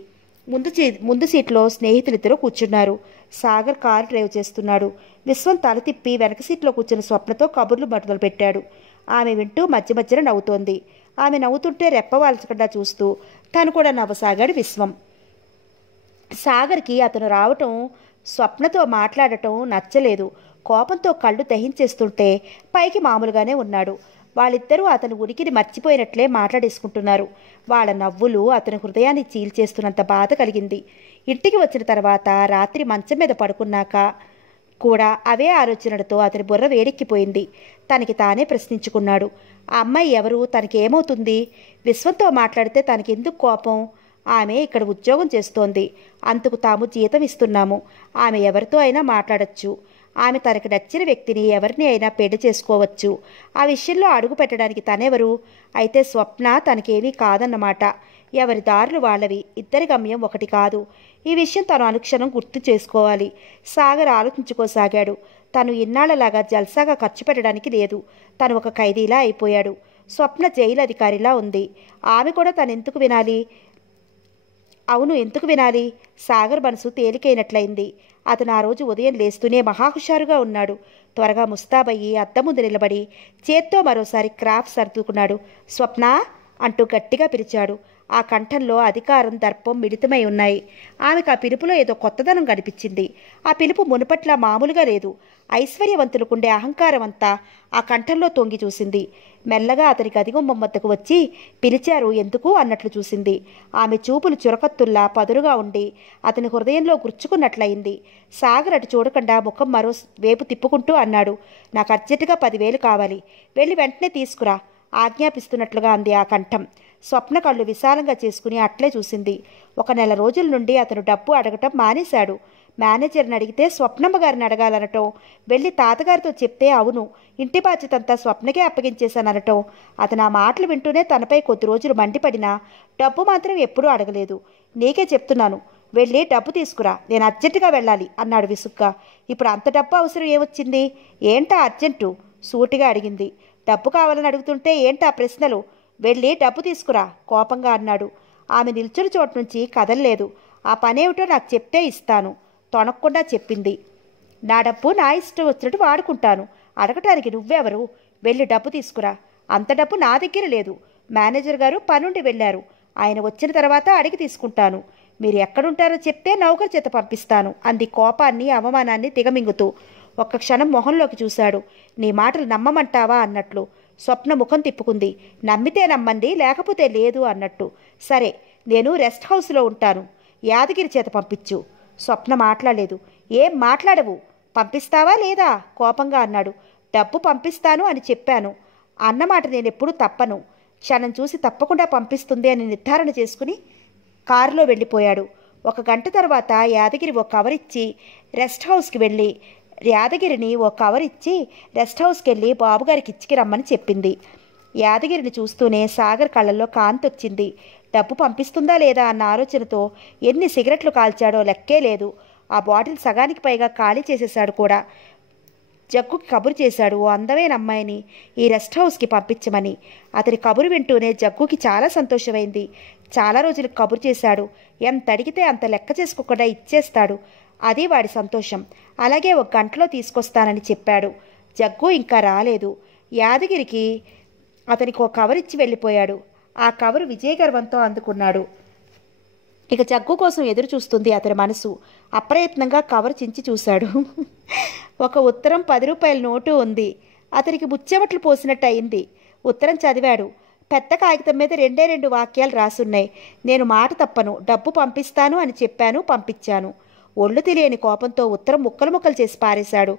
ముందు సీట్లో స్నేహితులిద్దరూ కూర్చున్నారు. సాగర్ కారు డ్రైవ్ చేస్తున్నాడు. విశ్వం తల తిప్పి వెనక సీట్లో కూర్చున్న స్వప్నతో కబుర్లు మొదలు పెట్టాడు. ఆమె వింటూ మధ్య మధ్యన నవ్వుతోంది. ఆమె నవ్వుతుంటే రెప్పవాల్చకుండా చూస్తూ తను కూడా నవ్వసాగాడు విశ్వం. సాగర్కి అతను రావటం, స్వప్నతో మాట్లాడటం నచ్చలేదు. కోపంతో కళ్ళు దహించేస్తుంటే పైకి మామూలుగానే ఉన్నాడు. వాళ్ళిద్దరూ అతని ఉనికిని మర్చిపోయినట్లే మాట్లాడేసుకుంటున్నారు. వాళ్ళ నవ్వులు అతని హృదయాన్ని చీల్చేస్తున్నంత బాధ కలిగింది. ఇంటికి వచ్చిన తర్వాత రాత్రి మంచం మీద పడుకున్నాక కూడా అవే ఆలోచనలతో అతని బుర్ర వేడెక్కిపోయింది. తనకి తానే ప్రశ్నించుకున్నాడు. ఆ అమ్మాయి ఎవరు? తనకి ఏమవుతుంది? విశ్వంతో మాట్లాడితే తనకెందుకు కోపం? ఆమె ఇక్కడ ఉద్యోగం చేస్తోంది. అందుకు తాము జీతం ఇస్తున్నాము. ఆమె ఎవరితో అయినా మాట్లాడచ్చు. ఆమె తనకు నచ్చిన వ్యక్తిని ఎవరిని అయినా పెళ్లి చేసుకోవచ్చు. ఆ విషయంలో అడుగు పెట్టడానికి తనెవరు? అయితే స్వప్న తనకేమీ కాదన్నమాట. ఎవరి దారులు వాళ్ళవి. ఇద్దరి గమ్యం ఒకటి కాదు. ఈ విషయం తను అనుక్షణం గుర్తు చేసుకోవాలి. సాగర్ ఆలోచించుకోసాగాడు. తను ఇన్నాళ్లలాగా జల్సాగా ఖర్చు పెట్టడానికి లేదు. తను ఒక ఖైదీలా అయిపోయాడు. స్వప్న జైలు అధికారిలా ఉంది. ఆమె కూడా తనెందుకు వినాలి? అవును, ఎందుకు వినాలి? సాగర్ మనసు తేలికైనట్లయింది. అతను ఆ రోజు ఉదయం లేస్తూనే మహాహుషారుగా ఉన్నాడు. త్వరగా ముస్తాబయ్యి అద్దం ముందు నిలబడి చేత్తో మరోసారి క్రాఫ్ సర్దుకున్నాడు. స్వప్న అంటూ గట్టిగా పిలిచాడు. ఆ కంఠంలో అధికారం, దర్పం మిళితమై ఉన్నాయి. ఆమెకు ఆ పిలుపులో ఏదో కొత్తదనం కనిపించింది. ఆ పిలుపు మునుపట్లా మామూలుగా లేదు. ఐశ్వర్యవంతులకుండే అహంకారం అంతా ఆ కంఠంలో తొంగి చూసింది. మెల్లగా అతని గదిగుమ్మం వద్దకు వచ్చి పిలిచారు ఎందుకు అన్నట్లు చూసింది. ఆమె చూపులు చురకత్తుల్లా పదురుగా ఉండి అతని హృదయంలో గుర్చుకున్నట్లయింది. సాగర్ అటు చూడకుండా ముఖం మరో వేపు తిప్పుకుంటూ అన్నాడు, నాకు అర్జెంటుగా 10,000 కావాలి. వెళ్ళి వెంటనే తీసుకురా ఆజ్ఞాపిస్తున్నట్లుగా అంది ఆ కంఠం. స్వప్న కళ్ళు విశాలంగా చేసుకుని అట్లే చూసింది. 1 నెల రోజుల నుండి అతను డబ్బు అడగటం మానేశాడు. మేనేజర్ని అడిగితే స్వప్నమ్మ గారిని అడగాలనటం, వెళ్ళి తాతగారితో చెప్తే అవును ఇంటి బాధ్యతంతా స్వప్నకే అప్పగించేశాననటం. అతను ఆ మాటలు వింటూనే తనపై కొద్ది రోజులు మండిపడినా డబ్బు మాత్రం ఎప్పుడూ అడగలేదు. నీకే చెప్తున్నాను, వెళ్ళి డబ్బు తీసుకురా, నేను అర్జెంటుగా వెళ్ళాలి అన్నాడు విసుగ్గా. ఇప్పుడు అంత డబ్బు అవసరం ఏమొచ్చింది? ఏంటా అర్జెంటు? సూటిగా అడిగింది. డబ్బు కావాలని అడుగుతుంటే ఏంటా ప్రశ్నలు? వెళ్ళి డబ్బు తీసుకురా కోపంగా అన్నాడు. ఆమె నిల్చుని చోటు నుంచి కదల్లేదు. ఆ పనేమిటో నాకు చెప్తే ఇస్తాను తొణక్కుండా చెప్పింది. నా డబ్బు నా ఇష్టం వచ్చినట్టు వాడుకుంటాను. అడగటానికి నువ్వెవరు? వెళ్ళి డబ్బు తీసుకురా. అంత డబ్బు నా దగ్గర లేదు. మేనేజర్ గారు పనుండి వెళ్ళారు. ఆయన వచ్చిన తర్వాత అడిగి తీసుకుంటాను. మీరు ఎక్కడుంటారో చెప్తే నౌకరు చేత పంపిస్తాను అంది కోపాన్ని, అవమానాన్ని దిగమింగుతూ. ఒక్క క్షణం మొహంలోకి చూశాడు. నీ మాటలు నమ్మమంటావా అన్నట్లు. స్వప్న ముఖం తిప్పుకుంది. నమ్మితే నమ్మండి, లేకపోతే లేదు అన్నట్టు. సరే, నేను రెస్ట్ హౌస్లో ఉంటాను. యాదగిరి చేత పంపించు. స్వప్న మాట్లాడలేదు. ఏం మాట్లాడవు? పంపిస్తావా లేదా కోపంగా అన్నాడు. డబ్బు పంపిస్తాను అని చెప్పాను. అన్నమాట నేనెప్పుడూ తప్పను. క్షణం చూసి తప్పకుండా పంపిస్తుంది అని నిర్ధారణ చేసుకుని కారులో వెళ్ళిపోయాడు. 1 గంట తర్వాత యాదగిరి ఓ కవర్ ఇచ్చి రెస్ట్ హౌస్కి వెళ్ళి యాదగిరిని ఓ కవర్ ఇచ్చి రెస్ట్ హౌస్కి వెళ్ళి బాబుగారికి ఇచ్చికి రమ్మని చెప్పింది. యాదగిరిని చూస్తూనే సాగర్ కళ్ళల్లో కాంతి వచ్చింది. డబ్బు పంపిస్తుందా లేదా అన్న ఆలోచనతో ఎన్ని సిగరెట్లు కాల్చాడో లెక్కే లేదు. ఆ బాటిల్ సగానికి పైగా ఖాళీ చేసేశాడు కూడా. జగ్గుకి కబురు చేశాడు ఓ అందమైన అమ్మాయిని ఈ రెస్ట్ హౌస్కి పంపించమని. అతని కబురు వింటూనే జగ్గుకి చాలా సంతోషమైంది. చాలా రోజులకు కబురు చేశాడు. ఎంత అడిగితే అంత లెక్క చేసుకోకుండా ఇచ్చేస్తాడు. అది వాడి సంతోషం. అలాగే 1 గంటలో తీసుకొస్తానని చెప్పాడు. జగ్గు ఇంకా రాలేదు. యాదగిరికి అతనికి ఓ కవర్ ఇచ్చి వెళ్ళిపోయాడు. ఆ కవరు విజయగర్వంతో అందుకున్నాడు. ఇక జగ్గు కోసం ఎదురు చూస్తుంది అతని మనసు. అప్రయత్నంగా కవర్ చించి చూశాడు. ఒక ఉత్తరం 10 రూపాయల నోటు ఉంది. అతనికి ముచ్చెమట్లు పోసినట్టు అయింది. ఉత్తరం చదివాడు. పెద్ద కాగితం మీద 2 వాక్యాలు రాసున్నాయి. నేను మాట తప్పను, డబ్బు పంపిస్తాను అని చెప్పాను, పంపించాను. ఒళ్ళు తెలియని కోపంతో ఉత్తరం ముక్కలు ముక్కలు చేసి పారేశాడు.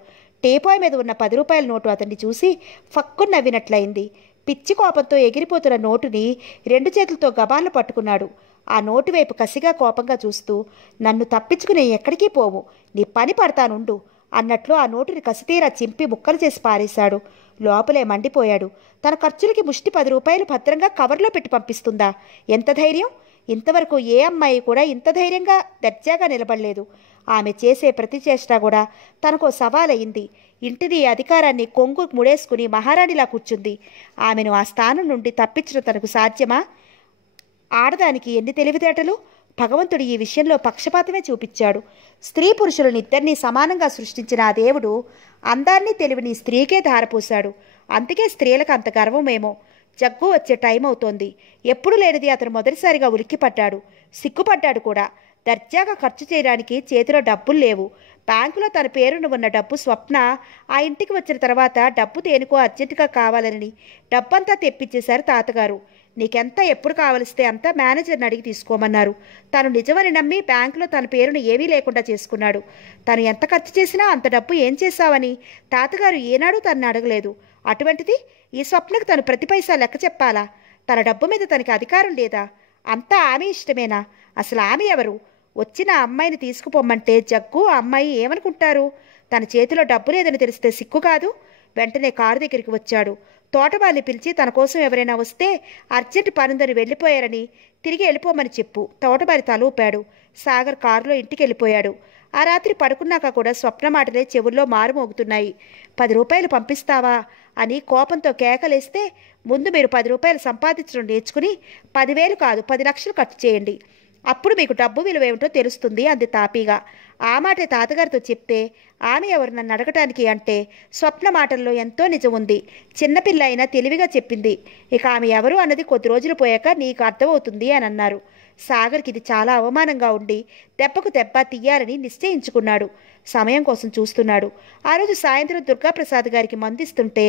టీపాయ్ మీద ఉన్న 10 రూపాయల నోటు అతన్ని చూసి ఫక్కున నవ్వినట్లయింది. పిచ్చి కోపంతో ఎగిరిపోతున్న నోటుని 2 చేతులతో గబాలను పట్టుకున్నాడు. ఆ నోటు వైపు కసిగా కోపంగా చూస్తూ, నన్ను తప్పించుకుని ఎక్కడికి పోవు, నీ పని పడతానుండు అన్నట్లు ఆ నోటుని కసితీరా చింపి ముక్కలు చేసి పారేశాడు. లోపలే మండిపోయాడు. తన ఖర్చులకి ముష్టి 10 రూపాయలు భద్రంగా కవర్లో పెట్టి పంపిస్తుందా? ఎంత ధైర్యం! ఇంతవరకు ఏ అమ్మాయి కూడా ఇంత ధైర్యంగా దర్జాగా నిలబడలేదు. ఆమె చేసే ప్రతి చేష్ట కూడా తనకో సవాలయ్యింది. ఇంటిని అధికారాన్ని కొంగు ముడేసుకుని మహారాణిలా కూర్చుంది. ఆమెను ఆ స్థానం నుండి తప్పించడం తనకు సాధ్యమా? ఆడదానికి ఎన్ని తెలివితేటలు! భగవంతుడు ఈ విషయంలో పక్షపాతమే చూపించాడు. స్త్రీ పురుషులను ఇద్దరినీ సమానంగా సృష్టించిన ఆ దేవుడు అందాన్ని తెలివిని స్త్రీకే ధారపోశాడు. అందుకే స్త్రీలకు అంత గర్వమేమో. జగ్గు వచ్చే టైం అవుతోంది. ఎప్పుడు లేనిది అతను మొదటిసారిగా ఉలిక్కిపడ్డాడు. సిగ్గుపడ్డాడు కూడా. దర్జాగా ఖర్చు చేయడానికి చేతిలో డబ్బులు లేవు. బ్యాంకులో తన పేరును ఉన్న డబ్బు స్వప్న ఆ ఇంటికి వచ్చిన తర్వాత డబ్బు దేనికో అర్జెంటుగా కావాలని డబ్బంతా తెప్పించేశారు తాతగారు. నీకెంత ఎప్పుడు కావలిస్తే అంత మేనేజర్ని అడిగి తీసుకోమన్నారు. తను నిజమని నమ్మి బ్యాంకులో తన పేరును ఏమీ లేకుండా చేసుకున్నాడు. తను ఎంత ఖర్చు చేసినా అంత డబ్బు ఏం చేశావని తాతగారు ఏనాడు తనని అడగలేదు. అటువంటిది ఈ స్వప్నకు తను ప్రతి పైసా లెక్క చెప్పాలా? తన డబ్బు మీద తనకి అధికారం లేదా? అంతా ఆమె ఇష్టమేనా? అసలు ఆమె ఎవరు? వచ్చిన అమ్మాయిని తీసుకుపోమ్మంటే జగ్గు ఆ అమ్మాయి ఏమనుకుంటారు? తన చేతిలో డబ్బు లేదని తెలిస్తే సిక్కు కాదు? వెంటనే కారు దగ్గరికి వచ్చాడు. తోటవాళ్ళని పిలిచి తన కోసం ఎవరైనా వస్తే అర్జెంట్ పనుందని వెళ్ళిపోయారని తిరిగి వెళ్ళిపోమని చెప్పు. తోటవారి తల ఊపాడు. సాగర్ కారులో ఇంటికి వెళ్ళిపోయాడు. ఆ రాత్రి పడుకున్నాక కూడా స్వప్న మాటలే చెవుల్లో మారుమోగుతున్నాయి. 10 రూపాయలు పంపిస్తావా అని కోపంతో కేకలేస్తే, ముందు మీరు 10 రూపాయలు సంపాదించడం నేర్చుకుని 10,000 కాదు 10 లక్షలు ఖర్చు చేయండి. అప్పుడు మీకు డబ్బు విలువేమిటో తెలుస్తుంది అంది తాపీగా. ఆ మాటే తాతగారితో చెప్తే ఆమె ఎవరు నన్ను అడగటానికి అంటే స్వప్న మాటల్లో ఎంతో నిజం ఉంది. చిన్నపిల్ల అయినా తెలివిగా చెప్పింది. ఇక ఆమె ఎవరు అన్నది కొద్ది రోజులు పోయాక నీకు అర్థమవుతుంది అని అన్నారు. సాగర్కి ఇది చాలా అవమానంగా ఉండి దెబ్బకు దెబ్బ తీయాలని నిశ్చయించుకున్నాడు. సమయం కోసం చూస్తున్నాడు. ఆ రోజు సాయంత్రం దుర్గాప్రసాద్ గారికి మందిస్తుంటే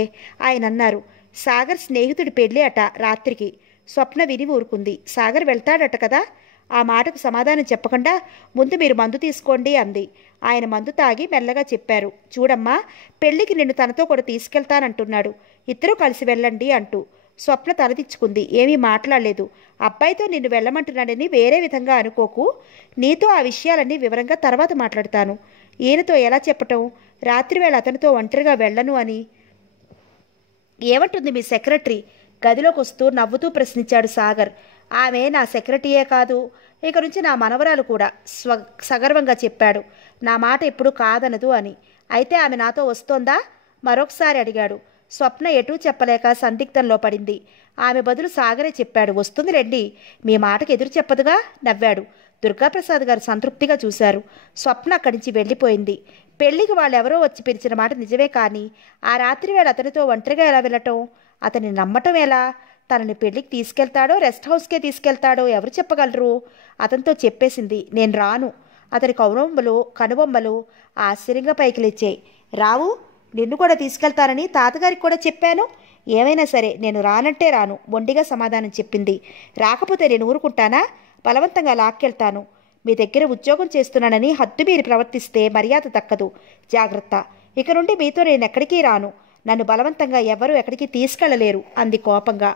ఆయన అన్నారు, సాగర్ స్నేహితుడి పెళ్ళి అట రాత్రికి. స్వప్న విని ఊరుకుంది. సాగర్ వెళ్తాడట కదా? ఆ మాటకు సమాధానం చెప్పకుండా ముందు మీరు మందు తీసుకోండి అంది. ఆయన మందు తాగి మెల్లగా చెప్పారు, చూడమ్మా, పెళ్లికి నిన్ను తనతో కూడా తీసుకెళ్తానంటున్నాడు. ఇద్దరూ కలిసి వెళ్ళండి అంటూ. స్వప్న తలదిచ్చుకుంది. ఏమీ మాట్లాడలేదు. అబ్బాయితో నిన్ను వెళ్ళమంటున్నాడని వేరే విధంగా అనుకోకు. నీతో ఆ విషయాలన్నీ వివరంగా తర్వాత మాట్లాడతాను. ఈయనతో ఎలా చెప్పటం? రాత్రివేళ అతనితో ఒంటరిగా వెళ్ళను అని. ఏమంటుంది మీ సెక్రటరీ? గదిలోకి వస్తూ నవ్వుతూ ప్రశ్నించాడు సాగర్. ఆమె నా సెక్రటరీయే కాదు, ఇక నుంచి నా మనవరాలు కూడా సగర్వంగా చెప్పాడు. నా మాట ఎప్పుడు కాదనదు అని. అయితే ఆమె నాతో వస్తోందా? మరొకసారి అడిగాడు. స్వప్న ఎటూ చెప్పలేక సందిగ్ధంలో పడింది. ఆమె బదులు సాగరే చెప్పాడు, వస్తుంది రండి, మీ మాటకు ఎదురు చెప్పదుగా నవ్వాడు. దుర్గాప్రసాద్ గారు సంతృప్తిగా చూశారు. స్వప్న అక్కడి నుంచి వెళ్ళిపోయింది. పెళ్లికి వాళ్ళెవరో వచ్చి పిలిచిన మాట నిజమే, కానీ ఆ రాత్రి వేళ అతనితో ఒంటరిగా ఎలా వెళ్ళటం? అతన్ని నమ్మటం ఎలా? తనని పెళ్లికి తీసుకెళ్తాడో రెస్ట్ హౌస్కే తీసుకెళ్తాడో ఎవరు చెప్పగలరు? అతనితో చెప్పేసింది, నేను రాను. అతని కనుబొమ్మలు ఆశ్చర్యంగా పైకి లేచాయి. రావు? నిన్ను కూడా తీసుకెళ్తానని తాతగారికి కూడా చెప్పాను. ఏమైనా సరే నేను రానంటే రాను, మొండిగా సమాధానం చెప్పింది. రాకపోతే నేను ఊరుకుంటానా? బలవంతంగా లాక్కెళ్తాను. మీ దగ్గర ఉద్యోగం చేస్తున్నానని హద్దు మీరి ప్రవర్తిస్తే మర్యాద దక్కదు. జాగ్రత్త. ఇక నుండి మీతో నేను ఎక్కడికి రాను. నన్ను బలవంతంగా ఎవరూ ఎక్కడికి తీసుకెళ్లలేరు అంది కోపంగా.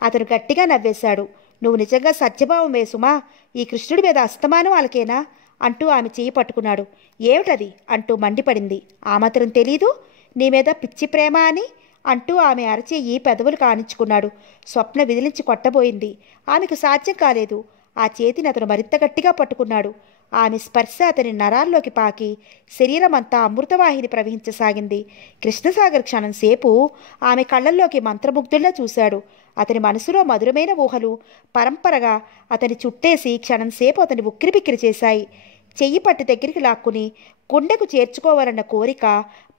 అతను గట్టిగా నవ్వేశాడు. నువ్వు నిజంగా సత్యభావమే సుమా. ఈ కృష్ణుడి మీద అస్తమానం అలకేనా అంటూ ఆమె చేయి పట్టుకున్నాడు. ఏమిటది అంటూ మండిపడింది. ఆ మాత్రం తెలీదు? నీ మీద పిచ్చి ప్రేమ అని అంటూ ఆమె అరచేయి పెదవులు కానించుకున్నాడు. స్వప్న విదిలించి కొట్టబోయింది. ఆమెకు సాధ్యం కాలేదు. ఆ చేతిని అతను మరింత గట్టిగా పట్టుకున్నాడు. ఆమె స్పర్శ అతని నరాల్లోకి పాకి శరీరమంతా అమృతవాహిని ప్రవహించసాగింది. కృష్ణసాగర్ క్షణంసేపు ఆమె కళ్ళల్లోకి మంత్రముగ్ధుల్లా చూశాడు. అతని మనసులో మధురమైన ఊహలు పరంపరగా అతని చుట్టేసి క్షణంసేపు అతని ఉక్కిరిబిక్కిరి చేశాయి. చెయ్యి పట్టి దగ్గరికి లాక్కుని గుండెకు చేర్చుకోవాలన్న కోరిక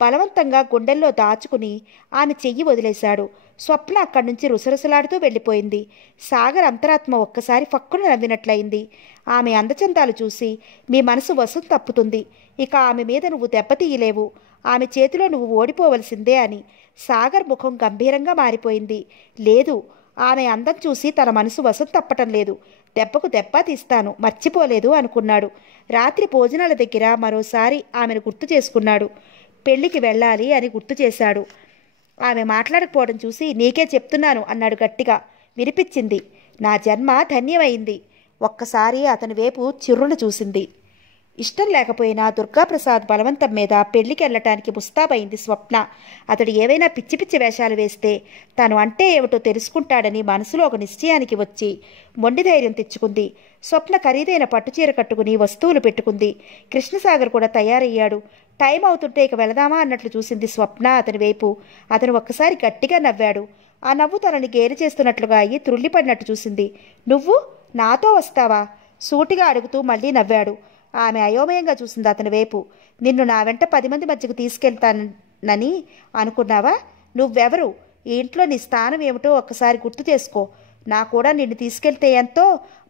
బలవంతంగా గుండెల్లో దాచుకుని ఆమె చెయ్యి వదిలేశాడు. స్వప్న అక్కడి నుంచి రుసరుసలాడుతూ వెళ్ళిపోయింది. సాగర్ అంతరాత్మ ఒక్కసారి ఫక్కున నవ్వినట్లయింది. ఆమె అందచందాలు చూసి మీ మనసు వశం తప్పుతుంది. ఇక ఆమె మీద నువ్వు దెబ్బతీయలేవు. ఆమె చేతిలో నువ్వు ఓడిపోవలసిందే అని. సాగర్ ముఖం గంభీరంగా మారిపోయింది. లేదు, ఆమె అందం చూసి తన మనసు వశం తప్పటం లేదు. దెబ్బకు దెబ్బ తీస్తాను, మర్చిపోలేదు అనుకున్నాడు. రాత్రి భోజనాల దగ్గర మరోసారి ఆమెను గుర్తు చేసుకున్నాడు. పెళ్లికి వెళ్ళాలి అని గుర్తు చేశాడు. ఆమె మాట్లాడకపోవడం చూసి నీకే చెప్తున్నాను అన్నాడు గట్టిగా. వినిపించింది. నా జన్మ ధన్యమైంది. ఒక్కసారి అతని వైపు చిర్రును చూసింది. ఇష్టం లేకపోయినా దుర్గాప్రసాద్ బలవంతం మీద పెళ్లికి వెళ్ళటానికి ముస్తాబైంది స్వప్న. అతడు ఏవైనా పిచ్చి పిచ్చి వేషాలు వేస్తే తను అంటే ఏమిటో తెలుసుకుంటాడని మనసులో ఒక నిశ్చయానికి వచ్చి మొండి ధైర్యం తెచ్చుకుంది. స్వప్న ఖరీదైన పట్టుచీర కట్టుకుని వస్తువులు పెట్టుకుంది. కృష్ణసాగర్ కూడా తయారయ్యాడు. టైం అవుతుంటే ఇక వెళదామా అన్నట్లు చూసింది స్వప్న అతని వైపు. అతను ఒక్కసారి గట్టిగా నవ్వాడు. ఆ నవ్వు తనని గేలి చేస్తున్నట్లుగా అయ్యి త్రుళ్ళిపడినట్టు చూసింది. నువ్వు నాతో వస్తావా? సూటిగా అడుగుతూ మళ్ళీ నవ్వాడు. ఆమె అయోమయంగా చూసింది అతని వైపు. నిన్ను నా వెంట 10 మంది మధ్యకు తీసుకెళ్తానని అనుకున్నావా? నువ్వెవరు? ఈ ఇంట్లో నీ స్థానం ఏమిటో ఒక్కసారి గుర్తు చేసుకో. నా కూడా నిన్ను తీసుకెళ్తే ఎంతో,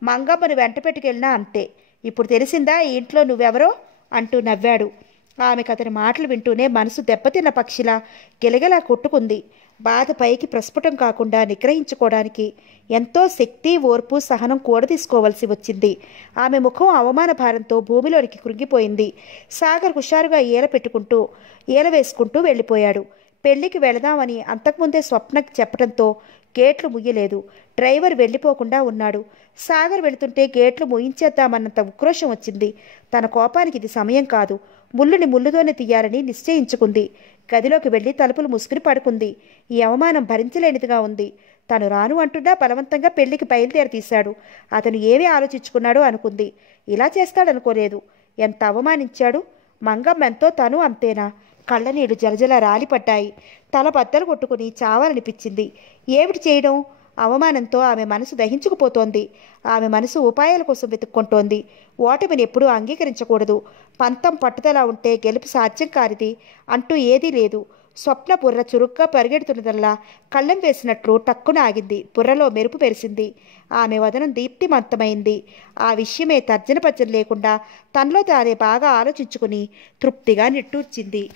మంగమ్మను వెంట పెట్టుకెళ్ళినా అంతే. ఇప్పుడు తెలిసిందా ఈ ఇంట్లో నువ్వెవరో అంటూ నవ్వాడు. ఆమెకు అతని మాటలు వింటూనే మనసు దెబ్బతిన్న పక్షిలా గిలగిలా కొట్టుకుంది. బాధ పైకి ప్రస్ఫుటం కాకుండా నిగ్రహించుకోవడానికి ఎంతో శక్తి, ఓర్పు, సహనం కూడదీసుకోవలసి వచ్చింది. ఆమె ముఖం అవమాన భారంతో భూమిలోనికి కృంగిపోయింది. సాగర్ హుషారుగా ఈల వేసుకుంటూ వెళ్ళిపోయాడు. పెళ్లికి వెళదామని అంతకుముందే స్వప్నకి చెప్పడంతో గేట్లు ముయ్యలేదు. డ్రైవర్ వెళ్ళిపోకుండా ఉన్నాడు. సాగర్ వెళుతుంటే గేట్లు ముయించేద్దామన్నంత ఉక్రోషం వచ్చింది. తన కోపానికి ఇది సమయం కాదు. ముళ్ళుని ముళ్ళుతోనే తీయాలని నిశ్చయించుకుంది. గదిలోకి వెళ్ళి తలుపులు మూసుకుని పడుకుంది. ఈ అవమానం భరించలేనిదిగా ఉంది. తను రాను అంటున్నా బలవంతంగా పెళ్లికి బయలుదేరి తీశాడు. అతను ఏమీ ఆలోచించుకున్నాడో అనుకుంది. ఇలా చేస్తాడనుకోలేదు. ఎంత అవమానించాడు. మంగమ్మెంతో తను అంతేనా? కళ్ళనీళ్లు జలజల రాలిపడ్డాయి. తల బద్దలు కొట్టుకుని చావాలనిపించింది. ఏమిటి చేయడం? అవమానంతో ఆమె మనసు దహించుకుపోతోంది. ఆమె మనసు ఉపాయాల కోసం వెతుక్కుంటోంది. ఓటమిని ఎప్పుడూ అంగీకరించకూడదు. పంతం పట్టుదల ఉంటే గెలుపు సాధ్యం కానిది అంటూ ఏదీ లేదు. స్వప్న బుర్ర చురుగ్గా పరిగెడుతున్నదల్లా కళ్ళెం వేసినట్లు టక్కున ఆగింది. బుర్రలో మెరుపు పెరిసింది. ఆమె వదనం దీప్తిమంతమైంది. ఆ విషయమే తర్జన పర్జన లేకుండా తనలో తానే బాగా ఆలోచించుకుని తృప్తిగా నిట్టూర్చింది.